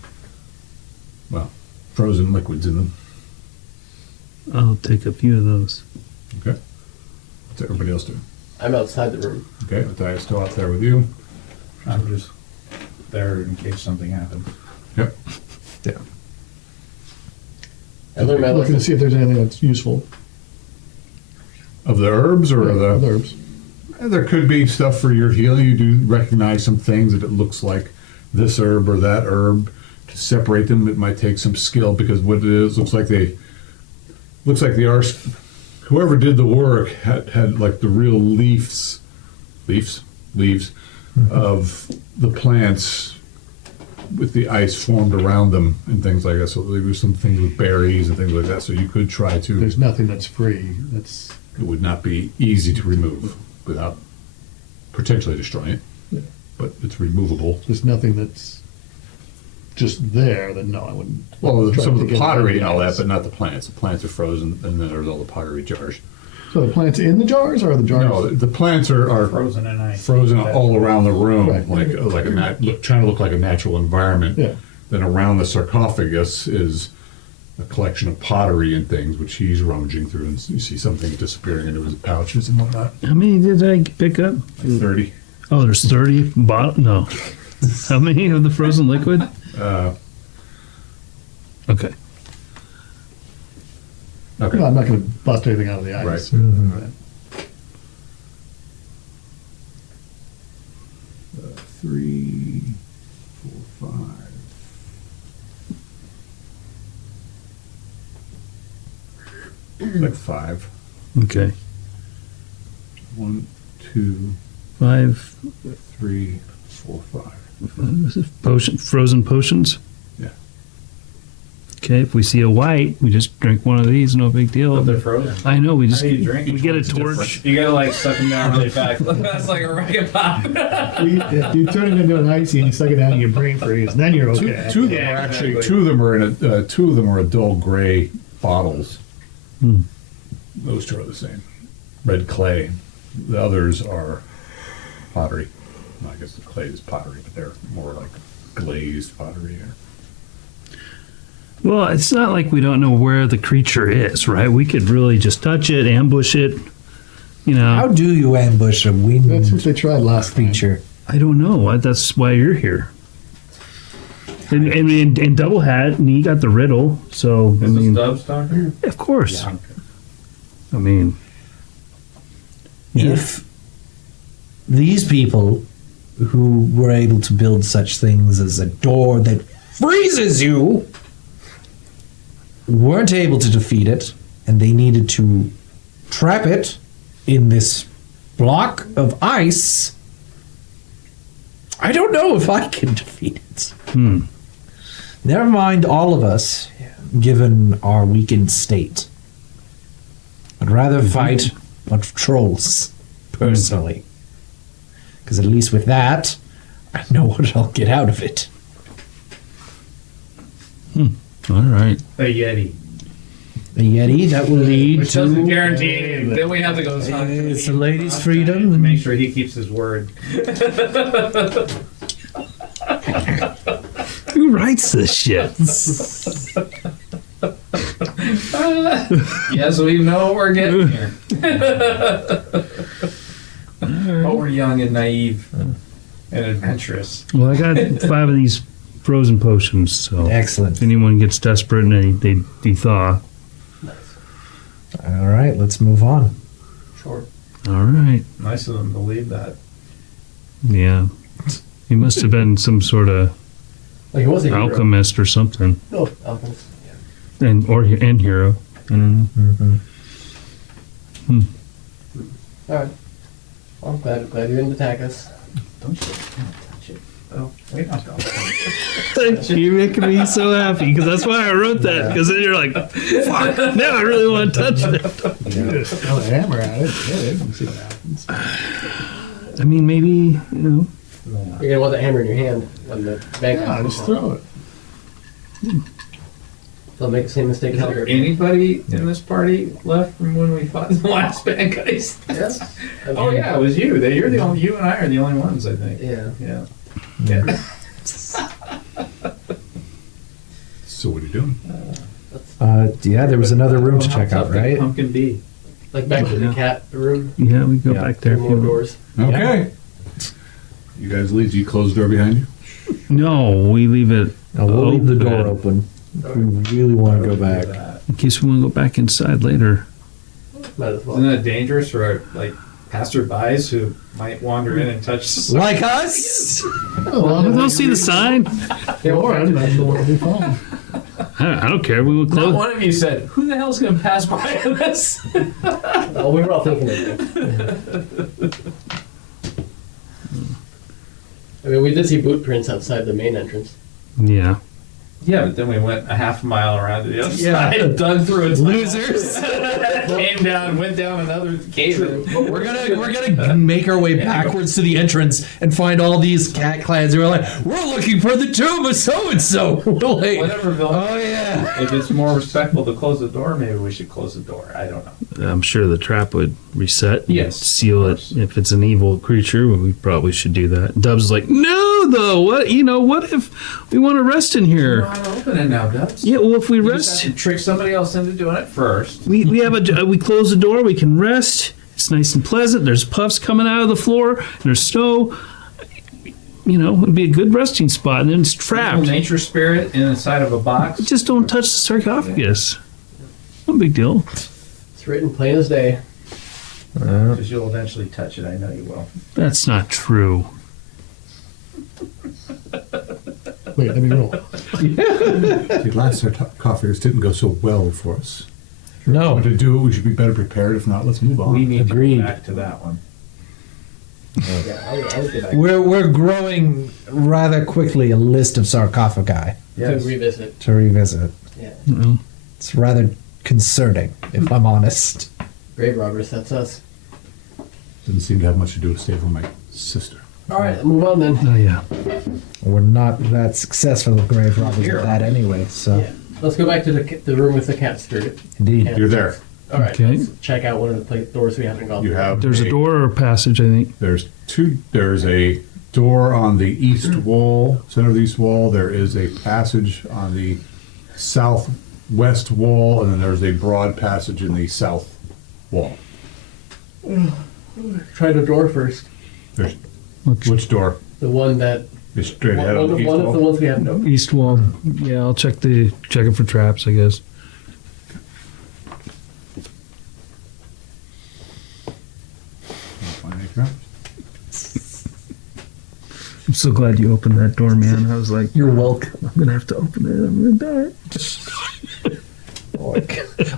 well, frozen liquids in them. I'll take a few of those. Okay. What's everybody else doing? I'm outside the room. Okay, Matthias still out there with you. I'm just there in case something happened. Yep. Yeah. I learned my Looking to lesson. see if there's anything that's useful. Of the herbs or Yeah, the... herbs. There could be stuff for your healing. You do recognize some things that it looks like this herb or that herb. To separate them, it might take some skill because what it is looks like the whoever did the work had like the real leaves of the plants with the ice formed around them and things like that. So there were some things with berries and things like that. So you could try to. There's nothing that's free. That's It would not be easy to remove without potentially destroying it, Yeah. but it's removable. there's nothing that's just there. Then no, I wouldn't. Well, try some to of the get pottery it and all that, out. but not the plants. The plants are frozen, and then there's all the pottery jars. So the plants in the jars or are the jars? No, the plants are Frozen in ice. frozen all around the room, Right. like trying to look like a natural environment. Yeah. Then around the sarcophagus is a collection of pottery and things, which he's rummaging through, and you see something disappearing into his pouches and whatnot. How many did I pick up? 30. Oh, there's 30 bottles. No. How many of the frozen liquid? Okay. Okay. No, I'm not going to bust anything out of the ice. Right. Right. 3, 4, 5. Like 5. Okay. 1, 2, 5 3, 4, 5. frozen potions. Yeah. Okay, if we see a white, we just drink one of these, no big deal. But they're frozen. I know, we just How do you drink? we get a Each torch. one's You gotta like suck them down really fast. That's like a rocket pop. You turn it into an icy and you suck it down and your brain freeze, and then you're okay. Two of them Yeah, are actually exactly. two of them are in two of them are dull gray bottles. Hmm. Those two are the same. Red clay. The others are pottery. Well, I guess the clay is pottery, but they're more like glazed pottery. Well, it's not like we don't know where the creature is, right? We could really just touch it, ambush it. You How know, do you ambush a wind That's what they tried last time. creature? I don't know. That's why you're here. And double hat, and he got the riddle. So I Is this mean, Dubs talking? of course. Yeah. I mean, yeah. If these people who were able to build such things as a door that freezes you weren't able to defeat it, and they needed to trap it in this block of ice, I don't know if I can defeat it. Never mind all of us, given our weakened state. I'd rather fight a bunch of trolls, personally. Because at least with that, I know what I'll get out of it. All right. A Yeti. The Yeti, that will lead Which doesn't to... guarantee anything. Then we have to go talk to It's the a lady's Yeti freedom. to make sure he keeps his word. Who writes this shit? Yes, we know what we're getting here. But we're young and naive and adventurous. Well, I got 5 of these frozen potions, so Excellent. if anyone gets desperate and they de-thaw. All right, let's move on. Sure. All right. Nice of them to leave that. Yeah. He must have been some sort of Like, he was a hero. alchemist or something. No, alchemist. Yeah. And hero. I don't know. All right. Well, I'm glad you didn't attack us. Don't you touch it. Oh, wait, not going. You're making me so happy because that's why I wrote that. Because then you're like, fuck, now I really want to touch it. You just throw a hammer at it, hit it, and see what happens. I mean, maybe, you know. You're gonna want the hammer in your hand when the bank. Yeah, just throw it. They'll make the same mistake. Is there anybody in this party left from when we fought the last bad guys? Yes. Oh yeah, it was you. You're the only. You and I are the only ones, I think. Yeah. Yeah. Yeah. So what are you doing? Yeah, there was another room to check out, right? Pumpkin bee. Like back to the cat room. Yeah, we go Yeah. back there. More doors. Okay. You guys leave. Do you close the door behind you? No, we leave it No, we'll leave the door open. open. We really want to go back. in case we want to go back inside later. Might as well. Isn't that dangerous for like passerbys who might wander in and touch? Like us? Well, they'll see the sign. Lauren, that's the one will be fine. I don't care. We will Not close. one of you said, "Who the hell's going to pass by this?" Oh, we were all thinking it. I mean, we did see boot prints outside the main entrance. Yeah. Yeah, but then we went a half mile around to the other side, dug through it. Losers. Came down, went down another cave. We're gonna make our way backwards to the entrance and find all these cat clans who are like, we're looking for the tomb of so and so. Whatever, Bill. Oh yeah. If it's more respectful to close the door, maybe we should close the door. I don't know. I'm sure the trap would reset. and Yes, Seal of it. course. If it's an evil creature, we probably should do that. Dub's like, no, though. What? What if we want to rest in here? We're not opening now, Dubs. Yeah. Well, if we You just rest, have to trick somebody else into doing it first. we have we close the door. We can rest. It's nice and pleasant. There's puffs coming out of the floor. And there's snow. It'd be a good resting spot. And then it's trapped. Nature spirit inside of a box. Just don't touch the sarcophagus. No big deal. It's written plain as day. Because you'll eventually touch it. I know you will. That's not true. Wait, let me roll. The last sarcophagus didn't go so well for us. No. To do it, we should be better prepared. If not, let's move on. We need to Agreed. go back to that one. Yeah, I would get back We're growing rather quickly a list of sarcophagi to revisit. to revisit. Yeah. It's rather concerning, if I'm honest. Grave robbers, that's us. Didn't seem to have much to do with saving my sister. All right, move on then. Oh yeah. We're not that successful with grave robbers at that anyway, so Yeah. Let's go back to the room with the cat spirit. indeed. Yeah. You're there. All right, Okay. let's check out one of the doors we haven't gone You through. have. There's a door or a passage, I think. There's a door on the east wall, center of the east wall. There is a passage on the southwest wall, and then there's a broad passage in the south wall. Try the door first. There's which door? The one that Is straight ahead one on the of east the wall. ones we haven't opened. East wall. Yeah, I'll check it for traps, I guess. Find any traps? I'm so glad you opened that door, man. I was like, You're welcome. I'm gonna have to open it. I'm gonna die.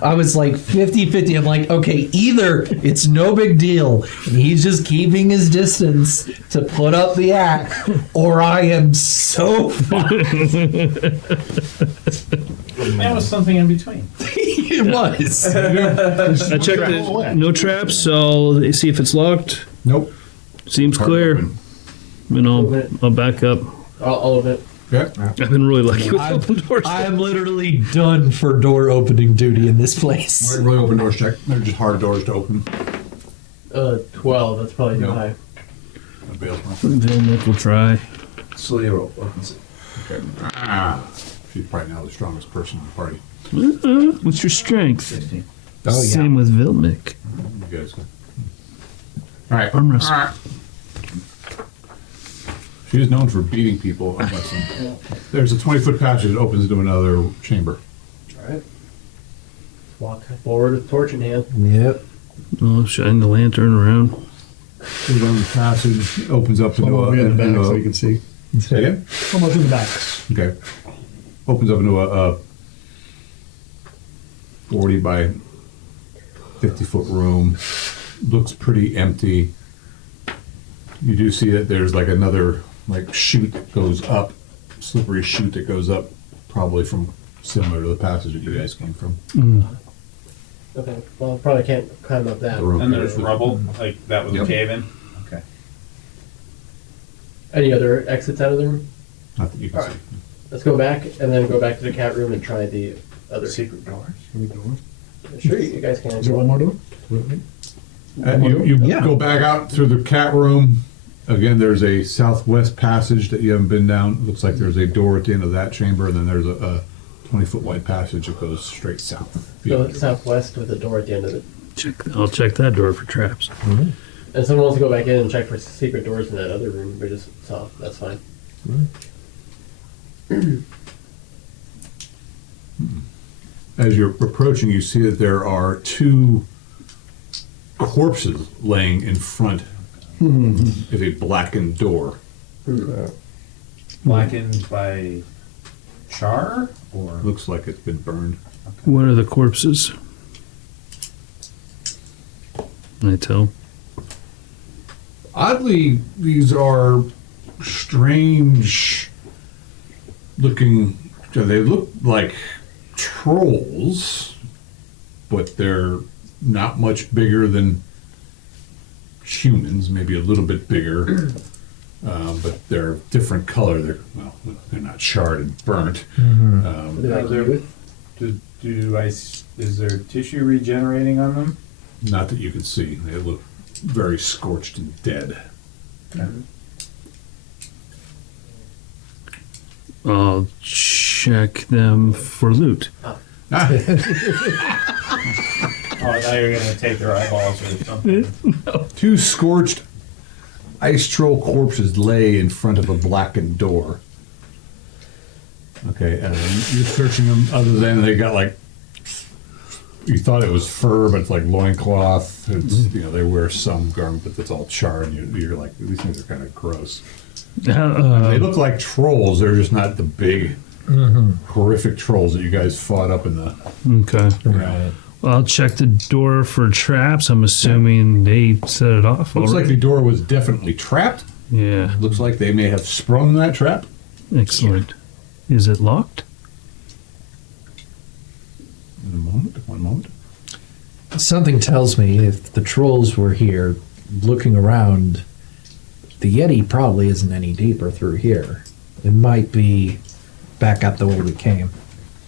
I was like 50-50. I'm like, okay, either it's no big deal and he's just keeping his distance to put up the act, or I am so fucked. That was something in between. It was. I checked the no traps, so I'll see if it's locked. Nope. Seems Hard clear. open. And I'll back up. All of it. Yeah. I've been really lucky with open doors. I am literally done for door opening duty in this place. Really open doors check. They're just hard doors to open. 12. That's probably too No. high. Nobody else wants Then Nick will try. Slowly opens it. it. She's probably now the strongest person in the party. What's your strength? 15. Oh, yeah. Same with Vilmik. You guys. All right. Arm wrestle. She is known for beating people. There's a 20-foot passage that opens into another chamber. All right. Walk forward with torch in hand. Yep. I'll shine the lantern around. Goes down the passage, opens up into Almost in the back so you a. can see. Say again? Almost in the back. Okay. Opens up into a 40 by 50-foot room. Looks pretty empty. You do see that there's like another chute that goes up, slippery chute that goes up, probably from similar to the passage that you guys came from. Okay. Well, probably can't climb up that. The room. And there's rubble, like that was Yep. a cave in. Okay. Any other exits out of the room? Not that you can see. Let's go back and then go back to the cat room and try the other. Secret doors. Any door? Sure, you guys can. Is there one more door? And you Yeah. go back out through the cat room. Again, there's a southwest passage that you haven't been down. Looks like there's a door at the end of that chamber, and then there's a 20-foot wide passage that goes straight south. Go southwest with a door at the end of it. I'll check that door for traps. And someone wants to go back in and check for secret doors in that other room we just saw. That's fine. As you're approaching, you see that there are 2 corpses laying in front of a blackened door. Blackened by char or Looks like it's been burned. What are the corpses? Can I tell? Oddly, these are strange looking. They look like trolls, but they're not much bigger than humans, maybe a little bit bigger. But they're different color. They're not charred and burnt. is there tissue regenerating on them? Not that you can see. They look very scorched and dead. I'll check them for loot. Oh, I thought you were gonna take their eyeballs or something. 2 scorched ice troll corpses lay in front of a blackened door. Okay, and you're searching them. Other than they got like, you thought it was fur, but it's like loincloth. It's they wear some garment, but it's all charred. And you're like, these things are kind of gross. They look like trolls. They're just not the big, horrific trolls that you guys fought up in the. Okay. Right. Well, I'll check the door for traps. I'm assuming they set it off. Looks like already. the door was definitely trapped. Yeah. Looks like they may have sprung that trap. Excellent. Is it locked? In a moment. One moment. Something tells me if the trolls were here looking around, the Yeti probably isn't any deeper through here. It might be back up the way we came,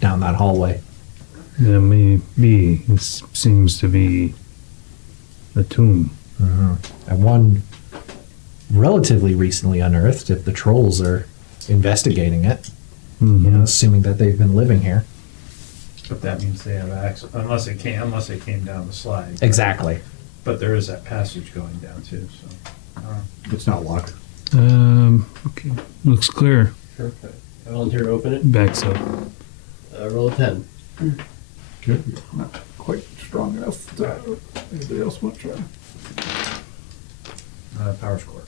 down that hallway. Yeah, maybe. It seems to be a tomb. And one relatively recently unearthed, if the trolls are investigating it, assuming that they've been living here. But that means they have access, unless it came down the slide. Exactly. But there is that passage going down too. So It's not locked. Okay. Looks clear. Sure. I volunteer to open it. Backs up. Roll a 10. Good. Not quite strong enough. Anybody else want to try? power score.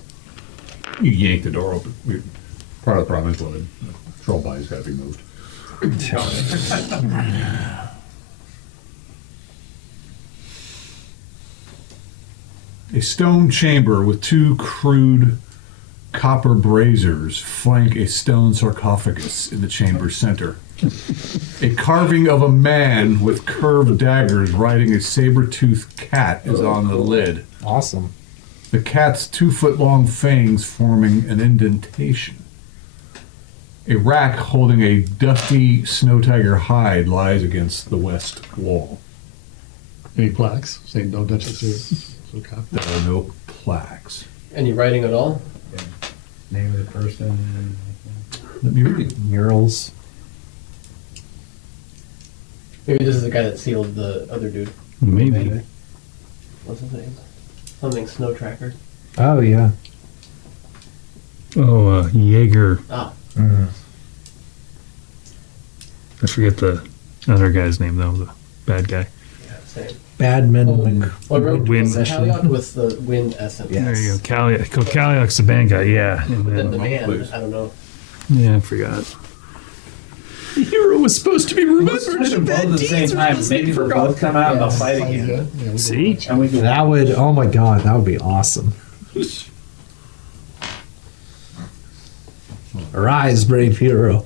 You yank the door open. Part of the problem is the troll body's got to be moved. A stone chamber with 2 crude copper braziers flank a stone sarcophagus in the chamber's center. A carving of a man with curved daggers riding a saber-toothed cat is on the lid. Awesome. The cat's 2-foot-long fangs forming an indentation. A rack holding a dusty snow tiger hide lies against the west wall. Any plaques saying don't touch this here? Okay. There are no plaques. Any writing at all? Name of the person. Let me read. Murals. Maybe this is the guy that sealed the other dude. Maybe. What's his name? Something Snow Tracker. Oh, yeah. Oh, Jaeger. Ah. I forget the other guy's name, though, the bad guy. Yeah, same. Badman. Well, I wrote Wind. Kaliok with the wind essence. Yeah. There you go. Kaliak's the bad guy, yeah. And But then then, the man, please. I don't know. yeah, I forgot. The hero was supposed to be remembered. Push them both at the same time. Maybe they'll both come out and they'll fight again. Yeah, we'll See? go And we can. That would, oh my god, that would be awesome. Arise, brave hero.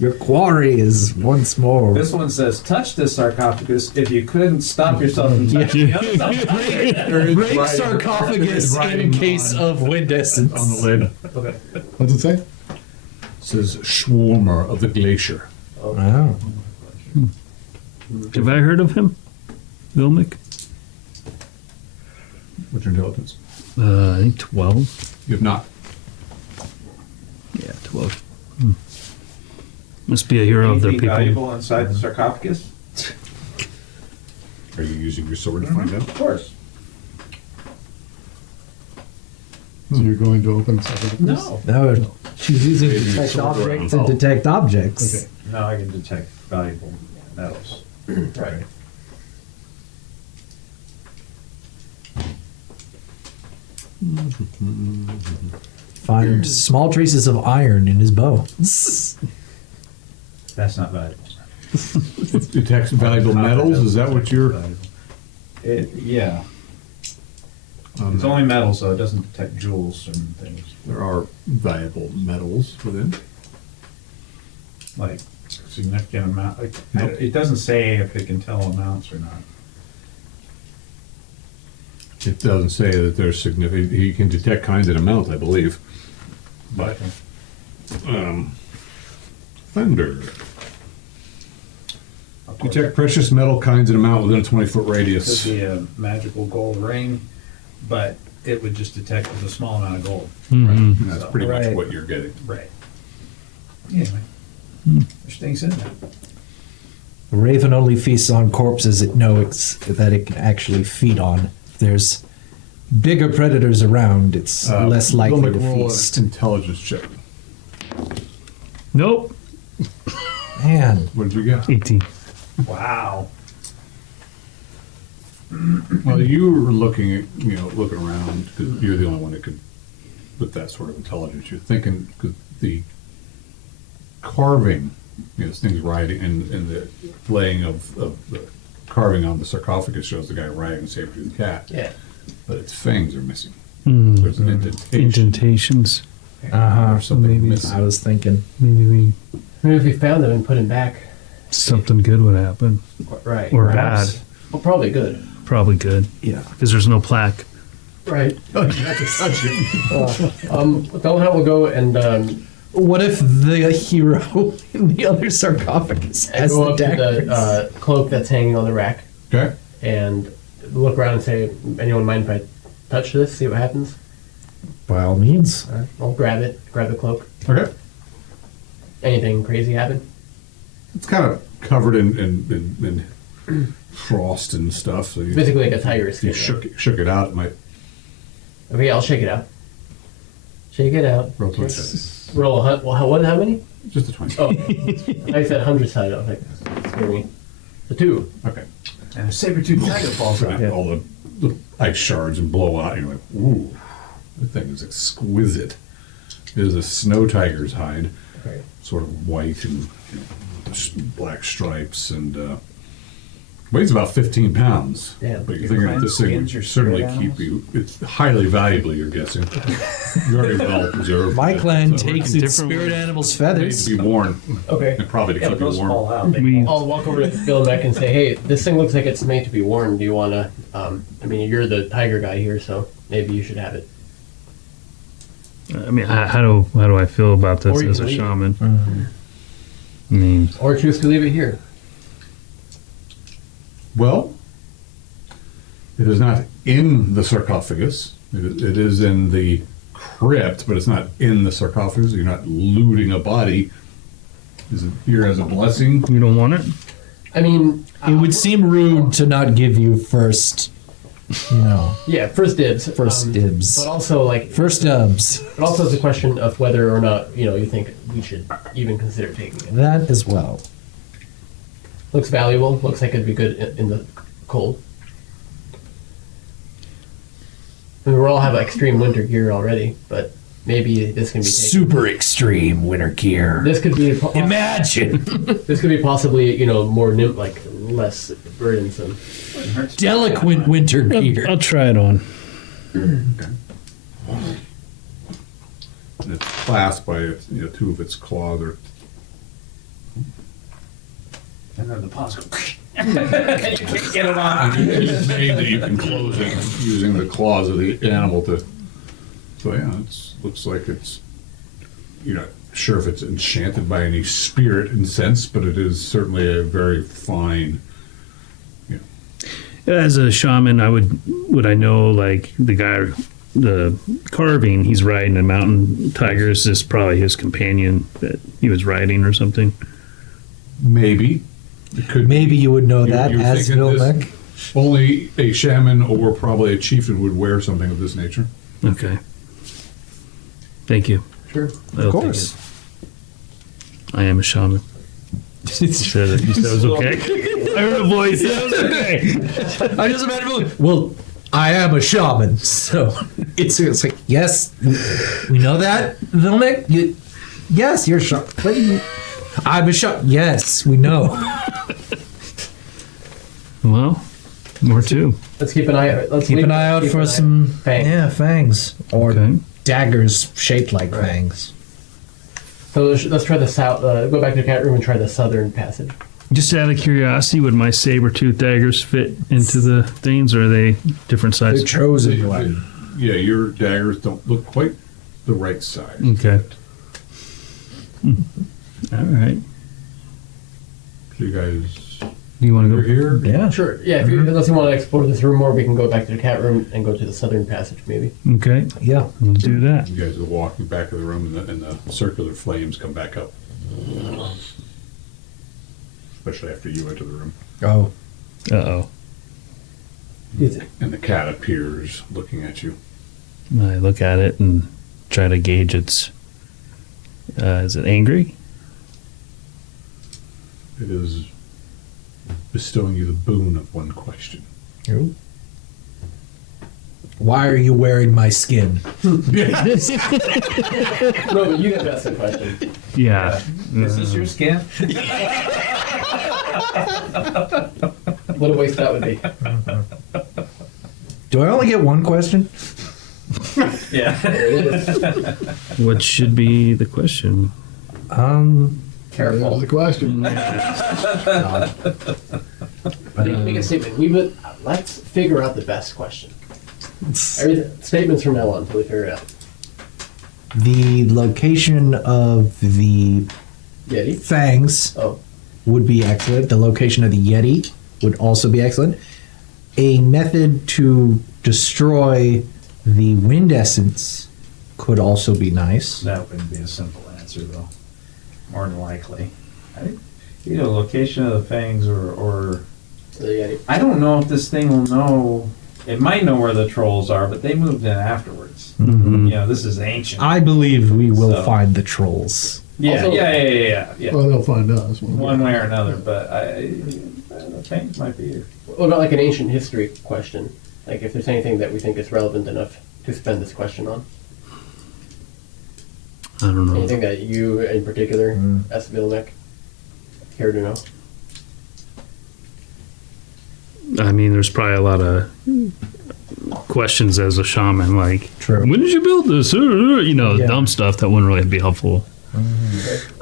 Your quarry is once more. This one says, "Touch this sarcophagus if you couldn't stop yourself from touching the other side." Break sarcophagus in case of wind essence. On the lid. Okay. What's it say? It says Schwarmer of the Glacier. Wow. Have I heard of him? Vilmic? What's your intelligence? I think 12. You have not. Yeah, 12. Must be a hero of their Anything people. valuable inside the sarcophagus? Are you using your sword to find out? Of course. So you're going to open something? No. No, she's using Maybe detect sword objects around. and detect objects. Okay. No, I can detect valuable metals. Right. Find small traces of iron in his bones. That's not valuable. It detects valuable metals. Is that what you're? Yeah. It's only metal, so it doesn't detect jewels and things. There are valuable metals within. Like significant amount. Like, Nope. it doesn't say if it can tell amounts or not. It doesn't say that there's significant. He can detect kinds and amounts, I believe. But thunder. Of course, Detect precious metal kinds and amount within a 20-foot it radius. could be a magical gold ring, but it would just detect with a small amount of gold. Mhm. And that's pretty much Right. what you're getting. Right. Anyway, there's things in there. A raven only feasts on corpses it knows that it can actually feed on. If there's bigger predators around, it's less likely They'll to make roll an feast. intelligence check. Nope. Man, What did you get? 18. Wow. Well, you were looking at, looking around, because you're the only one that could, with that sort of intelligence, you're thinking, because the carving, this thing's riding, and the laying of the carving on the sarcophagus shows the guy riding Saber-Tooth cat, Yeah. but its fangs are missing. Mm. There's an indentation Indentations. or something Maybe. missing. I was thinking. Maybe Maybe if we found them and put him back. something good would happen. Right. Or perhaps. bad. Well, probably good. Probably good. Yeah. Because there's no plaque. Right. Oh, you have to touch it. Donut will go and What if the hero in the other sarcophagus has go the up to daggers? the cloak that's hanging on the rack Okay. and look around and say, anyone mind if I touch this, see what happens? By all means. All right. I'll grab it, grab the cloak. Okay. Anything crazy happen? It's kind of covered in frost and stuff, so It's you, basically like a tiger if you skin. shook it out, it might Okay, I'll shake it out. Shake it out. roll to it. Roll how many? Just a 20. Oh, I said 100 side. I was like, scare me. The 2. Okay. And a saber-tooth tiger falls out. All the ice shards and blow out. You're like, ooh, that thing is exquisite. It is a snow tiger's hide, Right. sort of white and black stripes, and weighs about 15 pounds. Yeah. But you're thinking that this thing would Skins or certainly spirit keep you. It's highly valuable, you're guessing. Very well preserved. My clan So takes working its different spirit ways. animal's it needs feathers. to be worn, Okay. and probably to Yeah, keep but you those warm. fall out. They We, I'll walk over to Bill Beck and say, hey, this thing looks like it's made to be worn. Do you want to, I mean, you're the tiger guy here, so maybe you should have it. I mean, how do I feel about this Or you as can a leave it. shaman? I mean, Or choose to leave it here. Well, it is not in the sarcophagus. It is in the crypt, but it's not in the sarcophagus. You're not looting a body. Is it here as a blessing? you don't want it? I mean, It would seem rude to not give you first, yeah, first dibs. first dibs. But also, like, First dubs. but also it's a question of whether or not, you think we should even consider taking it. That as well. Looks valuable. Looks like it'd be good in the cold. I mean, we all have extreme winter gear already, but maybe this can be taken. Super extreme winter gear. This could be Imagine. this could be possibly more like less burdensome. Delinquent winter gear. I'll try it on. And it's clasped by two of its claws. Or And then the paws go. You can't get it on. it's made that you can close it using the claws of the animal to So yeah, looks like it's, you're not sure if it's enchanted by any spirit and sense, but it is certainly a very fine. As a shaman, would I know, like, the guy, the carving he's riding, a mountain tiger, is this probably his companion that he was riding or something? Maybe. It could. Maybe you would know that you're as thinking this- Vilmec. Only a shaman or probably a chieftain would wear something of this nature. Okay. Thank you. Sure. Of course. I am a shaman. You said it was okay. I heard a voice. That was okay. I just imagine. Well, I am a shaman, so it's like yes, we know that, Vilmec. Yes, you're a shaman. I'm a shaman. Yes, we know. Well, more too. Let's keep an eye out. Let's Keep an eye out for some fangs. fangs or Okay. daggers shaped like fangs. So let's try the south. Go back to the cat room and try the southern passage. Just out of curiosity, would my saber-tooth daggers fit into the things, or are they different The sizes? chosen one. Yeah, your daggers don't look quite the right size. Okay. All right. So you guys Do you want to over go? here? Yeah. Sure. Yeah. If you, unless you want to explore this room more, we can go back to the cat room and go to the southern passage, maybe. Okay, Yeah. we'll do that. You guys are walking back of the room, and the circular flames come back up. Especially after you enter the room. Oh. Uh-oh. And the cat appears looking at you. I look at it and try to gauge its... is it angry? It is bestowing you the boon of one question. Why are you wearing my skin? No, but you have asked the question. Yeah. Is this your skin? What a waste that would be. Do I only get one question? Yeah. What should be the question? Careful. That's the question. Make a statement. Let's figure out the best question. Statements from now on until we figure it out. The location of the Yeti. fangs Oh. would be excellent. The location of the Yeti would also be excellent. A method to destroy the wind essence could also be nice. That wouldn't be a simple answer, though. More than likely. Either location of the fangs or The Yeti. I don't know if this thing will know. It might know where the trolls are, but they moved in afterwards. Mm-hmm. You know, this is ancient. I believe we will So- find the trolls. Yeah, Also- yeah. Well, they'll find us. One way or another, but the fangs might be. What about like an ancient history question? Like if there's anything that we think is relevant enough to spend this question on. I don't know. Anything that you in particular, as Vilmec, care to know? I mean, there's probably a lot of questions as a shaman, like, True. when did you build this? You know, Yeah. dumb stuff that wouldn't really be helpful.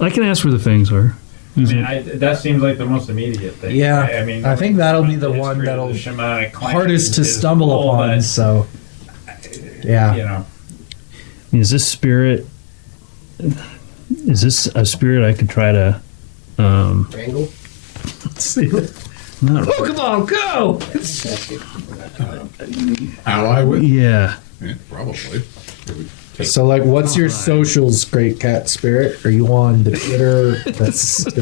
I can ask where the fangs are. I mean, that seems like the most immediate thing. Yeah, I mean, I think that'll be the history one of that'll the shamanic clans hardest to is stumble all upon. that, So, yeah. You know, Is this spirit? Is this a spirit I could try to? Wrangle? Not, Pokemon, go! Ally with? yeah. Yeah, probably. It would take- So, like, what's your socials, Great Cat Spirit? Are you on the Twitter, the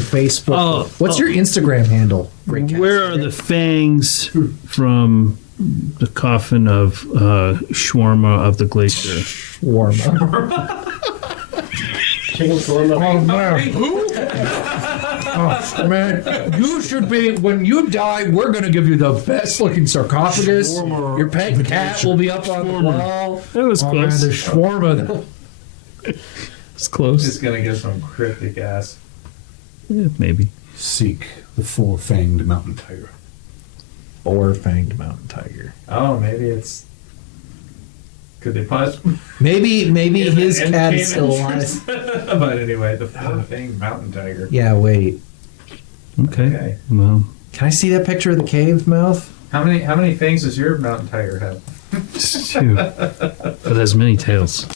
Facebook? Oh, What's your Instagram handle, Great Cat Where are the fangs from the coffin of shawarma of the glacier? Shawarma. Chicken shawarma? Oh, man, you should be, when you die, we're going to give you the best looking sarcophagus. Your pet cat will be up on the wall. That was Oh, man, close. the shawarma. It's close. just gonna give some cryptic ass. Yeah, maybe. Seek the full-fanged mountain tiger. Four-fanged mountain tiger. Oh, maybe it's. Could they possibly? Maybe his And cat came is still in alive. first. But anyway, the full-fanged mountain tiger. Yeah, wait. Okay. Okay. Well, Can I see that picture of the cave mouth? How many fangs does your mountain tiger have? Shoot. But it has many tails.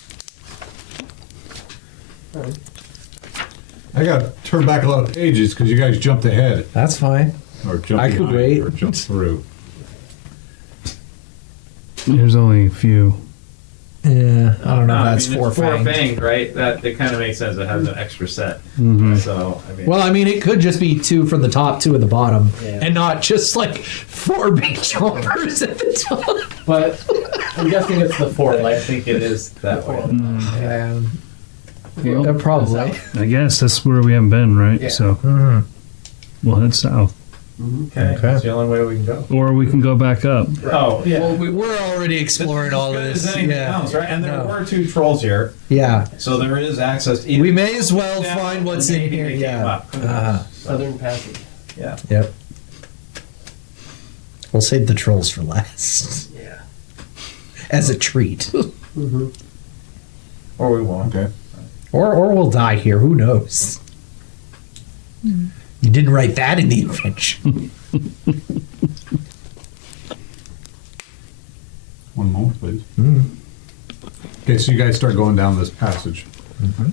I got to turn back a lot of pages because you guys jumped ahead. That's fine. Or jumped I could behind, wait. Or jumped through. There's only a few. Yeah, I don't know. No, That's I mean, four it's four fanged. fanged, right? That it kind of makes sense. It has an extra set. So I mean, Well, I mean, it could just be 2 from the top, 2 at the bottom, Yeah. and not just like 4 big chompers at the top. But I'm guessing it's the 4. I Like, think it is that way. Yeah, probably. I guess that's where we haven't been, right? Yeah. So Mhm. we'll head south. Okay, that's the only way we can go. Or we can go back up. Oh yeah. Well, we're already exploring all As good this. as anything else, right? And there were 2 trolls here, Yeah. so there is access. We may as well down find or what's in maybe here. they came Yeah. up. Who knows? Uh-huh. Southern Passage. Yeah. Yep. We'll save the trolls for last Yeah. as a treat, Or we won't. Okay. or we'll die here. Who knows? You didn't write that in the invention. One moment, please. Okay, so you guys start going down this passage.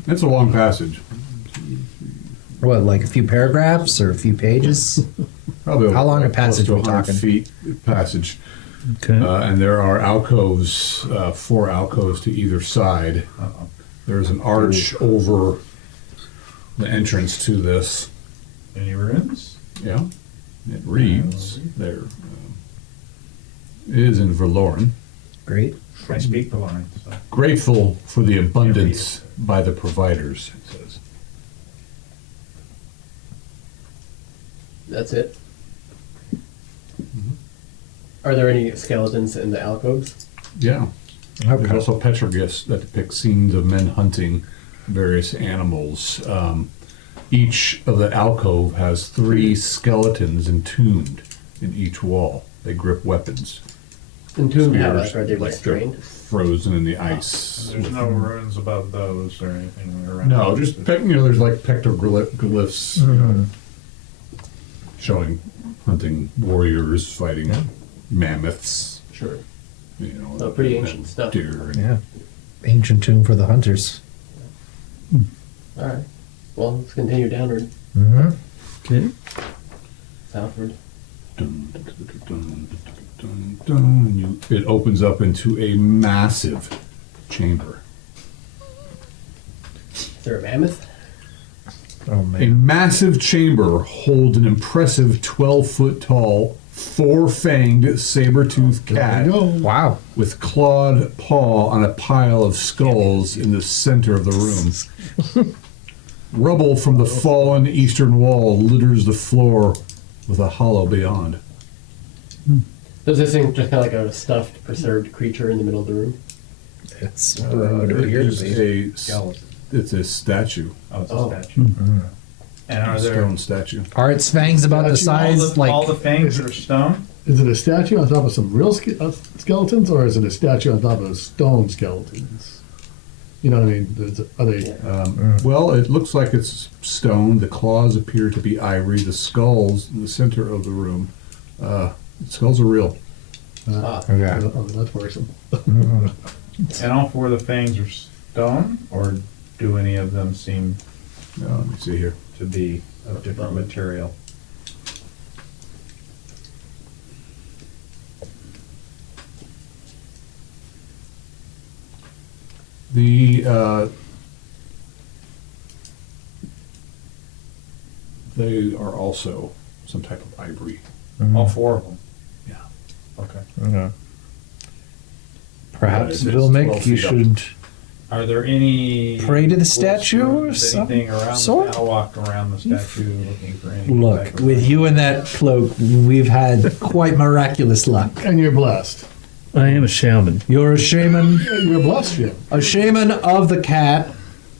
It's a long passage. What, like a few paragraphs or a few pages? Probably How long a close passage to we 100 talking? feet passage. Okay. And there are alcoves, 4 alcoves to either side. There's an arch over the entrance to this. Any runes? Yeah, it reads there. It is in Verloren. Great. I speak the line. So. Grateful for the abundance by the providers, it says. That's it. Are there any skeletons in the alcoves? Yeah. There's Okay. also petroglyphs that depict scenes of men hunting various animals. Each of the alcove has 3 skeletons entombed in each wall. They grip weapons. Entombed how Spears, much? Are they like restrained? frozen in the ice. There's no runes above those or anything around. No, just there's like petroglyphs showing hunting warriors fighting mammoths. Sure. You know, Oh, pretty and ancient stuff. Deer. Yeah. Ancient tomb for the hunters. All right. Well, let's continue downward, Mm-hmm. Okay. southward. Dun, dun, dun, dun, dun, dun, dun. It opens up into a massive chamber. Is there a mammoth? Oh A man. massive chamber holds an impressive 12-foot tall, 4-fanged saber-toothed cat Wow. with clawed paw on a pile of skulls in the center of the room. Rubble from the fallen eastern wall litters the floor with a hollow beyond. Does this thing just kind of like a stuffed, preserved creature in the middle of the room? It's what it would appear It's to be. it's a statue, Oh, it's Oh. a statue. And a are there stone statue. Are its fangs about the size all the like? fangs are stone? Is it a statue on top of some real skeletons, or is it a statue on top of stone skeletons? You know what I mean? Are they? Well, it looks like it's stone. The claws appear to be ivory. The skulls in the center of the room. The skulls are real. Okay. Oh, that's worrisome. And all 4 of the fangs are stone? Or do any of them seem Let me see here. to be of different material? They are also some type of ivory. All 4 of them? Yeah. Okay. Okay. Perhaps, It's Vilmic, 12 you feet up. should. Are there any... Pray to the little statue or spoons, anything around sort? the... I'll walk around the statue looking for any... Look, type of- with you in that cloak, we've had quite miraculous luck. And you're blessed. I am a shaman. You're a shaman, You're blessed, Jim. a shaman of the cat,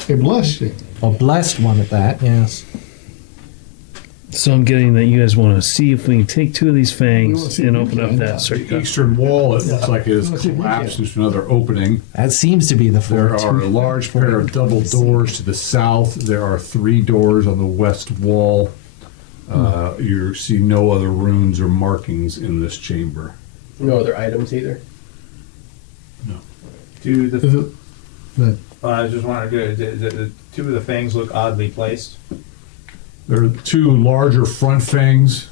A blessed Jim. a blessed one at that. Yes. So I'm getting that you guys want to see if we can take 2 of these We wanna fangs see and if we open up can. that The circuit. eastern wall, it looks like it has Let's see if we collapsed can. into another opening. That seems to be the There fort. are a large pair of double doors to the south. There are 3 doors on the west wall. You see no other runes or markings in this chamber. No other items either. No. Do Is the it? That, I just wanted to the two of the fangs look oddly placed. There are two larger front fangs,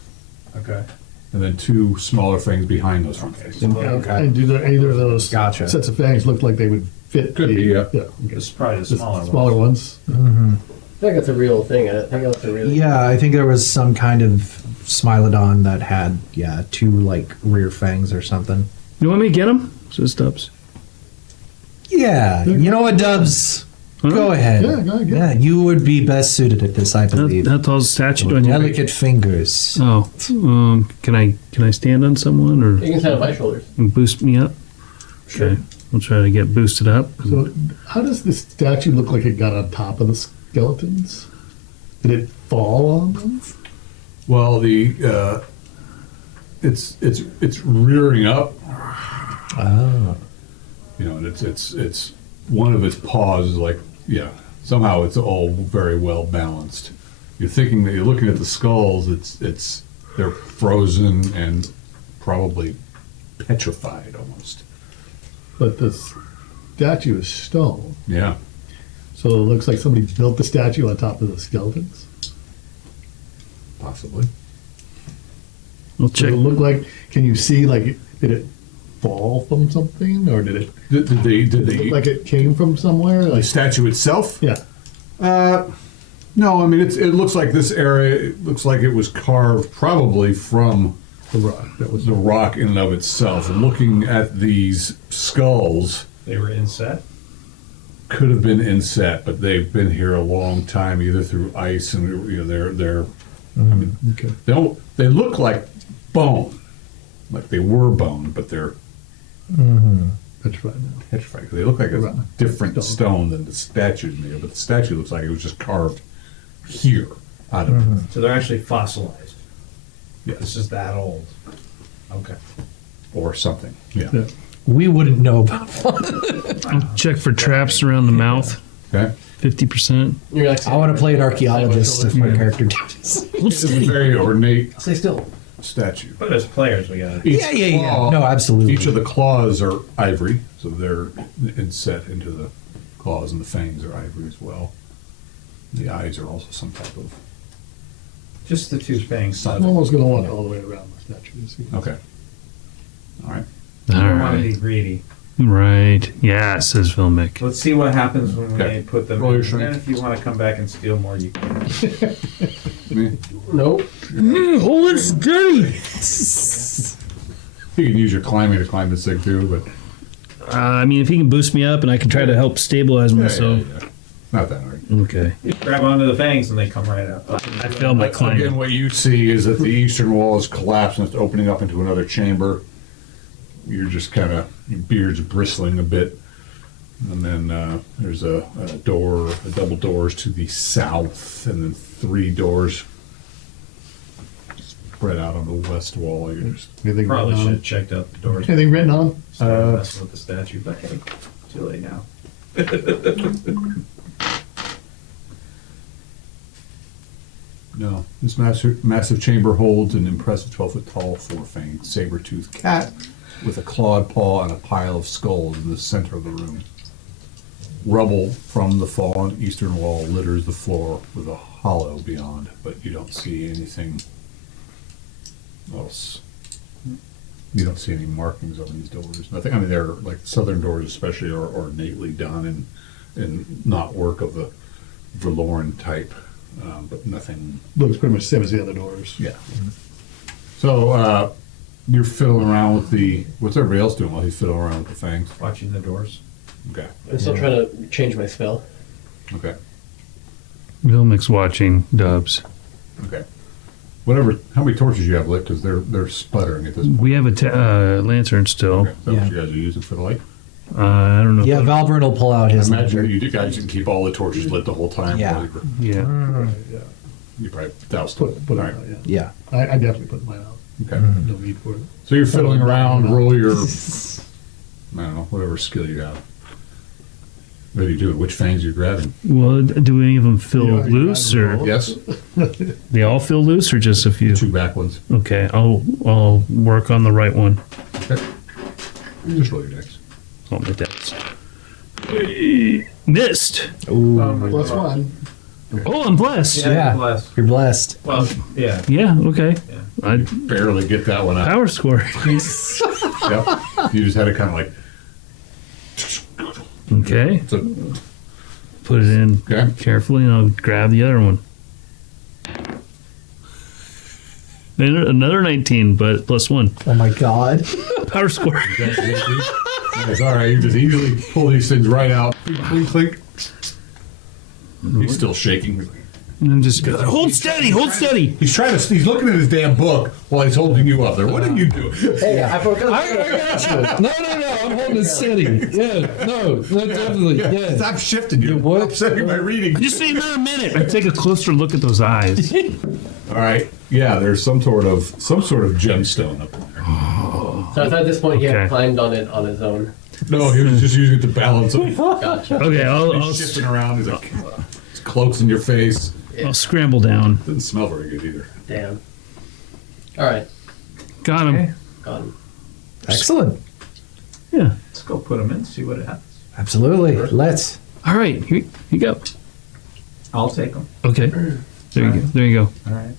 Okay. and then two smaller fangs behind those front fangs. Okay. And do either of those Gotcha. sets of fangs look like they would fit? Could be, yeah. Yeah. Okay. This is probably the The smaller ones. I think that's a real thing. I think that's a real. Yeah, I think there was some kind of Smilodon that had, two, like, rear fangs or something. You want me to get him? Says Dubs. Yeah, you know what, Dubs? Go ahead. Yeah, go ahead. Yeah, you would be best suited at this, I believe. How tall's the statue? Do I need to- Delicate fingers. Oh, can I stand on someone or You can stand on my shoulders. boost me up? Sure. Okay, we'll try to get boosted up. So, how does this statue look like it got on top of the skeletons? Did it fall on them? Well, it's rearing up, Oh. and it's one of its paws is like, somehow it's all very well balanced. You're thinking that you're looking at the skulls, they're frozen and probably petrified almost. But the statue is stone. Yeah. So it looks like somebody built the statue on top of the skeletons. Possibly. We'll Does check. it look like, can you see, like, did it fall from something? Or did it Did look like it came from somewhere? the Like, statue itself? yeah. No, I mean it looks like this area. It looks like it was carved probably from The rock. That was the rock in and of itself. And looking at these skulls, They were inset. could have been inset, but they've been here a long time, either through ice and they're. I mean, Okay. they look like bone, like they were bone, but they're Petrified now. petrified. They look like a Right. different stone than the statue's made of, but the statue looks like it was just carved here out of it. So they're actually fossilized. Yes. This is that old. Okay. Or something. Yeah. Yeah. We wouldn't know about Check for traps around the mouth. Okay. 50%. You're like, I want to play an archaeologist if my character does. It's a very ornate Stay still. statue. But as players, we got Each Yeah. claw- No, absolutely. Each of the claws are ivory, so they're inset into the claws, and the fangs are ivory as well. The eyes are also some type of. just the two fangs. I'm almost going to walk all the way around the statue to see. Okay. All right. I All don't want to right. be greedy. Right. Yeah, says Vilmic. Let's see what happens when Okay. we put them Roll in. your strength. And if you want to come back and steal more, you can. Nope. Hold it steady. You can use your climbing to climb this thing too, but I mean, if he can boost me up and I can try to help stabilize myself. yeah. Not that hard. Okay. You grab onto the fangs and they come right out. I failed my Again, climb. what you see is that the eastern wall is collapsed and it's opening up into another chamber. You're just kind of, your beard's bristling a bit. And then there's a double doors to the south, and then 3 doors spread out on the west wall. You're just, Anything Probably written should on? have checked out the doors. Anything written on? Started messing with the statue, but hey, too late now. no. This massive chamber holds an impressive 12-foot tall, 4-fanged, saber-toothed cat with a clawed paw and a pile of skulls in the center of the room. Rubble from the fallen eastern wall litters the floor with a hollow beyond, but you don't see anything else. You don't see any markings on these doors. Nothing. I mean, they're like southern doors, especially, are ornately done and not work of the Verloren type, but nothing. Looks pretty much the same as the other doors. Yeah. So you're fiddling around with the. What's everybody else doing while he's fiddling around with the fangs? Watching the doors. Okay. I'm still trying to change my spell. Okay. Vilmic's watching Dubs. Okay. Whatever. How many torches you have lit? Because they're sputtering at this point. We have a lantern still. Okay. Is that what Yeah. you guys are using for the light? I don't know. Yeah, Valvern will pull out I his imagine lantern. you guys can keep all the torches lit the whole time. Yeah. while you were- Yeah. Right, yeah. You probably doused Put it. it All out, right. yeah. Yeah. I definitely put mine out. Okay. No need for it. So you're fiddling around. Roll your. I don't know. Whatever skill you have. What are you doing? Which fangs are you grabbing? Well, do any of them feel You already loose, got or them all. Yes. they all feel loose, or just a few? 2 back ones. Okay, I'll work on the right one. Okay. Just roll your dex. all my dice. Missed. Plus one. Oh, I'm blessed. Yeah. Bless. You're blessed. Well, yeah. Yeah, okay. I Barely get that one out. power score. Yep. You just had to kind of like. Okay. So, Put it in Okay. carefully, and I'll grab the other one. And another 19, but plus one. Oh my god. Power score. it's all right. You just easily pull these things right out. Clink, clink. He's still shaking. And I'm just hold steady, hold steady. He's trying to. He's looking at his damn book while he's holding you up there. What are you doing? Hey, I forgot. I got you. No, I'm holding it steady. Yeah, no, definitely. Yeah. Stop shifting. You're what? upsetting my reading. Just say another minute. I take a closer look at those eyes. All right. Yeah, there's some sort of gemstone up there. So I thought at this point he Okay. had climbed on it on his own. No, he was just using it to balance him. Gotcha. Okay, I'll He's shifting around. He's like, his cloak's in your face. scramble down. Doesn't smell very good either. Damn. All right. Got him. Got him. Excellent. Yeah. Let's go put them in, see what happens. Absolutely. Let's. All right, here you go. I'll take them. Okay. There you go. There you go. All right.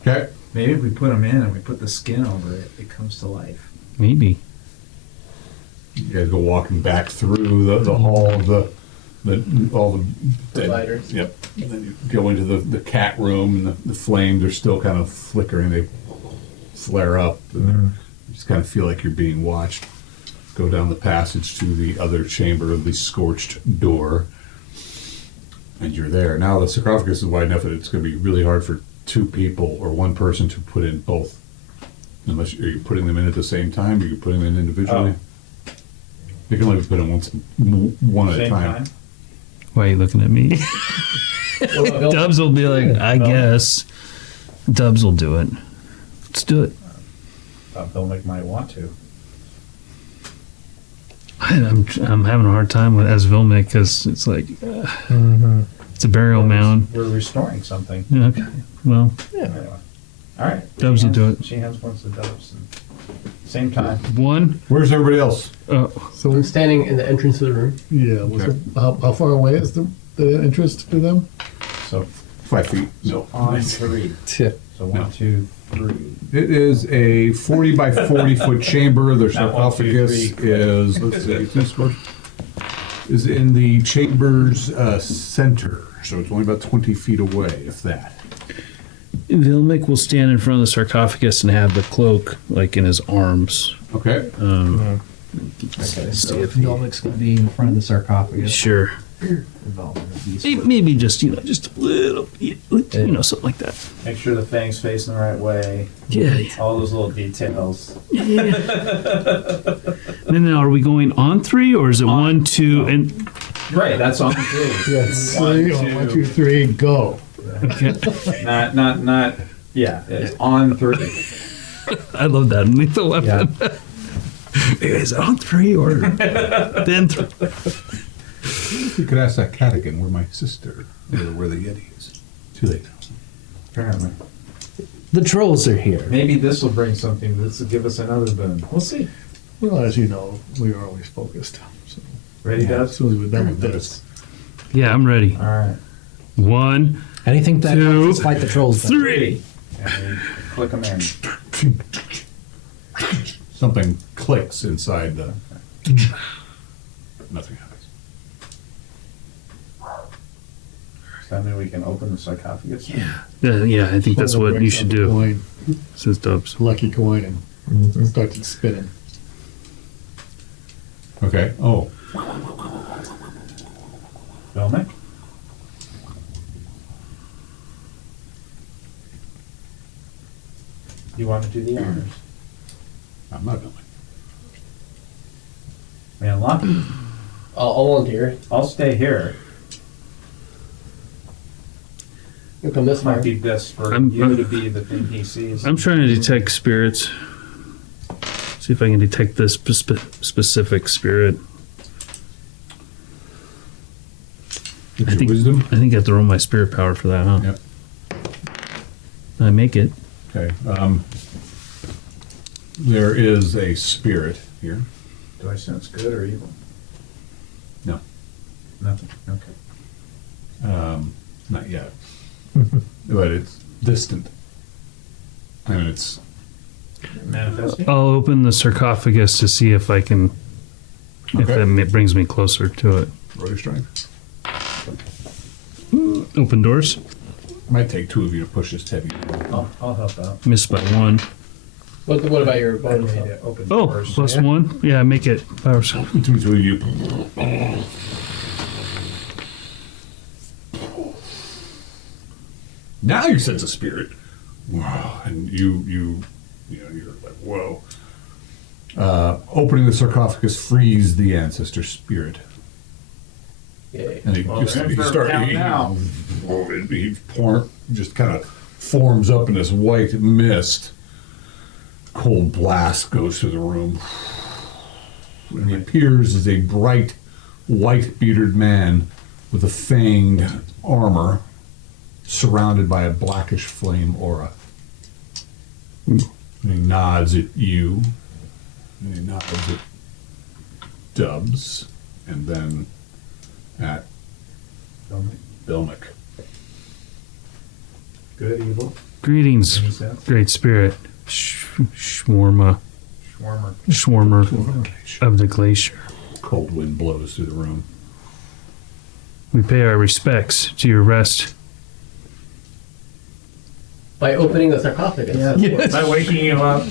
Okay. Maybe if we put them in and we put the skin over it, it comes to life. Maybe. You guys go walking back through the hall of all the dead. Providers. Yep. And then you go into the cat room, and the flames are still kind of flickering. They flare up. And you just kind of feel like you're being watched. Go down the passage to the other chamber of the scorched door, and you're there. Now the sarcophagus is wide enough that it's going to be really hard for two people or one person to put in both. Unless are you putting them in at the same time, or are you putting them in individually? You can only put them one at a Same time. time? Why are you looking at me? What about Bill? Dubs will be like, I guess. Dubs will do it. Let's do it. Bill might want to. I'm having a hard time with as Vilmec because it's like it's a burial mound. We're restoring something. Yeah, okay. Well, Anyway. All right. Dubs will do it. She hands one to Dubs. Same time. one. Where's everybody else? So, I'm standing in the entrance to the room. yeah, was Okay. it, how far away is the entrance to them? So 5 feet. so on three. So No. 1, 2, 3. It is a 40 by 40 foot chamber. The Not 1, 2, sarcophagus 3. is, let's see, this square is in the chamber's center. So it's only about 20 feet away, if that. Vilmec will stand in front of the sarcophagus and have the cloak like in his arms. Okay. So Velmic's going to be in front of the sarcophagus. Sure. Involvement of these. Maybe just just a little, something like that. Make sure the fang's facing the right way. Yeah. All those little details. And then are we going on three or is it 1, 2, and Right, that's on 3. Yes. One, 1, 2, 3, go. okay. Not. Yeah, it's on 3. I love that. Lethal weapon. Is it on 3 or then 3? You could ask that cat again where my sister, where the Yeti is. Too late. Apparently. The trolls are here. Maybe this will bring something. This will give us another boon. We'll see. Well, as you know, we are always focused. So Ready, as Dubs? soon as we're done with this, Yeah, I'm ready. All right. 1, Anything that 2, helps us fight the trolls. then. 3. And we click them in. Something clicks inside the. Nothing happens. Does that mean we can open the sarcophagus? Yeah, I think that's what you should do, Coin, says Dubs. lucky coin, and start it spinning. Okay. Oh. Velmic? You want to do the honors? I'm not going. Man, Lucky. I'll volunteer. I'll stay here. You'll come this Might far. be best for I'm- you to be the thing he sees. I'm trying to detect spirits. See if I can detect this specific spirit. Use I your think- wisdom. I think I have to roll my spirit power for that, huh? Yep. I make it. Okay. There is a spirit here. Do I sense good or evil? No, Nothing. Okay. not yet. But it's distant. I mean, it's Manifesting? I'll open the sarcophagus to see if I can, if Okay. that brings me closer to it. roll your strength. Open doors. Might take two of you to push this heavy. I'll help out. Missed by one. What about your I bonus? made it open Oh, doors. plus one. Yeah, make it power. Between two of you. Now you sense a spirit. Wow, and you know, you're like, whoa. Opening the sarcophagus frees the ancestor spirit. Yay. And he Well, just they're he gonna start count he, now. just kind of forms up in this white mist. Cold blast goes through the room. And he appears as a bright, white-bearded man with a fanged armor, surrounded by a blackish flame aura. And he nods at you, and he nods at Dubs, and then at Bilmick. Good, evil. Greetings, Any sense? Great Spirit. Shawarma. Swarmer. Shawarmer of the glacier. Cold wind blows through the room. We pay our respects to your rest. By opening the sarcophagus. By waking you up.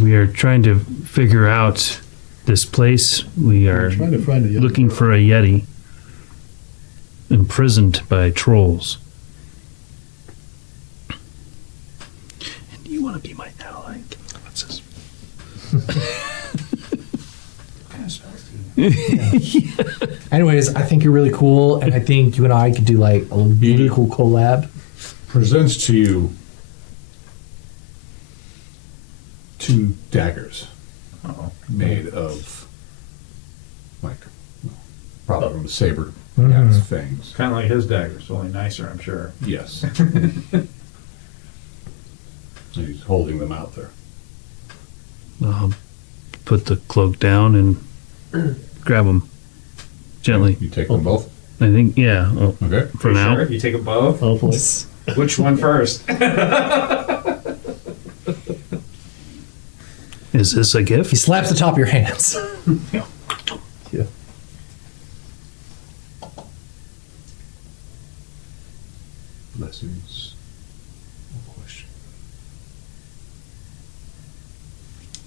We are trying to figure out this place. We are Trying to find a Yeti. looking for a Yeti imprisoned by trolls. And do you want to be my ally? What's this? Anyways, I think you're really cool, and I think you and I could do like a really cool collab. Presents to you two daggers Uh-oh. made of, like, well, probably from a saber cat's fangs. Kind of like his daggers, only nicer, I'm sure. Yes. And he's holding them out there. I'll put the cloak down and grab them gently. You take them both? I think, yeah. Oh, Okay. for now. Sure? You take a both? Hopefully. Which one first? Is this a gift? He slaps the top of your hands. Yeah. Blessings. No question.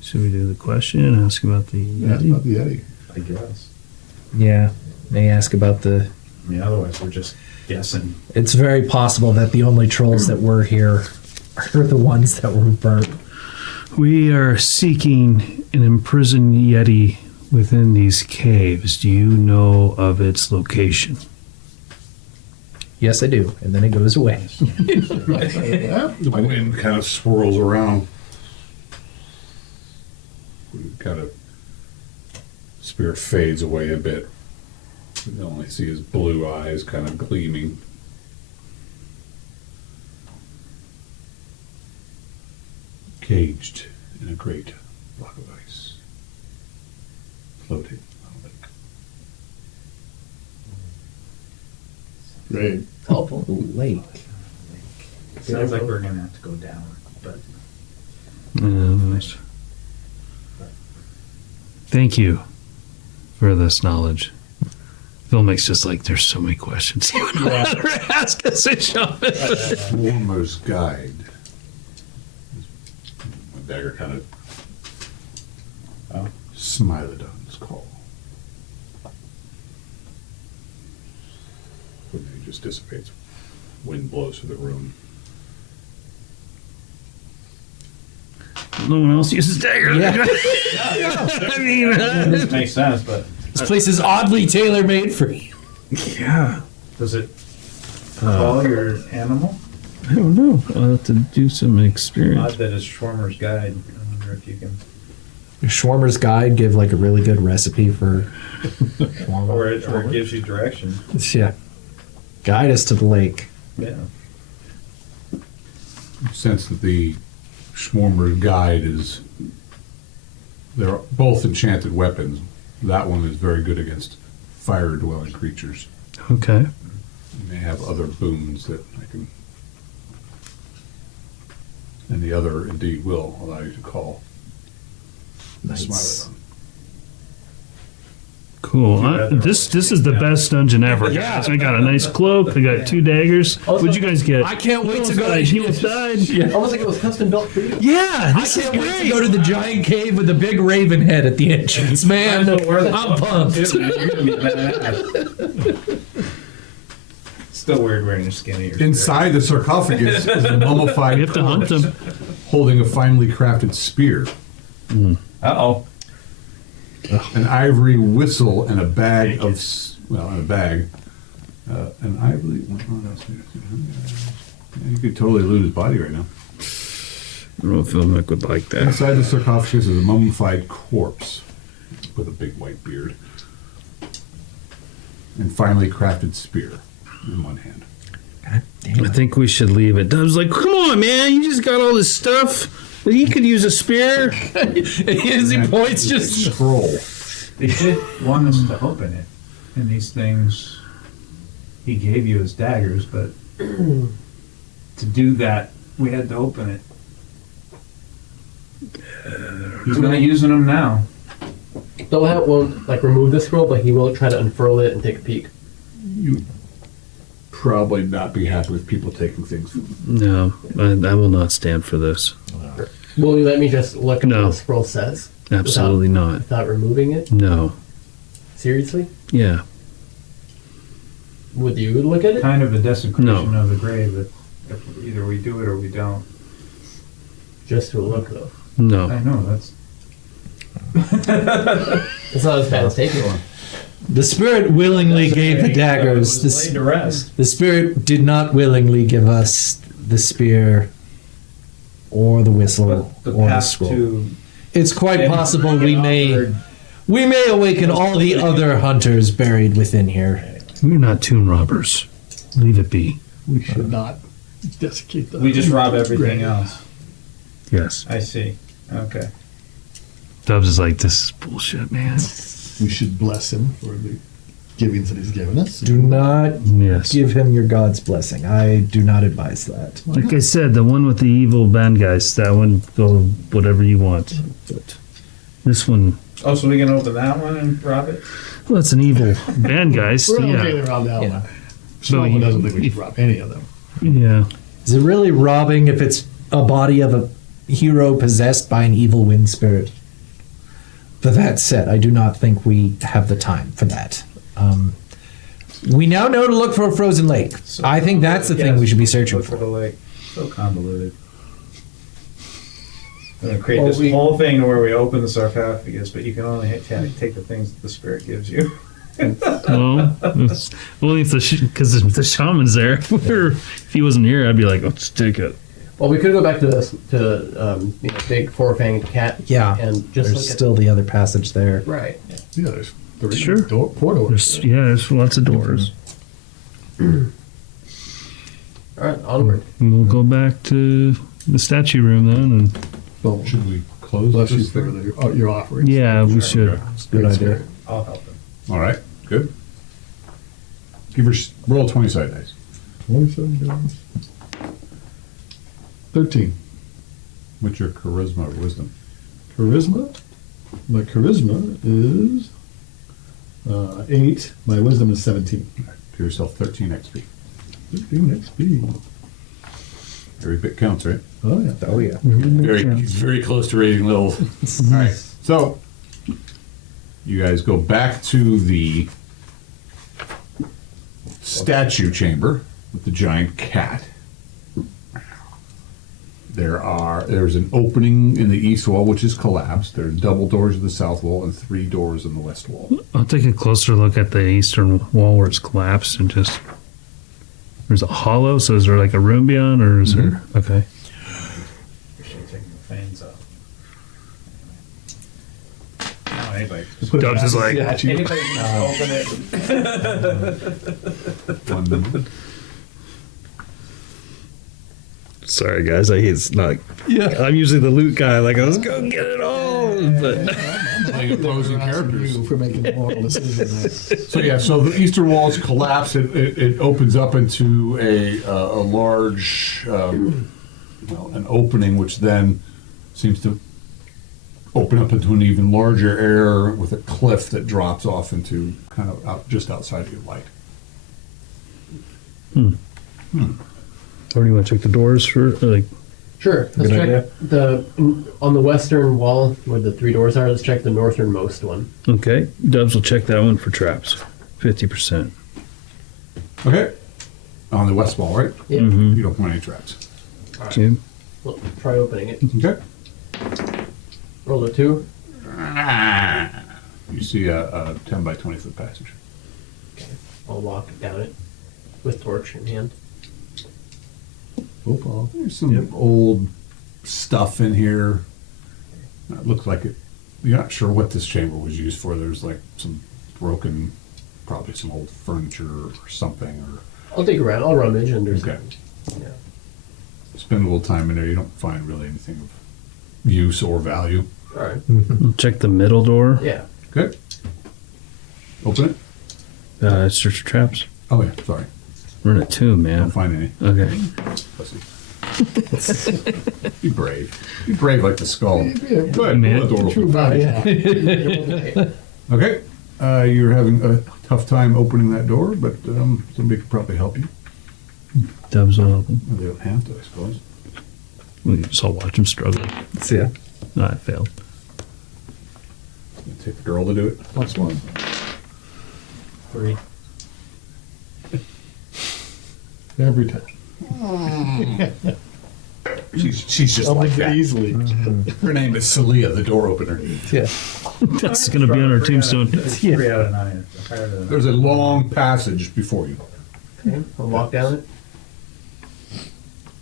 Should we do the question and ask about the Yeah, it's Yeti? not the Yeti. I guess. Yeah. May ask about the. I mean, otherwise we're just guessing. It's very possible that the only trolls that were here are the ones that were burnt. We are seeking an imprisoned Yeti within these caves. Do you know of its location? Yes, I do. And then it goes away. The wind kind of swirls around. Kind of spirit fades away a bit. You only see his blue eyes kind of gleaming. Caged in a great block of ice. Floating on a lake. Great. Helpful. Lake. Sounds like we're gonna have to go down, but Thank you for this knowledge. Phil makes just like there's so many questions you would rather ask us, Sean. Warmer's Guide. My dagger kind of smiled on his call. And then he just dissipates. Wind blows through the room. No one else uses daggers. I mean, this makes sense. But This place is oddly tailor-made for you. yeah. does it call your animal? I don't know. I'll have to do some Odd experience. that it's Schwarmer's Guide. I wonder if you can, Schwarmer's Guide give like a really good recipe for or it gives you direction. yeah. Guide us to the lake. Yeah. You sense that the Schwarmer's guide is, they're both enchanted weapons. That one is very good against fire-dwelling creatures. Okay. You may have other boons that I can, and the other indeed will allow you to call. Nice. Smile Cool. This is the best dungeon ever. Yeah. I got a nice cloak. I got 2 daggers. What'd you guys get? I can't wait to go. He almost died. Almost like it was custom built for you. Yeah, this is great. To go to the giant cave with the big raven head at the entrance, man. I'm pumped. You're gonna be badass. Still weird wearing your skinny. Inside the sarcophagus is a mummified We have to hunt corpse them. holding a finely crafted spear, Uh-oh. an ivory whistle, and a bag of an ivory. You could totally loot his body right now. I don't know if Vilmec would like that. Inside the sarcophagus is a mummified corpse with a big white beard and finely crafted spear in one hand. I think we should leave it. Dub's like, come on, man. You just got all this stuff. He could use a spear. As he points, just scroll. They did want us to open it. And these things he gave you as daggers, but to do that, we had to open it. He's not using them now. Dolhat won't like remove the scroll, but he will try to unfurl it and take a peek. You probably not be happy with people taking things from No, I will not stand for this. Will you let me just look at No. what the scroll says? Absolutely not. Without removing it? No. Seriously? Yeah. Would you look at it? Kind of a desecration No. of the grave. If either we do it or we don't. Just to look, though. No. I know, that's... It's not as bad as taking one. the spirit willingly gave the daggers. Laid to rest. The spirit did not willingly give us the spear or the whistle But the or the path scroll. to... It's quite possible we may awaken all the other hunters buried within here. We're not tomb robbers. Leave it be. We should not desiccate the. We just rob everything grave. else. Yes. I see. Okay. Dubs is like, this is bullshit, man. We should bless him for the givings that he's given us. Do not Yes. give him your God's blessing. I do not advise that. Like I said, the one with the evil band guys, that one, go whatever you want. But this one, Oh, so we can open that one and rob it? well, it's an evil band guys. We're not Yeah. getting around that Yeah. one. Someone you- doesn't think we should rob any of them. Yeah. Is it really robbing if it's a body of a hero possessed by an evil wind spirit? But that said, I do not think we have the time for that. We now know to look for a frozen lake. So I think that's the thing we should be searching Look for the for. lake. So convoluted. We're gonna create Well, this whole thing where we open the sarcophagus, but you can only take the things that the spirit gives you. Well, it's only if because the shaman's there. If he wasn't here, I'd be like, let's take it. Well, we could go back to this big four-fanged cat. Yeah, And just there's look still the other passage there. at right. Yeah, there's three Sure. four doors. There's lots of doors. All right, onward. And we'll go back to the statue room then. And So, Should we close bless you this for thing? your offerings. yeah, we should. Good idea. I'll help him. All right, good. Give her roll 20 side dice. 27 doors. 13. What's your charisma or wisdom? Charisma. My charisma is 8. My wisdom is 17. Give yourself 13 XP. 13 XP. Every bit counts, right? Oh, yeah. Oh, yeah. He's very close to rating levels. All right, so you guys go back to the statue chamber with the giant cat. There's an opening in the east wall which is collapsed. There are double doors in the south wall and 3 doors in the west wall. I'll take a closer look at the eastern wall where it's collapsed and just. There's a hollow, so is there like a room beyond, or is there? Okay. Appreciate taking the fans out. Now anybody. Dubs is like, Anybody can open it. One minute. Sorry, guys. It's not. Yeah. I'm usually the loot guy. Like, let's go get it all. But Playing opposing characters. You for making the moral decision. So yeah, so the eastern walls collapse. It opens up into a large, an opening, which then seems to open up into an even larger area with a cliff that drops off into kind of just outside of your light. or do you want to check the doors for like? Sure. Let's Good check idea. on the western wall where the 3 doors are. Let's check the northernmost one. Okay, Dubs will check that one for traps. 50%. Okay, on the west wall, right? Yeah. You don't want any traps. Okay. Well, try opening it. Okay. Roll a 2. You see a 10 by 20 foot passage. I'll walk down it with torch in hand. We'll follow. There's some old stuff in here. It looks like it. You're not sure what this chamber was used for. There's like some broken, probably some old furniture or something. Or I'll dig around. I'll rummage and there's Okay. yeah. spend a little time in there. You don't find really anything of use or value. All right. We'll check the middle door. Yeah. Okay. Open it. Search for traps. Oh yeah. Sorry. We're in a tomb, Don't man. find any. Okay. Pussy. Be brave. Be brave like the skull. Go ahead. Man. Pull the door True open. value. Yeah. Okay. You're having a tough time opening that door, but somebody could probably help you. Dubs will help him. Well, they don't have to, I suppose. We just all watch him struggle. See ya. No, I failed. Take the girl to do it. Plus one. 3. Every time. She's just I'll like make it that. easily. Her name is Celia, the door opener. Yeah. That's going to be on our tombstone. 3 out of 9. Higher than There's a long passage before you. Okay. I'll walk down it.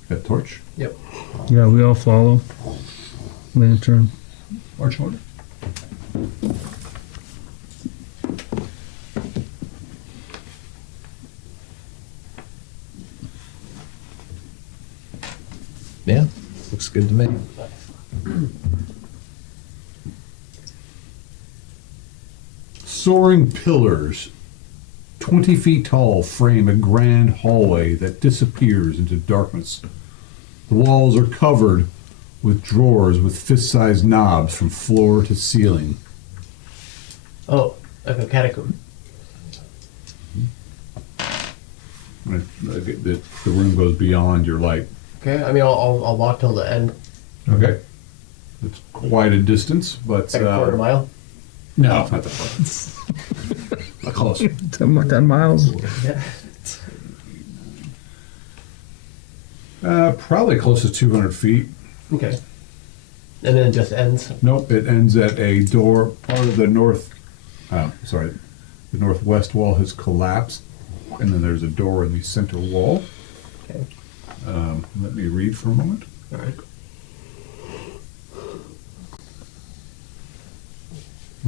Got a torch? Yep. Yeah, we all follow. Lantern. March order? Yeah, looks good to me. Soaring pillars, 20 feet tall, frame a grand hallway that disappears into darkness. The walls are covered with drawers with fist-sized knobs from floor to ceiling. Oh, like a catacomb. The room goes beyond your light. Okay. I mean, I'll walk till the end. Okay. It's quite a distance, but Like a quarter mile. no, it's not that far. Not close. 10 miles. Yeah. Probably close to 200 feet. Okay. And then it just ends. Nope, it ends at a door. Part of the the northwest wall has collapsed, and then there's a door in the center wall. Okay. Let me read for a moment. All right.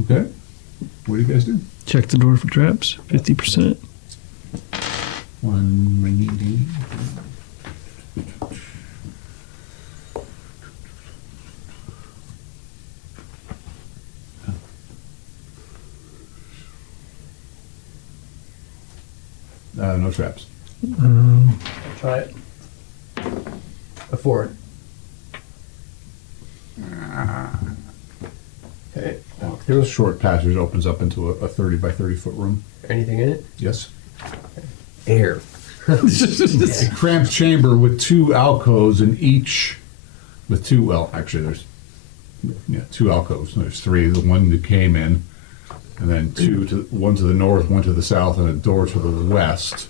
Okay. What do you guys do? Check the door for traps. 50%. One ringing. No traps. I'll try it. A 4. Okay. Walk through. A short passage opens up into a 30 by 30 foot room. Anything in it? Yes. Air. A cramped chamber with 2 alcoves in each, with 2, well, actually there's 2 alcoves. There's 3, the one that came in, and then 2, one to the north, one to the south, and a door to the west.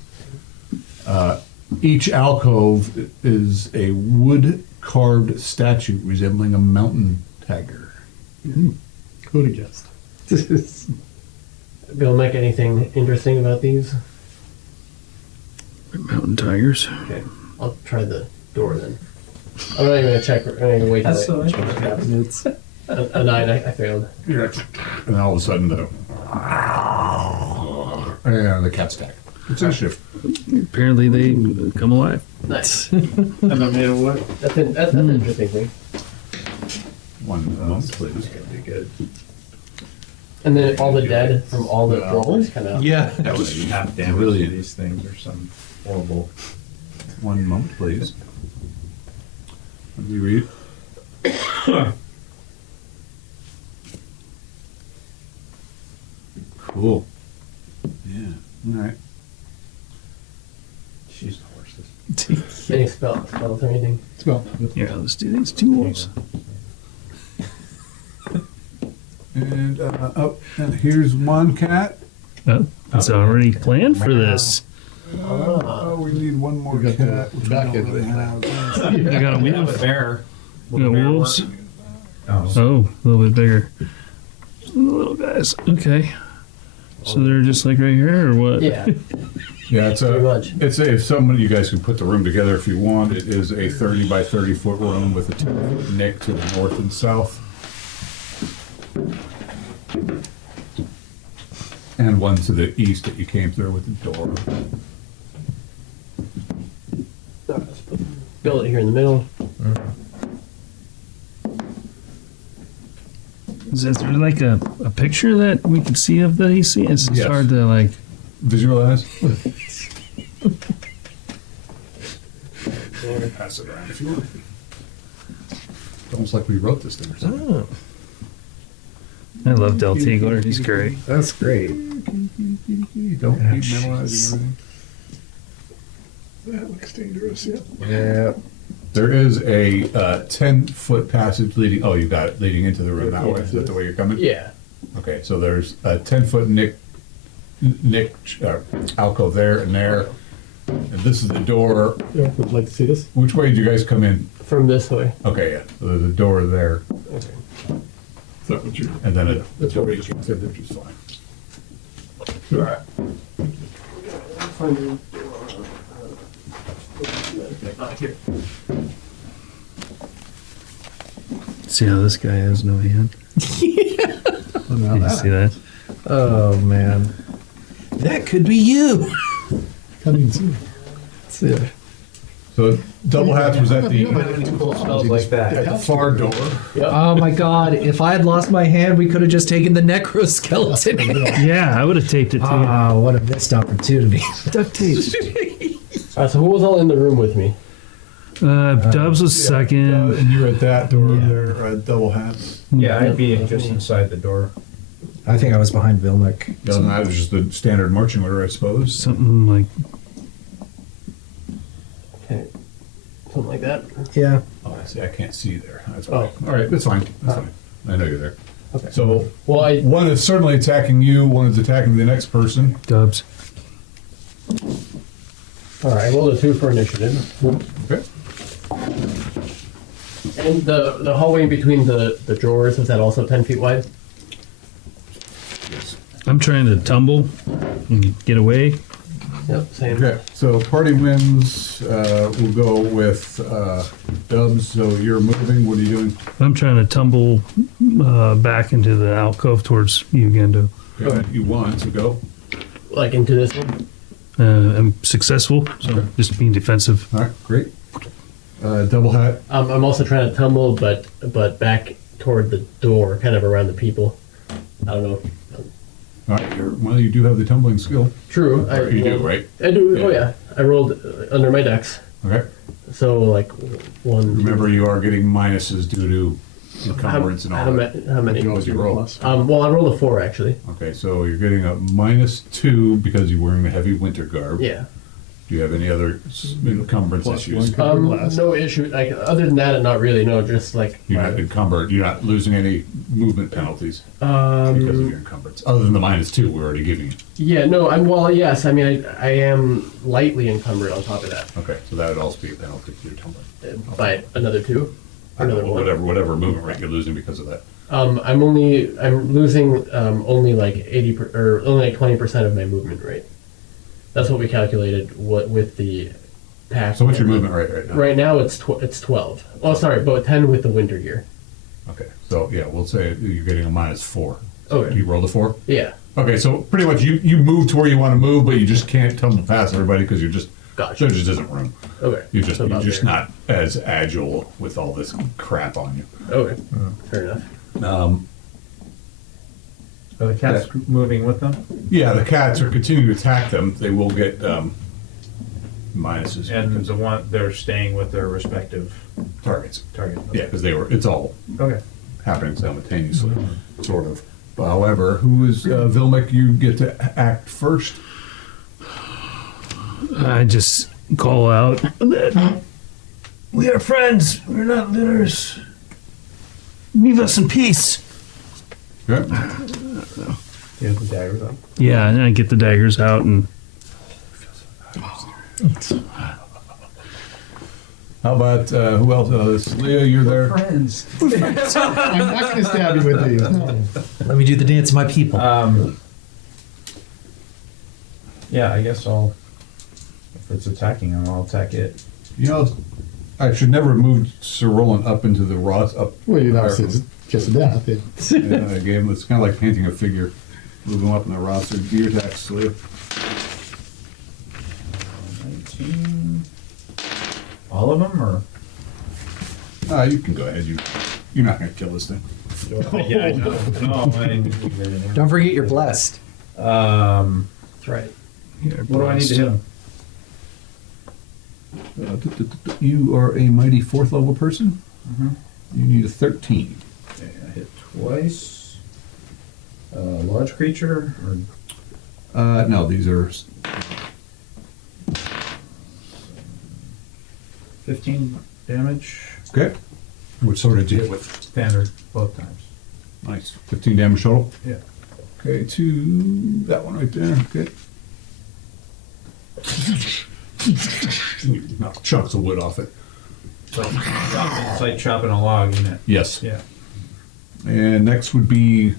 Each alcove is a wood-carved statue resembling a mountain tiger. Who'd have guessed? Bill, make anything interesting about these? Mountain tigers. Okay. I'll try the door then. I'm not even gonna check. I'm not gonna wait till That's so I check the traps. A 9. I failed. And then all of a sudden, and the cat's attack. It's a shift. Apparently they come alive. Nice. And I made a what? That's an interesting thing. 1 month, please. And then all the dead from all the drawers kind of. Yeah. That would be half damage Brilliant. to these things or some horrible. 1 month, please. Let me read. Cool. Yeah. All right. She's the horses. Any spells or anything? Spell. Yeah, let's do these two wolves. And and here's one cat. Oh, it's already planned for this. Oh, we need one more We got the cat, which we back don't end of really it. have. I got a We have wolf. a bear. We got wolves. Oh, Oh, a little bit bigger. Little guys. Okay. So they're just like right here, or what? Yeah, Yeah, it's pretty much. if somebody, you guys can put the room together if you want. It is a 30 by 30 foot room with a 10-foot nick to the north and south. And one to the east that you came through with the door. Build it here in the middle. Is there like a picture that we can see of the AC? It's just Yes. hard to like. Visualize. Pass it around if you want. It's almost like we wrote this thing or something. Oh, I love Del Tigler. He's great. that's great. Don't keep memorizing everything. That looks dangerous, yeah. Yeah. There is a 10-foot passage leading. Oh, you got it leading into the room that way. Is that the way you're coming? Yeah. Okay, so there's a 10-foot nick alcove there and there. And this is the door. Yeah, would like to see this. Which way did you guys come in? From this way. Okay, yeah. So there's a door there, Is that what you? and then a That's door what you came through, which is fine. Here. See how this guy has no hand? Oh, now Did you that- see that? Oh man, that could be you. Can't even see. That's it. So double hatch was at the Cool spells like that. far door. Oh my god, if I had lost my hand, we could have just taken the necro skeleton. Yeah, I would have taped it to Ah, what a missed opportunity. duct tape. Alright, so who was all in the room with me? Dubs was second. And you were at that door there, double hatch. yeah, I'd be just inside the door. I think I was behind Vilnick. Doesn't matter, it's just the standard marching order, I suppose. Something like Okay. Something like that. Yeah. Oh, I see. I can't see there. That's Oh. fine. All right, that's fine. That's fine. I know you're there. Okay. So Well, I one is certainly attacking you. One is attacking the next person. Dubs. alright, I rolled a 2 for initiative. Okay. And the hallway in between the drawers, is that also 10 feet wide? Yes. I'm trying to tumble and get away. Yep, same. Okay. So party wins. We'll go with Dubs. So you're moving. What are you doing? I'm trying to tumble back into the alcove towards you, Gendo. Okay. You won. So go. Like into this one? I'm successful, so just being defensive. All right. Great. Double hat. I'm also trying to tumble, but back toward the door, kind of around the people. I don't know. All right. Well, you do have the tumbling skill. True. You do, right? I do. Oh yeah. I rolled under my dex, Okay. so like one. Remember, you are getting minuses due to encumbrance and all how, that. how many? What's your roll? Well, I rolled a 4 actually. Okay, so you're getting a -2 because you're wearing a heavy winter garb. Yeah. Do you have any other encumbrance Plus issues? one. Glass. No issue. Like other than that, not really. No, just like. You're not encumbered. You're not losing any movement penalties because of your encumbrance, other than the -2 we're already giving you. Yeah. No. Well, yes. I mean, I am lightly encumbered on top of that Okay, so that would also be a penalty to your tumbling. by another 2. I don't Another know, 1. whatever movement rate you're losing because of that. I'm losing only like 80 or only like 20% of my movement rate. That's what we calculated. What with the pack. So what's your movement rate right now? Right now it's 12. Oh, sorry, but 10 with the winter gear. Okay, so yeah, we'll say you're getting a -4. Okay. You rolled a 4. Yeah. Okay, so pretty much you move to where you want to move, but you just can't tumble past everybody because you're just Gotcha. There just isn't room. Okay. You're just So about there. not as agile with all this crap on you. Okay. Fair enough. Are the cats moving with them? Yeah, the cats are continuing to attack them. They will get minuses. And the one they're staying with their respective Targets. target. Yeah, because it's all Okay. happening simultaneously, sort of. However, who is Vilmec? You get to act first. I just call out. We are friends. We're not litters. Leave us in peace. Okay. You have the daggers up. Yeah, and I get the daggers out and How about who else? Leah, you're there. Friends. I'm not going to stab you with these. No. Let me do the dance of my people. Yeah, I guess if it's attacking them, I'll attack it. You know, I should never have moved Sir Roland up into the Ross up. Well, you'd obviously kiss of death. Yeah. I gave him. It's kind of like painting a figure. Move him up in the roster. Do your attacks, Leah. 19. All of them, or? You can go ahead. You're not going to kill this thing. Yeah, I know. No, I didn't do anything. Don't forget you're blessed. That's right. What do I need to hit him? You are a mighty 4th level person. You need a 13. Okay, I hit twice. Large creature, or No, these are 15 damage. okay. What sword did you hit with? Standard, both times. Nice. 15 damage total. Yeah. Okay, to that one right there. Okay. Knock chunks of wood off it. It's like chopping a log, isn't it? Yes. Yeah. And next would be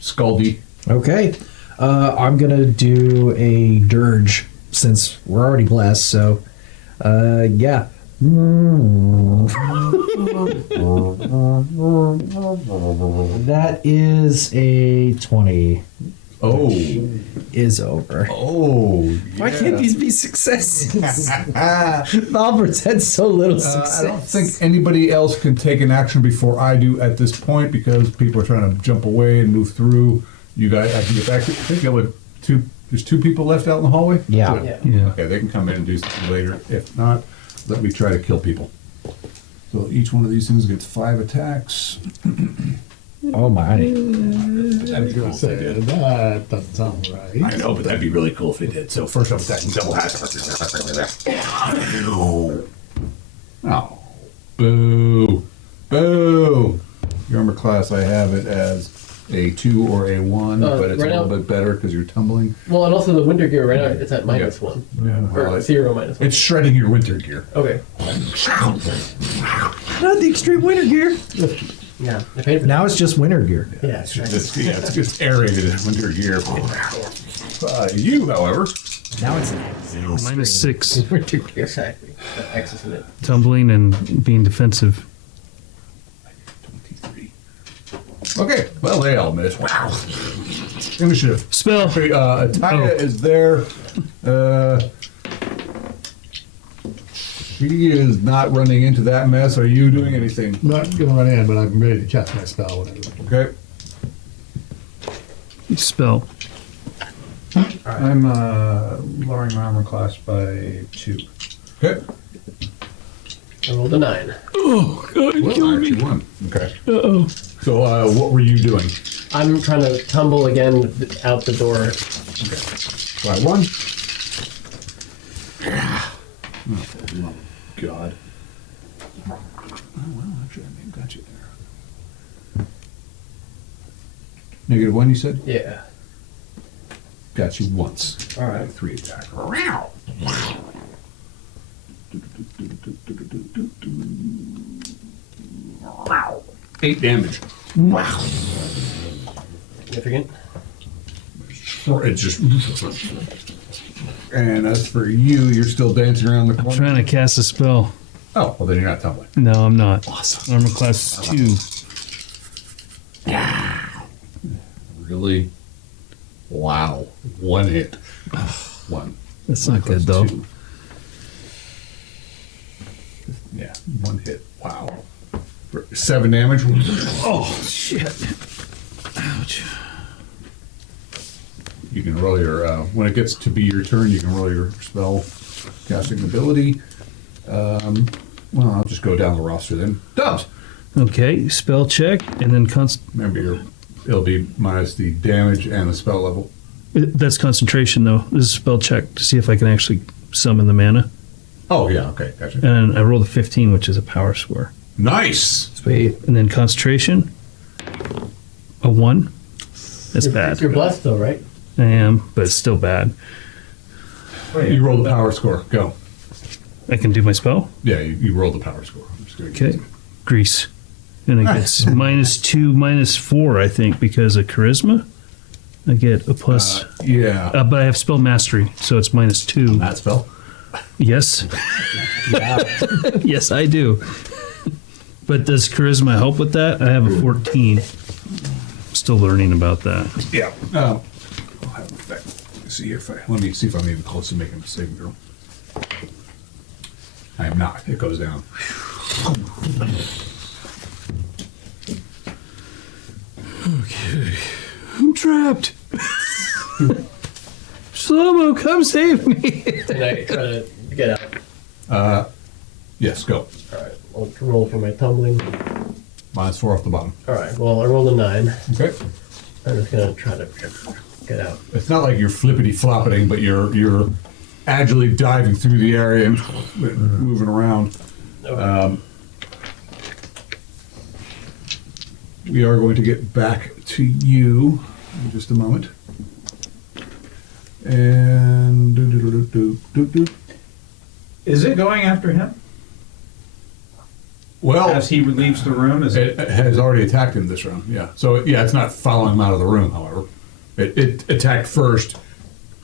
Scaldy. Okay. I'm going to do a dirge since we're already blessed. So, yeah. That is a 20. Oh. Is over. Oh. Why can't these be successes? Malrex had so little success. I don't think anybody else can take an action before I do at this point because people are trying to jump away and move through. You guys, I can get back to. I think the other two. There's 2 people left out in the hallway. Yeah. yeah. Okay, they can come in and do something later. If not, let me try to kill people. So each one of these things gets 5 attacks. Oh my. That'd be cool if they Say, did. that doesn't sound right. I know, but that'd be really cool if they did. So first I'm attacking double hat. Oh. Boo. Boo. Your armor class, I have it as a 2 or a 1, but it's right a little now- bit better because you're tumbling. Well, and also the winter gear right now it's at -1 Well, or 0 -1. it's shredding your winter gear. Okay. Not the extreme winter gear. Yeah. I paid for Now it's just winter gear. that. Yeah. That's right. It's just aerated winter gear. You, however, Now it's -6. Winter gear. Exactly. That X is in it. Tumbling and being defensive. 23. Okay, well, they all missed. Wow. Initiative. Spell. Okay, Ataya is there. She is not running into that mess. Are you doing anything? Not going to run in, but I'm ready to cast my spell, whatever. Okay. Spell. I'm lowering my armor class by 2. Okay. I rolled a 9. Oh, God, Well, actually won. Okay. Uh-oh. So, what were you doing? I'm trying to tumble again out the door. So I won. Oh, God. Oh, well, actually, I may have got you there. -1, you said? Yeah. Got you once. All right. 3 attack. 8 damage. Significant. It's just. And as for you, you're still dancing around the corner. Trying to cast a spell. Oh, well, then you're not tumbling. No, I'm not. Awesome. Armor class 2. Really? Wow. 1 hit. 1. That's not good, though. 2. Yeah, 1 hit. Wow. 7 damage. Oh, shit. Ouch. You can roll your, when it gets to be your turn, you can roll your spell casting ability. Well, I'll just go down the roster then. Dubs! Okay, spell check, and then Remember, it'll be minus the damage and the spell level. that's concentration, though. This is spell check to see if I can actually summon the mana. Oh, yeah, okay, gotcha. And I rolled a 15, which is a power score. Nice! Sweet. And then concentration, a 1. That's bad. You're blessed though, right? I am, but it's still bad. You roll the power score. Go. I can do my spell? Yeah, you roll the power score. I'm just doing Okay. Grease. And it gets -2, -4, I think, because of charisma. I get a plus. Yeah. But I have spell mastery, so it's -2. That spell? Yes. Yes, I do. But does charisma help with that? I have a 14. Still learning about that. Yeah. I'll have it back. Let me see if I'm even close to making a saving throw. I am not. It goes down. Okay. I'm trapped. Slow-mo, come save me. And I try to get out. Yes, go. All right, I'll roll for my tumbling. -4 off the bottom. All right, well, I rolled a 9. Okay. I'm just gonna try to get out. It's not like you're flippity floppeting, but you're agilely diving through the area and moving around. We are going to get back to you in just a moment. And Is it going after him well, as he leaves the room? Is it has already attacked him this round. Yeah. So yeah, it's not following him out of the room. However, it attacked first,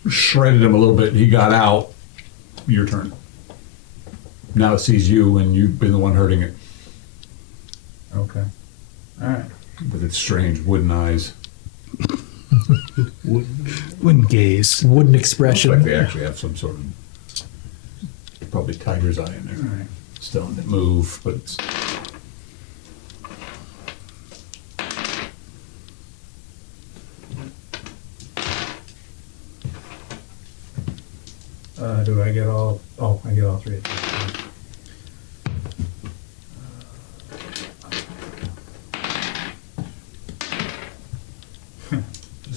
shredded him a little bit. He got out. Your turn. Now it sees you, and you've been the one hurting it Okay. All right. with its strange wooden eyes. Wouldn't gaze. Wooden Looks expression. like they actually have some sort of probably tiger's eye in there. All right. Still in it move, but it's Do I get all? Oh, I get all 3 attacks.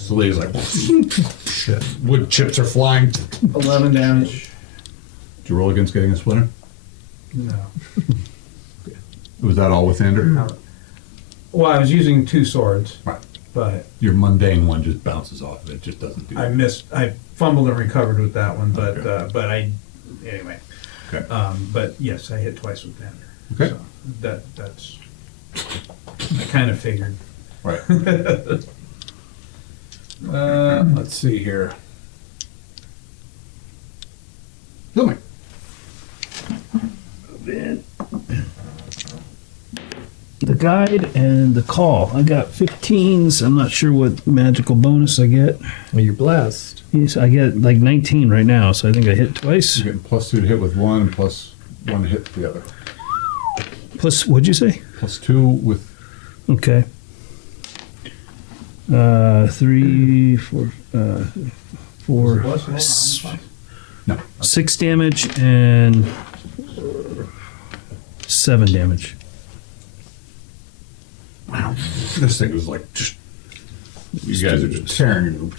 the lady's like shit. Wood chips are flying. 11 damage. Did you roll against getting a splinter? No. Was that all with Ender? Well, I was using 2 swords, Right. but Your mundane one just bounces off of it. Just doesn't do I it. missed. I fumbled and recovered with that one, but Okay. anyway. Okay. But yes, I hit twice with Bender. Okay. So that's. I kind of figured. Right. Let's see here. Kill me. The guide and the call. I got 15s. I'm not sure what magical bonus I get. Well, you're blessed. Yes, I get like 19 right now, so I think I hit twice. You're getting +2 to hit with one, and +1 to hit the other. Plus, what'd you say? +2 with Okay. 3, 4, 4, no. 6 damage and 7 damage. Wow. This thing was like just. You guys are just tearing.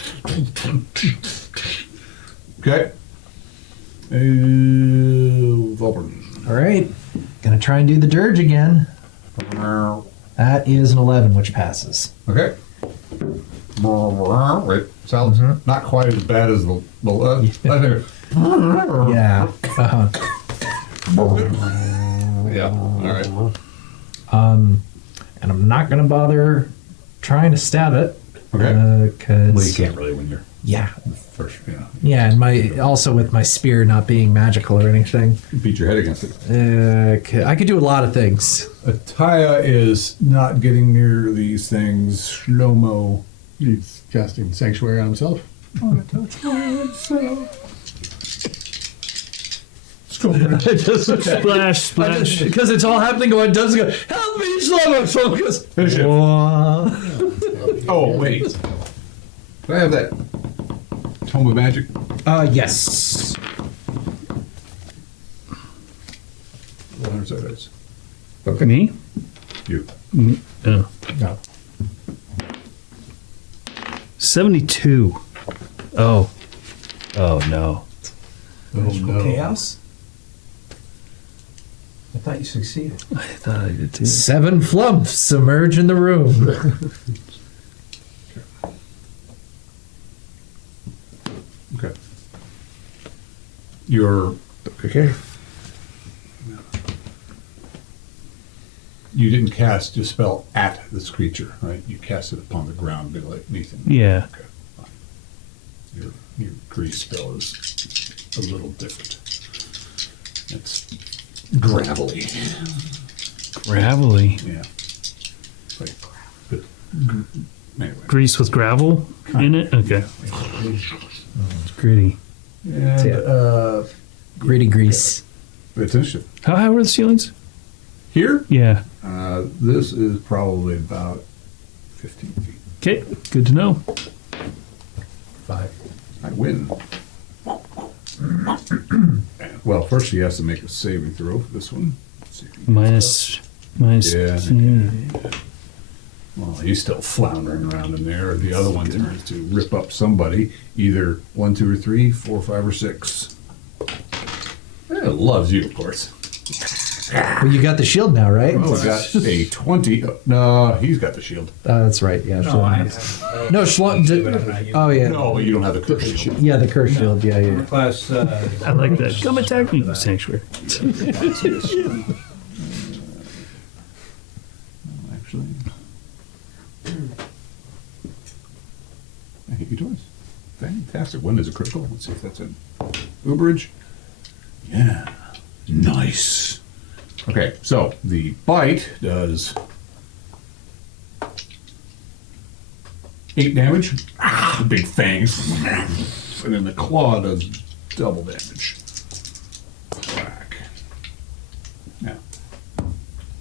Okay. Volburn. All right. Gonna try and do the dirge again. That is an 11, which passes. Okay. Wait, sounds not quite as bad as the other. Yeah. Uh-huh. Yeah. All right. And I'm not gonna bother trying to stab it. Okay. Cause Well, you can't really when you're yeah, first. Yeah. yeah, and my also with my spear not being magical or anything, Beat your head against it. I could do a lot of things. Ataya is not getting near these things. Shlomo. He's casting Sanctuary on himself. Splash, splash. Because it's all happening going, doesn't go, help me, slow my focus. Finish it. Oh, wait. Do I have that Tome of Magic? Yes. 100 sides. Me? You. Oh. No. 72. Oh. Oh, no. Oh, no. Chaos? I thought you succeeded. I thought I did too. 7 flumps submerge in the room. Okay. You're Okay. You didn't cast your spell at this creature, right? You cast it upon the ground beneath him. Yeah. Okay, fine. Your grease spell is a little different. It's gravelly. Gravelly. Yeah. Like, but, anyway. Grease with gravel in it? Okay. It's gritty. And, Gritty grease. it's initiative. How high were the ceilings? Here, Yeah. this is probably about 15 feet. Okay. Good to know. 5. I win. Well, first he has to make a saving throw for this one. Let's see if he gets Minus. Yeah. Well, he's still floundering around in there. The other one turns to rip up somebody, either 1, 2, or 3, 4, 5, or 6. It loves you, of course. Well, you got the shield now, right? Oh, got a 20. No, he's got the shield. That's right. Yeah. No, shield. I No, oh yeah. No, but you don't have the curse shield. Yeah, the curse shield. Yeah, yeah. Class, I like that. Come attack me, Sanctuary. Actually, I hit you twice. Fantastic. One is a critical. Let's see if that's in Uberage. Yeah. Nice. Okay, so the bite does 8 damage. Ah, the big fangs. And then the claw does double damage. Whack. Yeah.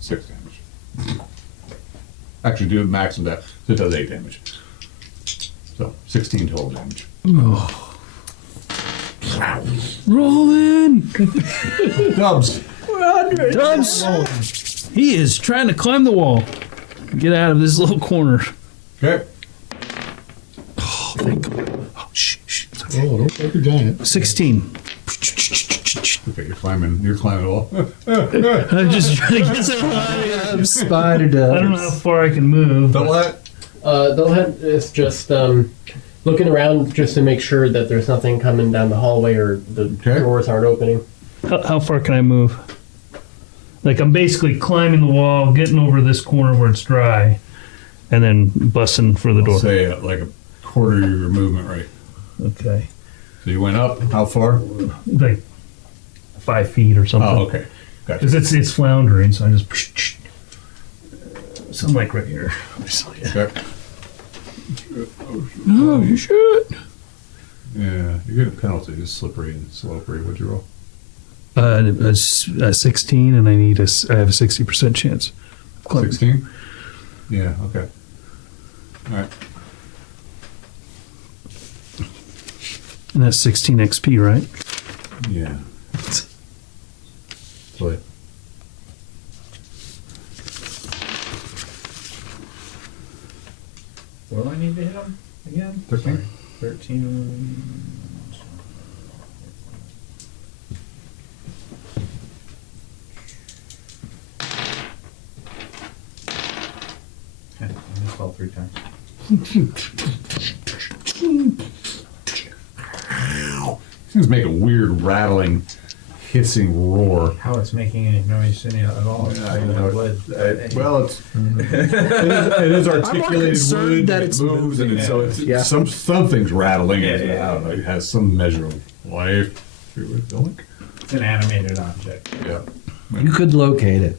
6 damage. Actually, do a max of that. So it does 8 damage. So 16 total damage. Rolling. Dubs. Dubs. He is trying to climb the wall. Get out of this little corner. Okay. Oh, thank God. Oh, shh. It's okay. Oh, don't like a giant. 16. Okay, you're climbing the wall. I'm just trying to get some high. Spider I don't know how far I can move. Double that. The head is just looking around just to make sure that there's nothing coming down the hallway or the Okay. doors aren't opening. How far can I move? Like I'm basically climbing the wall, getting over this corner where it's dry, and then busting for the door. Say like a quarter of your movement rate. Okay. So you went up. How far? Like 5 feet or something. Oh, okay. Gotcha. Because it's floundering, so I just. So I'm like right here. Okay. Oh, you should. Yeah, you get a penalty. It's slippery and slopery. What'd you roll? A 16, and I have a 60% chance. of climbing. 16? Yeah, okay. All right. And that's 16 XP, right? Yeah. Play. what do I need to hit him again? 13. Sorry. 13. Okay, I missed all 3 times. Things make a weird rattling, hissing roar. How it's making any noise any at all? Well, it's it is articulated concerned wood that and it's it moves, and so it's Yeah. something's rattling. Yeah, and yeah. I don't know, it has some measure of life to it. Don't it? It's an animated object. Yeah. You could locate it.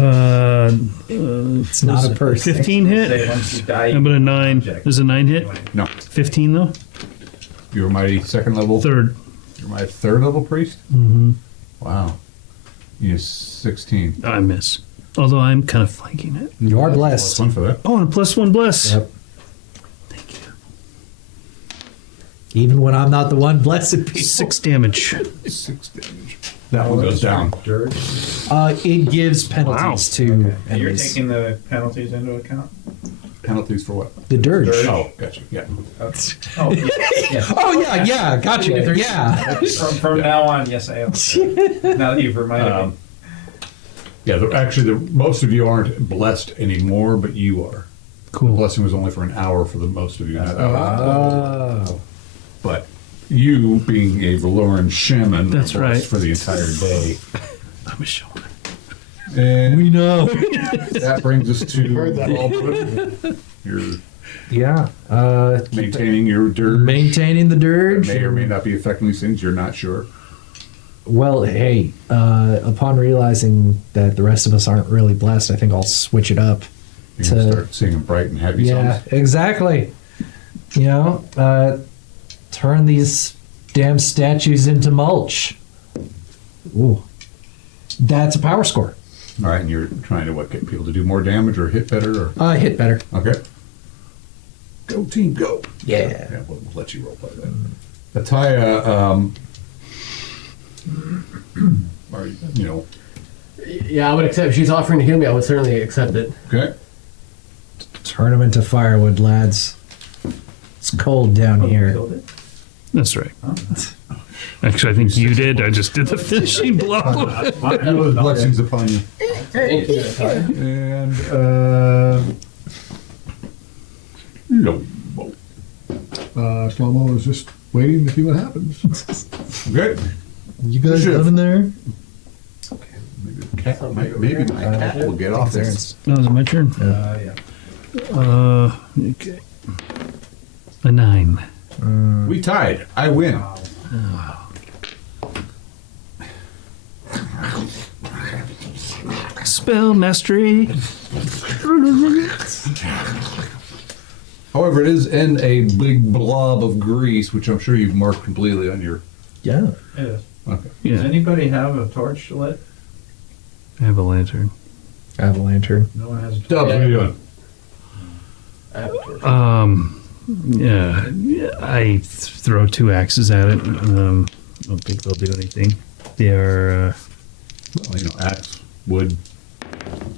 It's not a person. 15 hit? Say once you die, How about a 9? object. Does a 9 hit? No, 15 though? you're mighty second level. Third. You're my third level priest? Mm-hmm. Wow. You're 16. I miss. Although I'm kind of flanking it. You are Plus blessed. one for that. Oh, and a +1 bless. Yep. Thank you. Even when I'm not the one blessed people. 6 damage. 6 damage. That one goes down. Dirge. It gives penalties to And you're enemies. taking the penalties into account? Penalties for what? The dirge. Dirge. Oh, gotcha. Yeah. Oh, yeah. Oh yeah, gotcha. Yeah. From now on, yes, I am. Now that you've reminded me. Yeah, actually, most of you aren't blessed anymore, but you are. The Cool. blessing was only for an hour for the most of you. Not Oh. But you, being a Valoran shaman, That's are blessed right. for the entire day. I'm a shaman. And We know. that brings us to Heard that. you're Yeah. maintaining your dirge. Maintaining the dirge. May or may not be affecting these things. You're not sure. Well, hey, upon realizing that the rest of us aren't really blessed, I think I'll switch it up. You're going to start seeing bright and heavy Yeah, songs. exactly. You know, turn these damn statues into mulch. Ooh. That's a power score. All right, and you're trying to get people to do more damage or hit better? Or Hit better. okay. Go team, go. Yeah. Yeah, we'll let you roll play that. Ataya, are you know, Yeah, I would accept. If she's offering to heal me, I would certainly accept it. okay. Turn them into firewood, lads. It's cold down here. Killed it. That's right. Actually, I think you did. I just did the finishing blow. Blessings upon you. Thank you. And, no. Shlomo is just waiting to see what happens. Okay. You guys Sure. living there? Maybe the cat, maybe my cat will get off there. No, is it my turn? Yeah. Okay. A 9. We tied. I win. Spell mastery. However, it is in a big blob of grease, which I'm sure you've marked completely on your. Yeah. It is. Okay. Does Yeah, anybody have a torch lit? I have a lantern. I have a lantern. No one has a torch. Dubs, what are you doing? I have a torch. Yeah, I throw 2 axes at it. I don't think they'll do anything. They are, Well, axe, wood.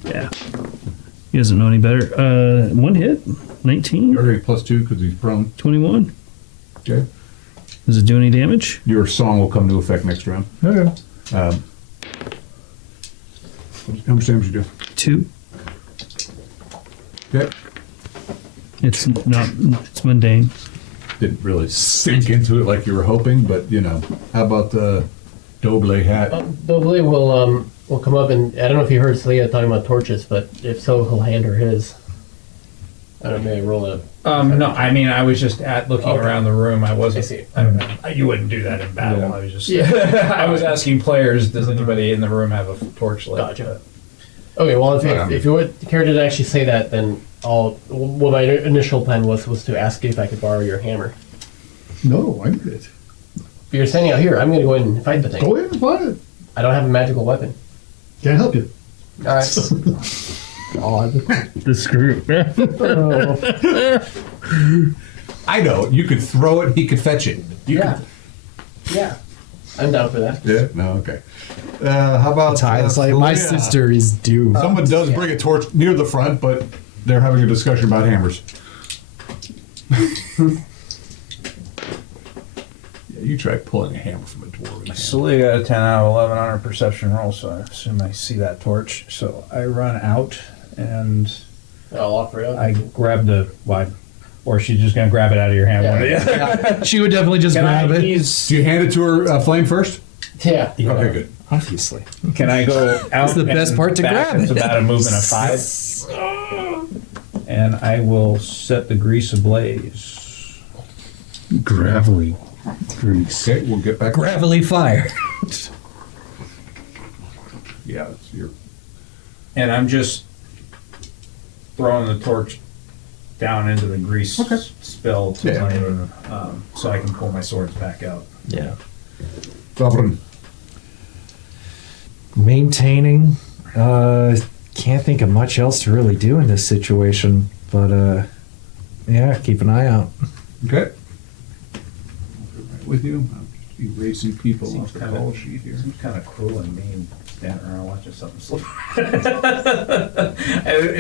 yeah. He doesn't know any better. 1 hit, 19, Okay, +2 because he's prone. 21. Okay. Does it do any damage? Your song will come to effect next round. Okay. How much damage you do? 2. Okay. It's not. It's mundane. Didn't really sink into it like you were hoping, but how about the Doble hat? Dobley will come up and I don't know if you heard Celia talking about torches, but if so, he'll hand her his. I don't know, maybe roll it. No, I mean, I was just looking Okay. around the room. I wasn't. I see. You wouldn't do that in battle. Yeah. I was just. Yeah. I was asking players, does anybody in the room have a torch lit? Gotcha. Okay, well, if you would care to actually say that, then well, my initial plan was to ask you if I could borrow your hammer. No, I need it. But you're standing out here. I'm going to go in and fight the thing. Go in and find it. I don't have a magical weapon. Can't help you. All right. Odd. The screw. I know. You could throw it. He could fetch it. Yeah. Yeah. I'm down for that. Yeah. No. Okay. How about It's like my Celia? sister is doomed. Someone does bring a torch near the front, but they're having a discussion about hammers. Yeah, you try pulling a hammer from a dwarven hand. Celia got a 10 out of 11 on her perception roll, so I assume I see that torch. So I run out and I'll offer it. I grab the wide. Or she's just gonna grab it out of your hand. Yeah. She would definitely just grab it. Do you hand it to her flame first? Yeah. Okay, good. Obviously. Can I go out? That's the best and part to back? grab It's it. about a movement of 5. And I will set the grease ablaze. Gravelly grease. Okay, we'll get back. Gravelly fire. Yeah, it's your. And I'm just throwing the torch down into the grease spill to Yeah. so I can pull my swords back out. Yeah. Stubborn. Maintaining. Can't think of much else to really do in this situation, but yeah, keep an eye out. Okay. Right with you. I'm just erasing people off the call sheet here. Seems kind of cruel and mean standing around watching something slip. If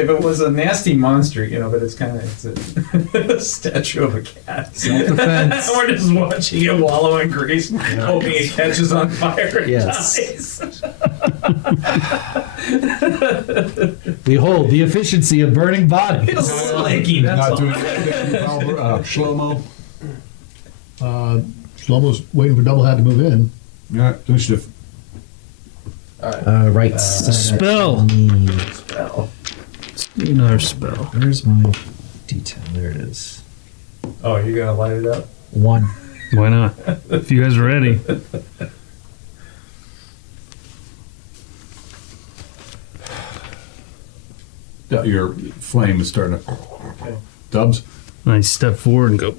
it was a nasty monster, but it's a statue of a cat. Self-defense. We're just watching it wallow in grease, hoping it catches on fire and Yes. dies. Behold the efficiency of burning bodies. Feels slinky, that's Not all. doing anything. Shlomo. Shlomo's waiting for Double Hat to move in. Yeah, initiative. Right. Spell. Spell. Another spell. Where's my D10? There it is. Oh, you're gonna light it up? 1. Why not? If you guys are ready. Your flame is starting to. Dubs. I step forward and go,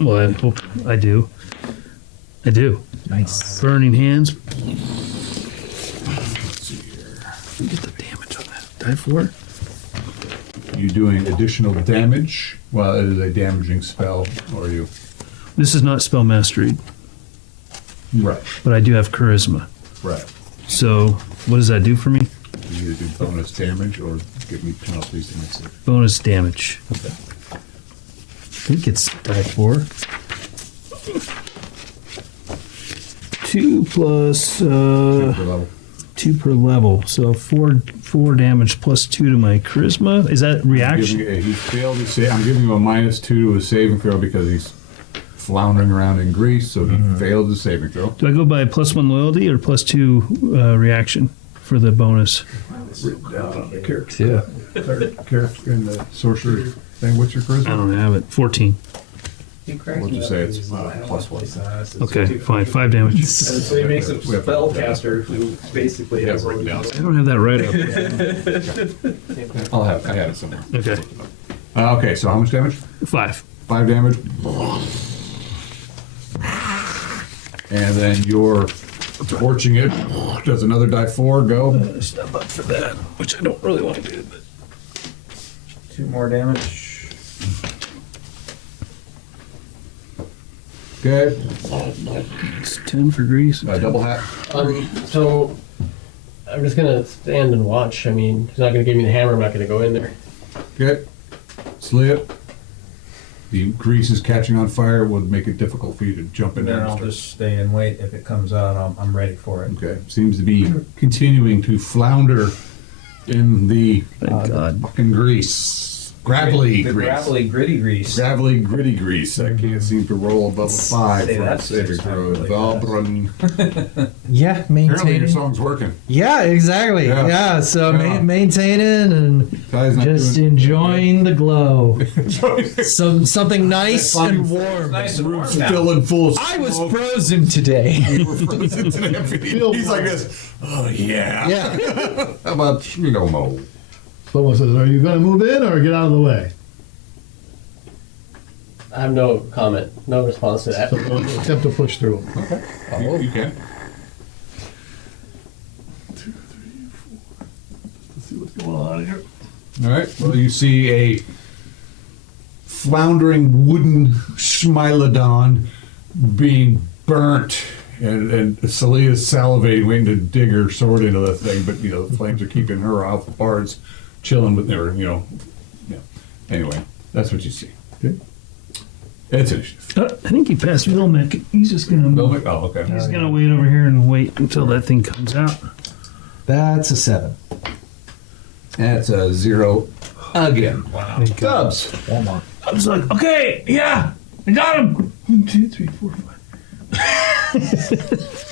well, I hope I do. I do. Nice. Burning hands. Let's see here. Get the damage on that. Die 4. You doing additional damage? Well, it is a damaging spell, or are you? This is not spell mastery, Right. but I do have charisma. Right. So what does that do for me? You either do bonus damage or give me penalties to miss it. Bonus damage. Okay. I think it's die 4. 2 plus Per level. 2 per level, so 4 damage plus 2 to my charisma. Is that reaction? He failed to say. I'm giving him a -2 to his saving throw because he's floundering around in grease, so he failed his saving throw. Do I go by +1 loyalty or +2 reaction for the bonus? Written down on the character. Character in the sorcerer thing. What's your I charisma? don't have it. 14. We'll just say it's +1. Okay, fine. 5 damage. So he makes a spellcaster who basically Yeah, has written down. I don't have that right up. I have it somewhere. Okay, Okay, so how much damage? 5. 5 damage. And then you're torching it. Does another die 4 go? Step up for that, which I don't really want to do. But 2 more damage. Okay. it's 10 for grease. Double hat. So I'm just gonna stand and watch. I mean, he's not gonna give me the hammer. I'm not gonna go in there. Okay. Slip. The grease is catching on fire. Would make it difficult for you to jump in And there. then and I'll start. just stay and wait. If it comes out, I'm ready for it. Okay. Seems to be continuing to flounder in the Thank God. fucking grease. Gravelly The grease. gravelly, gritty grease. Gravelly, gritty grease. I can't seem to roll above a 5 Say for that saving 6 times throw. really Valbrun. Yeah, Apparently your maintaining. song's working. Yeah, exactly. Yeah. Yeah, so Yeah. maintaining and Ty's not just doing- enjoying the glow. Something nice and warm. Nice and warm now. Still in full I was smoke. frozen today. You were frozen to death. He's like this. Oh yeah. Yeah. How about Shlomo? Shlomo says, "Are you going to move in or get out of the way?" I have no comment, no response to that. So we'll attempt to push through. You can. Let's see what's going on here. All right. Well, you see a floundering wooden Schmilodon being burnt, and Celia's salivating, waiting to dig her sword into the thing, but the flames are keeping her off. The bard's chilling with her. Yeah. Anyway, that's what you see. Okay. It's initiative. I think he passed Vilmec. He's just gonna move. Oh, okay. He's gonna wait over here and wait until that thing comes out. That's a 7. That's a 0 again. Wow. Dubs. I was like, okay, yeah, I got him. 1, 2, 3, 4, 5.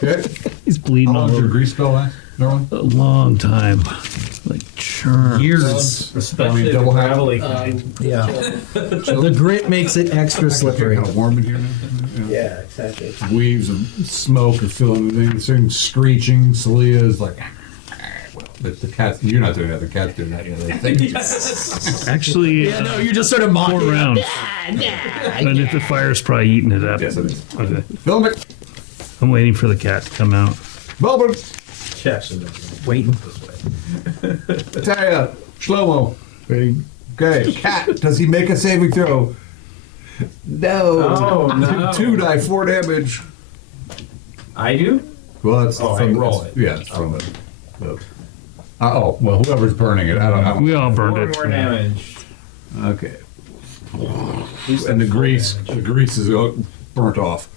Okay. He's bleeding How all long does your over. grease spell last? Norman? A long time, like churn. Years. Especially the double hat. gravelly kind. Yeah. The grit makes it extra slippery. Kind of warm in here now. Yeah, exactly. Weaves of smoke are filling the thing. Certain screeching. Celia is like, well, the cat. You're not doing that. The cat's doing that. Actually, Yeah, no, you're just sort of 4 mocking. rounds. And if the fire's probably eating it up. Yes, it is. Okay. Film it. I I'm waiting for the cat to come out. Velvet, Checks it this Waiting. way. Italia, Shlomo. Ready? Okay, cat. Does he make a saving throw? No. Oh, no. 2 die 4 damage. I do? Well, that's Oh, from I roll it. Yeah, it's from it. Oh, well, whoever's burning it, I don't know. We all burned 4 it. more damage. Okay. At least And the that's full grease, damage. the grease is burnt off.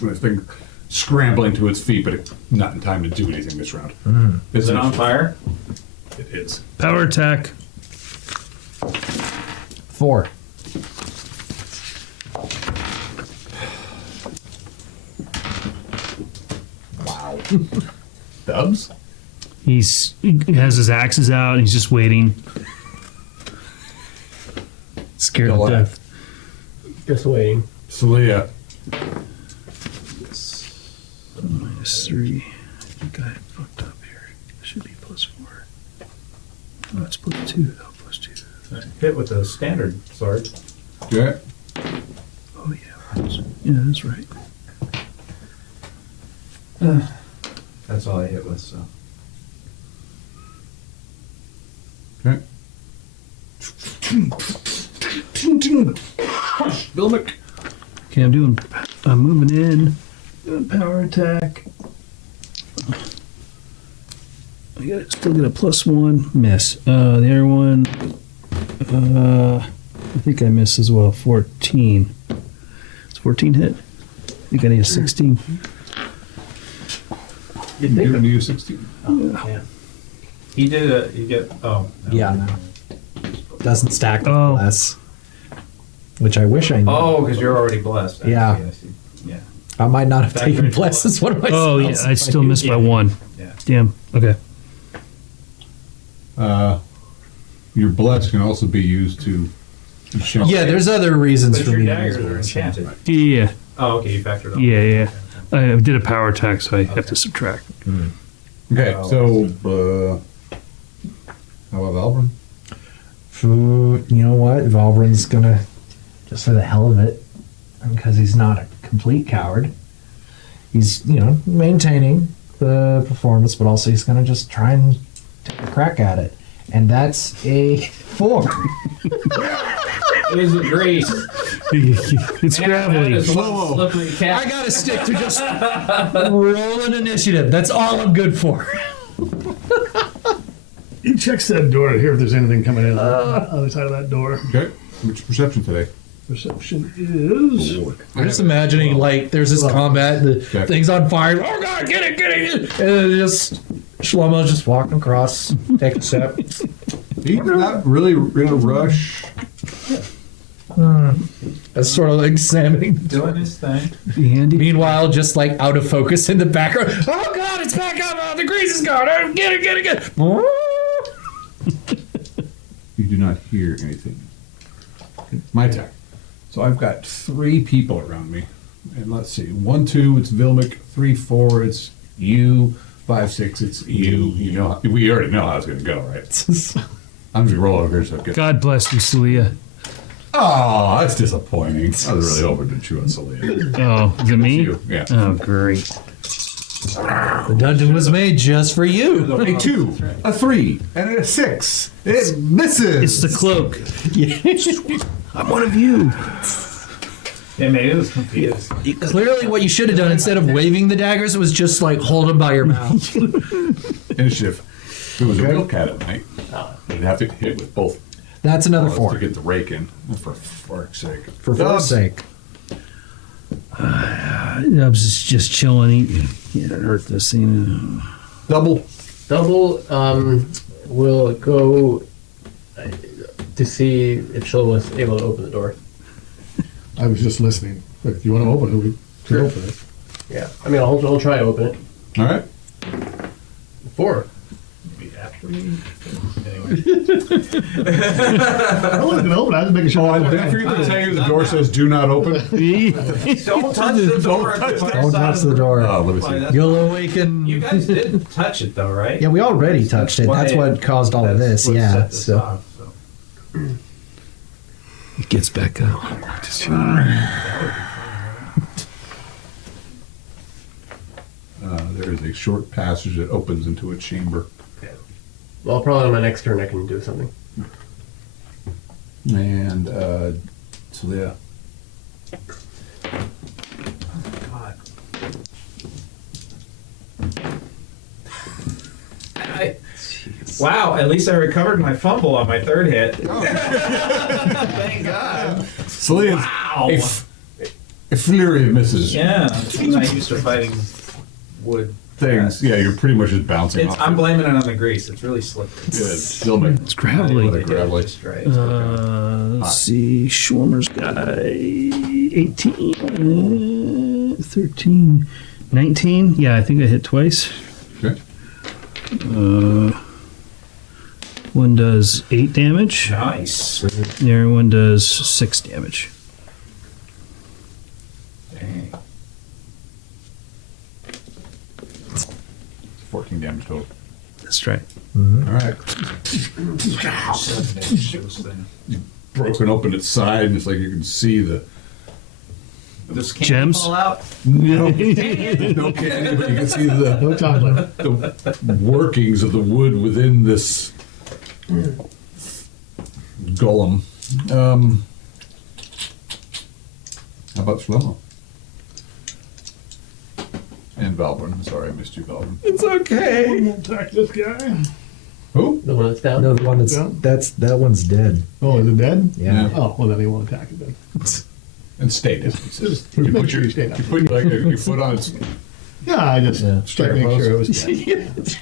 And this thing scrambling to its feet, but it's not in time to do anything this round. Is it on fire? It is. Power attack. 4. Wow. Dubs? He has his axes out. And he's just waiting. Scared to Go death. Just waiting. Celia. -3. I think I fucked up here. It should be +4. Oh, it's +2. Oh, +2. Hit with a standard sword. Okay. Oh, yeah. Yeah, that's right. That's all I hit with, so. Okay. Vilmic. Okay, I'm moving in. Doing power attack. Still get a +1. Miss. The other one, I think I miss as well. 14. It's 14 hit. I think I need a 16. You can use 16. Yeah. He did a, you get, oh. no. Yeah. Doesn't stack with Oh. bless. Which I wish I knew. Oh, because you're already blessed. I Yeah. see, I see. Yeah. I might not have Back taken to bless as one of my Oh, yeah. spells I if still knew. missed by 1. Yeah. Damn. Okay. Your bless can also be used to enchant. Yeah, there's other reasons But for your me. daggers are enchanted. Yeah. Oh, okay, you factored on. Yeah, yeah. I did a power attack, so I have to subtract. Okay, so how about Valbrun? You know what? Valbrun's gonna, just for the hell of it, because he's not a complete coward, he's, maintaining the performance, but also he's gonna just try and take a crack at it. And that's a 4. It is a grease. It's gravelly. Slippery cat. I gotta stick to just rolling initiative. That's all I'm good for. He checks that door to hear if there's anything coming in on the other side of that door. Okay, what's your perception today? Perception is. I'm just imagining, like, there's this combat, the Okay. thing's on fire. Oh god, get it! And then just Shlomo's just walking across, take a step. He's not really in a rush. That's sort of like examining. Doing his thing. Be handy. Meanwhile, just like out of focus in the background. Oh god, it's back up! Oh, the grease is gone! Oh, get it! You do not hear anything. My attack. So I've got 3 people around me. And let's see. 1, 2, it's Vilmic. 3, 4, it's you. 5, 6, it's you. We already know how it's going to go, right? I'm just rolling over here so good. God bless you, Celia. Oh, that's disappointing. I was really hoping to chew on Celia. Oh, is it me? You, yeah. Oh, great. The dungeon was made just for you. A 2, a 3, and a 6. It misses. It's the cloak. I'm one of you. Yeah, maybe it was confused. Clearly, what you should have done instead of waving the daggers was just like hold them by your mouth. Initiative. If it was a real cat at night, you'd have to hit with both That's another paws 4. to get the rake in. For fuck's sake. For 4's sake. I was just chilling, eating. Yeah, it hurt this thing. Double. Double will go to see if Shul was able to open the door. I was just listening. Look, if you want to open it, we can open it. Yeah. I mean, I'll try to open it. All right. 4. Maybe after me. Anyway. I wasn't going to open it. I was making sure. Oh, did I forget to tell you the door says do not open? Don't touch the door. Don't touch the door. Oh, let me Why, see. that's- You'll awaken. You guys didn't touch it though, right? Yeah, we already touched it. That's what caused all of this. What Yeah. set this So off, so. It gets back up. There is a short passage that opens into a chamber. Well, probably on my next turn I can do something. And so yeah. God. Wow, at least I recovered my fumble on my third hit. Thank God. So there's Wow. a flurry of misses. Yeah, I'm not used to fighting wood Things. Yeah, you're pretty much just bouncing off. I'm blaming it on the grease. It's really slippery. Yeah, it's still making It's gravelly. What a gravelly. Just right. Let's see. Schwarmer's guy. 18. 13. 19. Yeah, I think I hit twice. Okay. One does 8 damage. Nice. The other one does 6 damage. Dang. 14 damage total. That's right. All right. Broken open its side, and it's like you can see the Does candy Gems? fall out? no candy, but you can see No chocolate. the workings of the wood within this golem. How about Shlomo? And Valborn. Sorry, I missed you, Valborn. It's okay. We'll attack this guy. Who? The one that's down? No, the one that one's dead. Oh, is it dead? Yeah. Oh, well, then he won't attack it then. And stayed. Just You make put sure your, you stay down. you put like your foot on its, Yeah, I just Yeah. tried to make sure it was dead.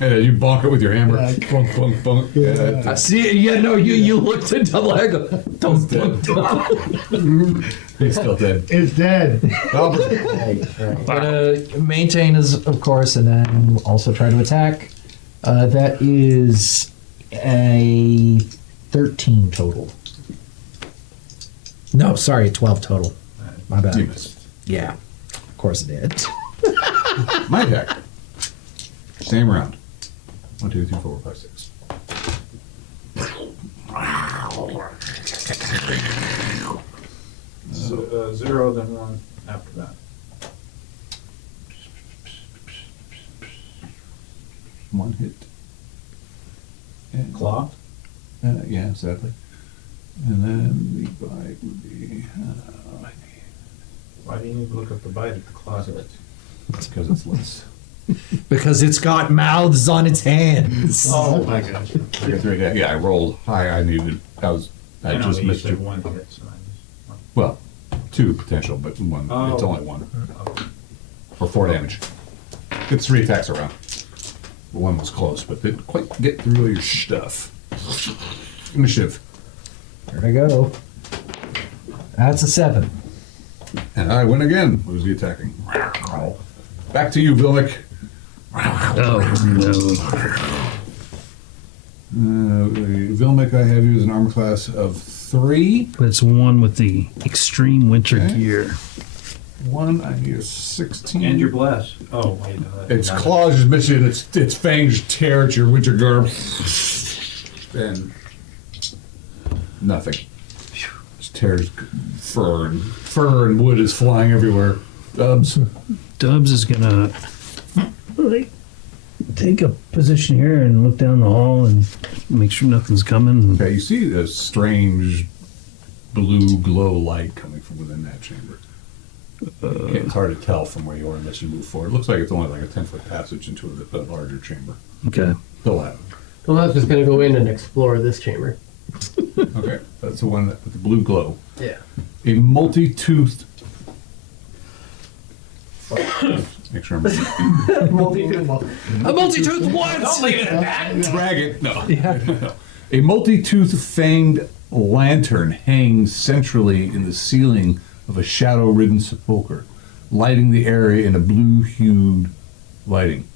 and you bonk it with your hammer. Yeah. Bonk, bonk, bonk. Yeah. I see. Yeah, no, you looked at double angle. Don't. He's still dead. It's dead. Valborn. Gonna maintain his, of course, and then also try to attack. That is a 13 total. No, sorry, 12 total. My bad. You missed. Yeah, of course it did. My attack. Same round. 1, 2, 3, 4, 5, 6. So, 0, then 1 after that. One hit. And, Claw? yeah, sadly. And then the bite would be. Why do you need to look up the bite at the closet? It's because it's less. Because it's got mouths on its hands. Oh, my gosh. I got 3 hit. Yeah, I rolled high. I I know, just you missed said you. 1 hit, so I Well, 2 potential, but one. Oh. It's only 1 just. for 4 damage. It's 3 attacks around. One was close, but didn't quite get through your stuff. Initiative. There we go. That's a 7. And I win again. Who's he attacking? Back to you, Vilmic. Oh, no. Vilmic, I have you as an armor class of 3. But it's one with the extreme winter Okay. gear. 1, I need a 16. And you're blessed. Oh, wait. No, that's Its not it. claws is missing, its fangs tear at your winter garb. And nothing. Just tears fur and wood is flying everywhere. Dubs. Dubs is gonna like take a position here and look down the hall and make sure nothing's coming. Okay, you see a strange blue glow light coming from within that chamber. It's hard to tell from where you are unless you move forward. It looks like it's only like a 10-foot passage into a larger chamber. Okay. Fill that. Well, I was just gonna go in and explore this chamber. Okay, that's the one with the blue glow. Yeah. A multi-toothed. Make sure I'm A multi-toothed what? Don't leave it at that. dragon. No. A multi-toothed fanged lantern hangs centrally in the ceiling of a shadow-ridden sepulcher, lighting the area in a blue-hued lighting.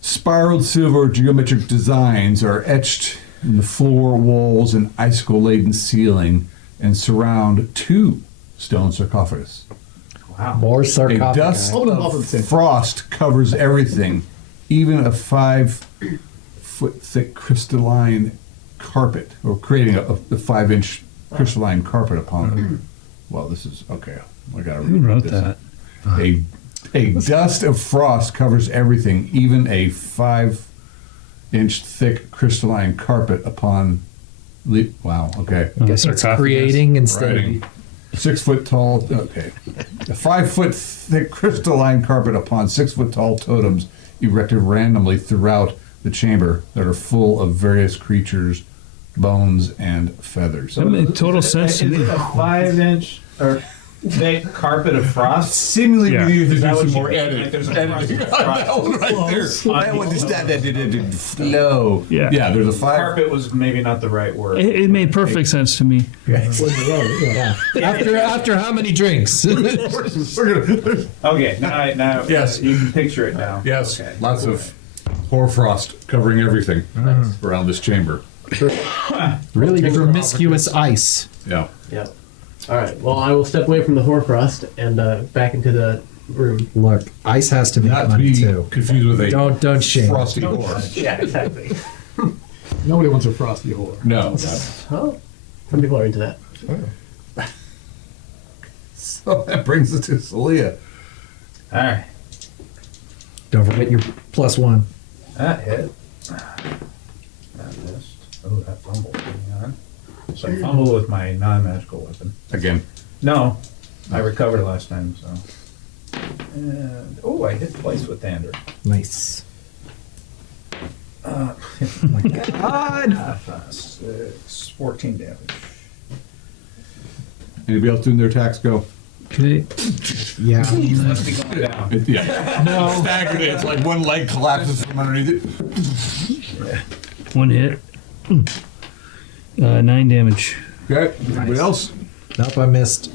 Spiraled silver geometric designs are etched in the floor, walls, and icicle-laden ceiling and surround 2 stone sarcophagus. Wow. More A sarcophagi. dust Hold them up of and say- frost covers everything, even a 5-foot thick crystalline carpet, or creating a 5-inch crystalline carpet upon it. Well, this is okay. I gotta Who read wrote this. that? A A dust of frost covers everything, even a 5-inch thick crystalline carpet upon. Wow. Okay. I guess it's creating instead Writing. of 6 foot tall. Okay. A 5 foot thick crystalline carpet upon 6 foot tall totems erected randomly throughout the chamber that are full of various creatures, bones, and feathers. That made total sense to Is me. it a 5-inch or thick carpet of frost? Seemingly, Yeah. we need to Is that do what some you more mean? editing. Like there's a Editing on frost- that one right there. I understand that it didn't flow. Yeah. Yeah, there's a 5. Carpet was maybe not the right word. It made perfect sense to me. yeah. After how many drinks? We're gonna, Okay, now Yes. you can picture it now. yes, Okay. lots of hoarfrost covering everything around this chamber. Really promiscuous ice. Yeah. Yeah. All right. Well, I will step away from the hoarfrost and back into the room. Look, ice has to make Not to money be too. confused with a Don't shame. frosty whore. Yeah, exactly. Nobody wants a frosty whore. No. Oh, some people are into that. So that brings us to Celia. All right. Don't forget your +1. That hit. That missed. Oh, that fumble. Hang on. So I fumble with my non-magical weapon. Again. No, I recovered last time, so. And, oh, I hit twice with Dander. Nice. Oh my God. 14 damage. Anybody else doing their attacks? Go. Okay. Yeah. Must be going down. Yeah. No. Staggered it. It's like one leg collapses from underneath it. One hit. 9 damage. Okay. Anybody else? Nope, I missed.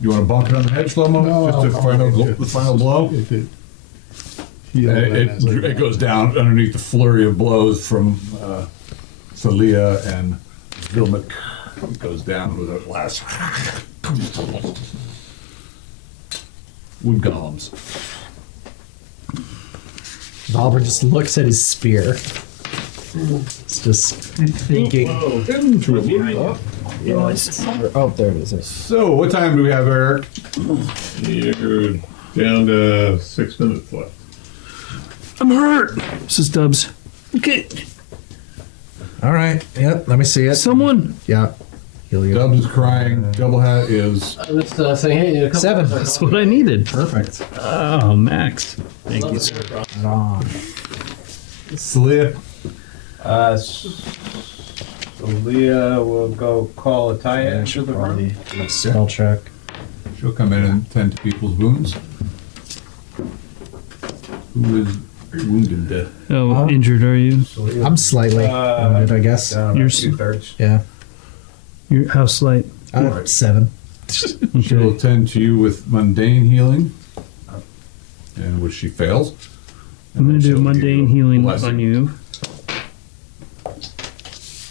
You want to bonk it on the head, Shlomo? Just a the final blow? It goes down underneath the flurry of blows from Celia and Vilmik. It goes down with a last wood golems. Valber just looks at his spear. It's just thinking. Oh, there it is. so, what time do we have, Eric? You're down to 6 minutes left. I'm hurt. This is Dubs. Okay. All right. Yep. Let me see it. Someone. Yeah. Heal you. Dubs is crying. Double hat is. I'm just saying, hey, a couple 7. That's what I needed. Perfect. Oh, Max. Thank you, sir. Right on. Celia. Leah will go call a tie into the room. Spell check. She'll come in and tend to people's wounds. Who is wounded? Oh, injured are you? I'm slightly wounded, I guess. Down You're about 2/3. Yeah. Your house slight. 7. She'll attend to you with mundane healing, and which she fails. I'm going to do She'll give mundane a healing blessing. on you.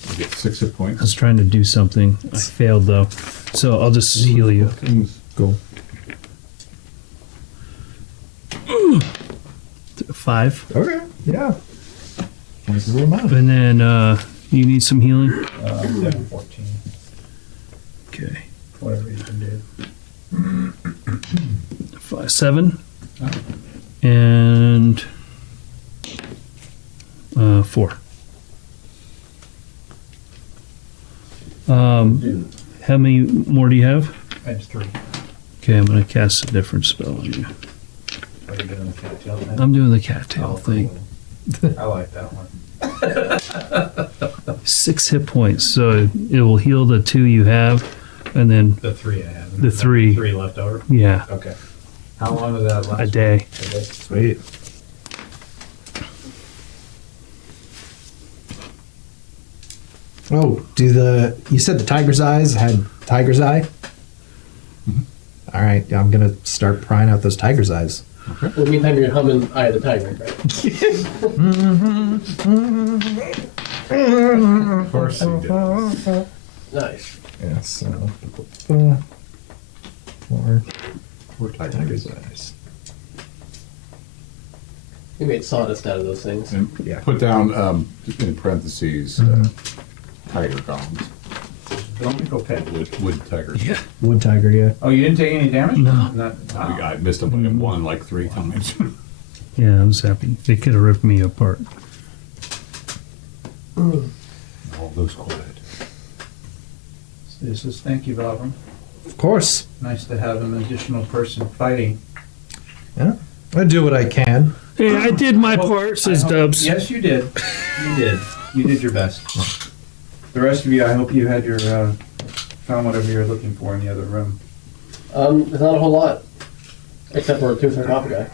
You get 6 hit I points. was trying to do something. I failed, though. So I'll just heal you. Cool. 5. Okay. Yeah. Nice little amount. And then you need some healing? 14. Okay. Whatever you can do. 7. And 4. How many more do you have? I have 3. Okay, I'm going to cast a different spell on you. Are you doing the cattail thing? I'm doing the cattail thing. I like that one. 6 hit points, so it will heal the 2 you have, and then The 3 I have. The 3. 3 left over. yeah, Okay. How long does that last? a day. Okay. Sweet. Oh, you said the tiger's eyes had tiger's eye? All right, I'm gonna start prying out those tiger's eyes. In the meantime, you're humming Eye of the Tiger, right? Of course he did. Nice. Yeah, so 4 tiger's eyes. We made sawdust out of those things. And Yeah. put down, in parentheses, tiger columns. Don't go pet. Wood tiger. Yeah. Wood tiger, yeah. Oh, you didn't take any damage? No. Wow. I missed him by one like 3 times. Yeah, I was happy. They could have ripped me apart. All those quiet. This is thank you, Bob. Of course. Nice to have an additional person fighting. Yeah. I do what I can. Hey, I did my Well, part, says I hope- Dubs. Yes, you did. You did. You did your best. The rest of you, I hope you had your found whatever you're looking for in the other room. There's not a whole lot, except for two sarcophagi.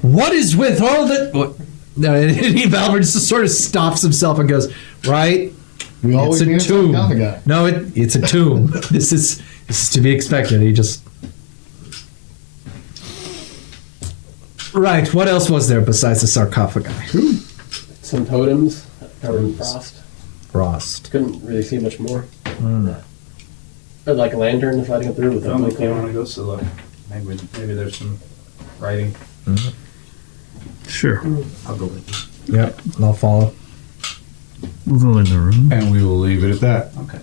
What is with all the... What? No, Valverde just sort of stops himself and goes, right? We always It's a need tomb. sarcophagi. No, it's a tomb. This is to be expected. He just... Right, what else was there besides the sarcophagi? Some totems covered in frost. Frost. Couldn't really see much more. Like a lantern lighting up through with a Don't blink you want on. to go so look? Maybe there's some writing. Sure. I'll go with you. Yep, I'll follow. We'll go in the room. And we will leave it at that. Okay.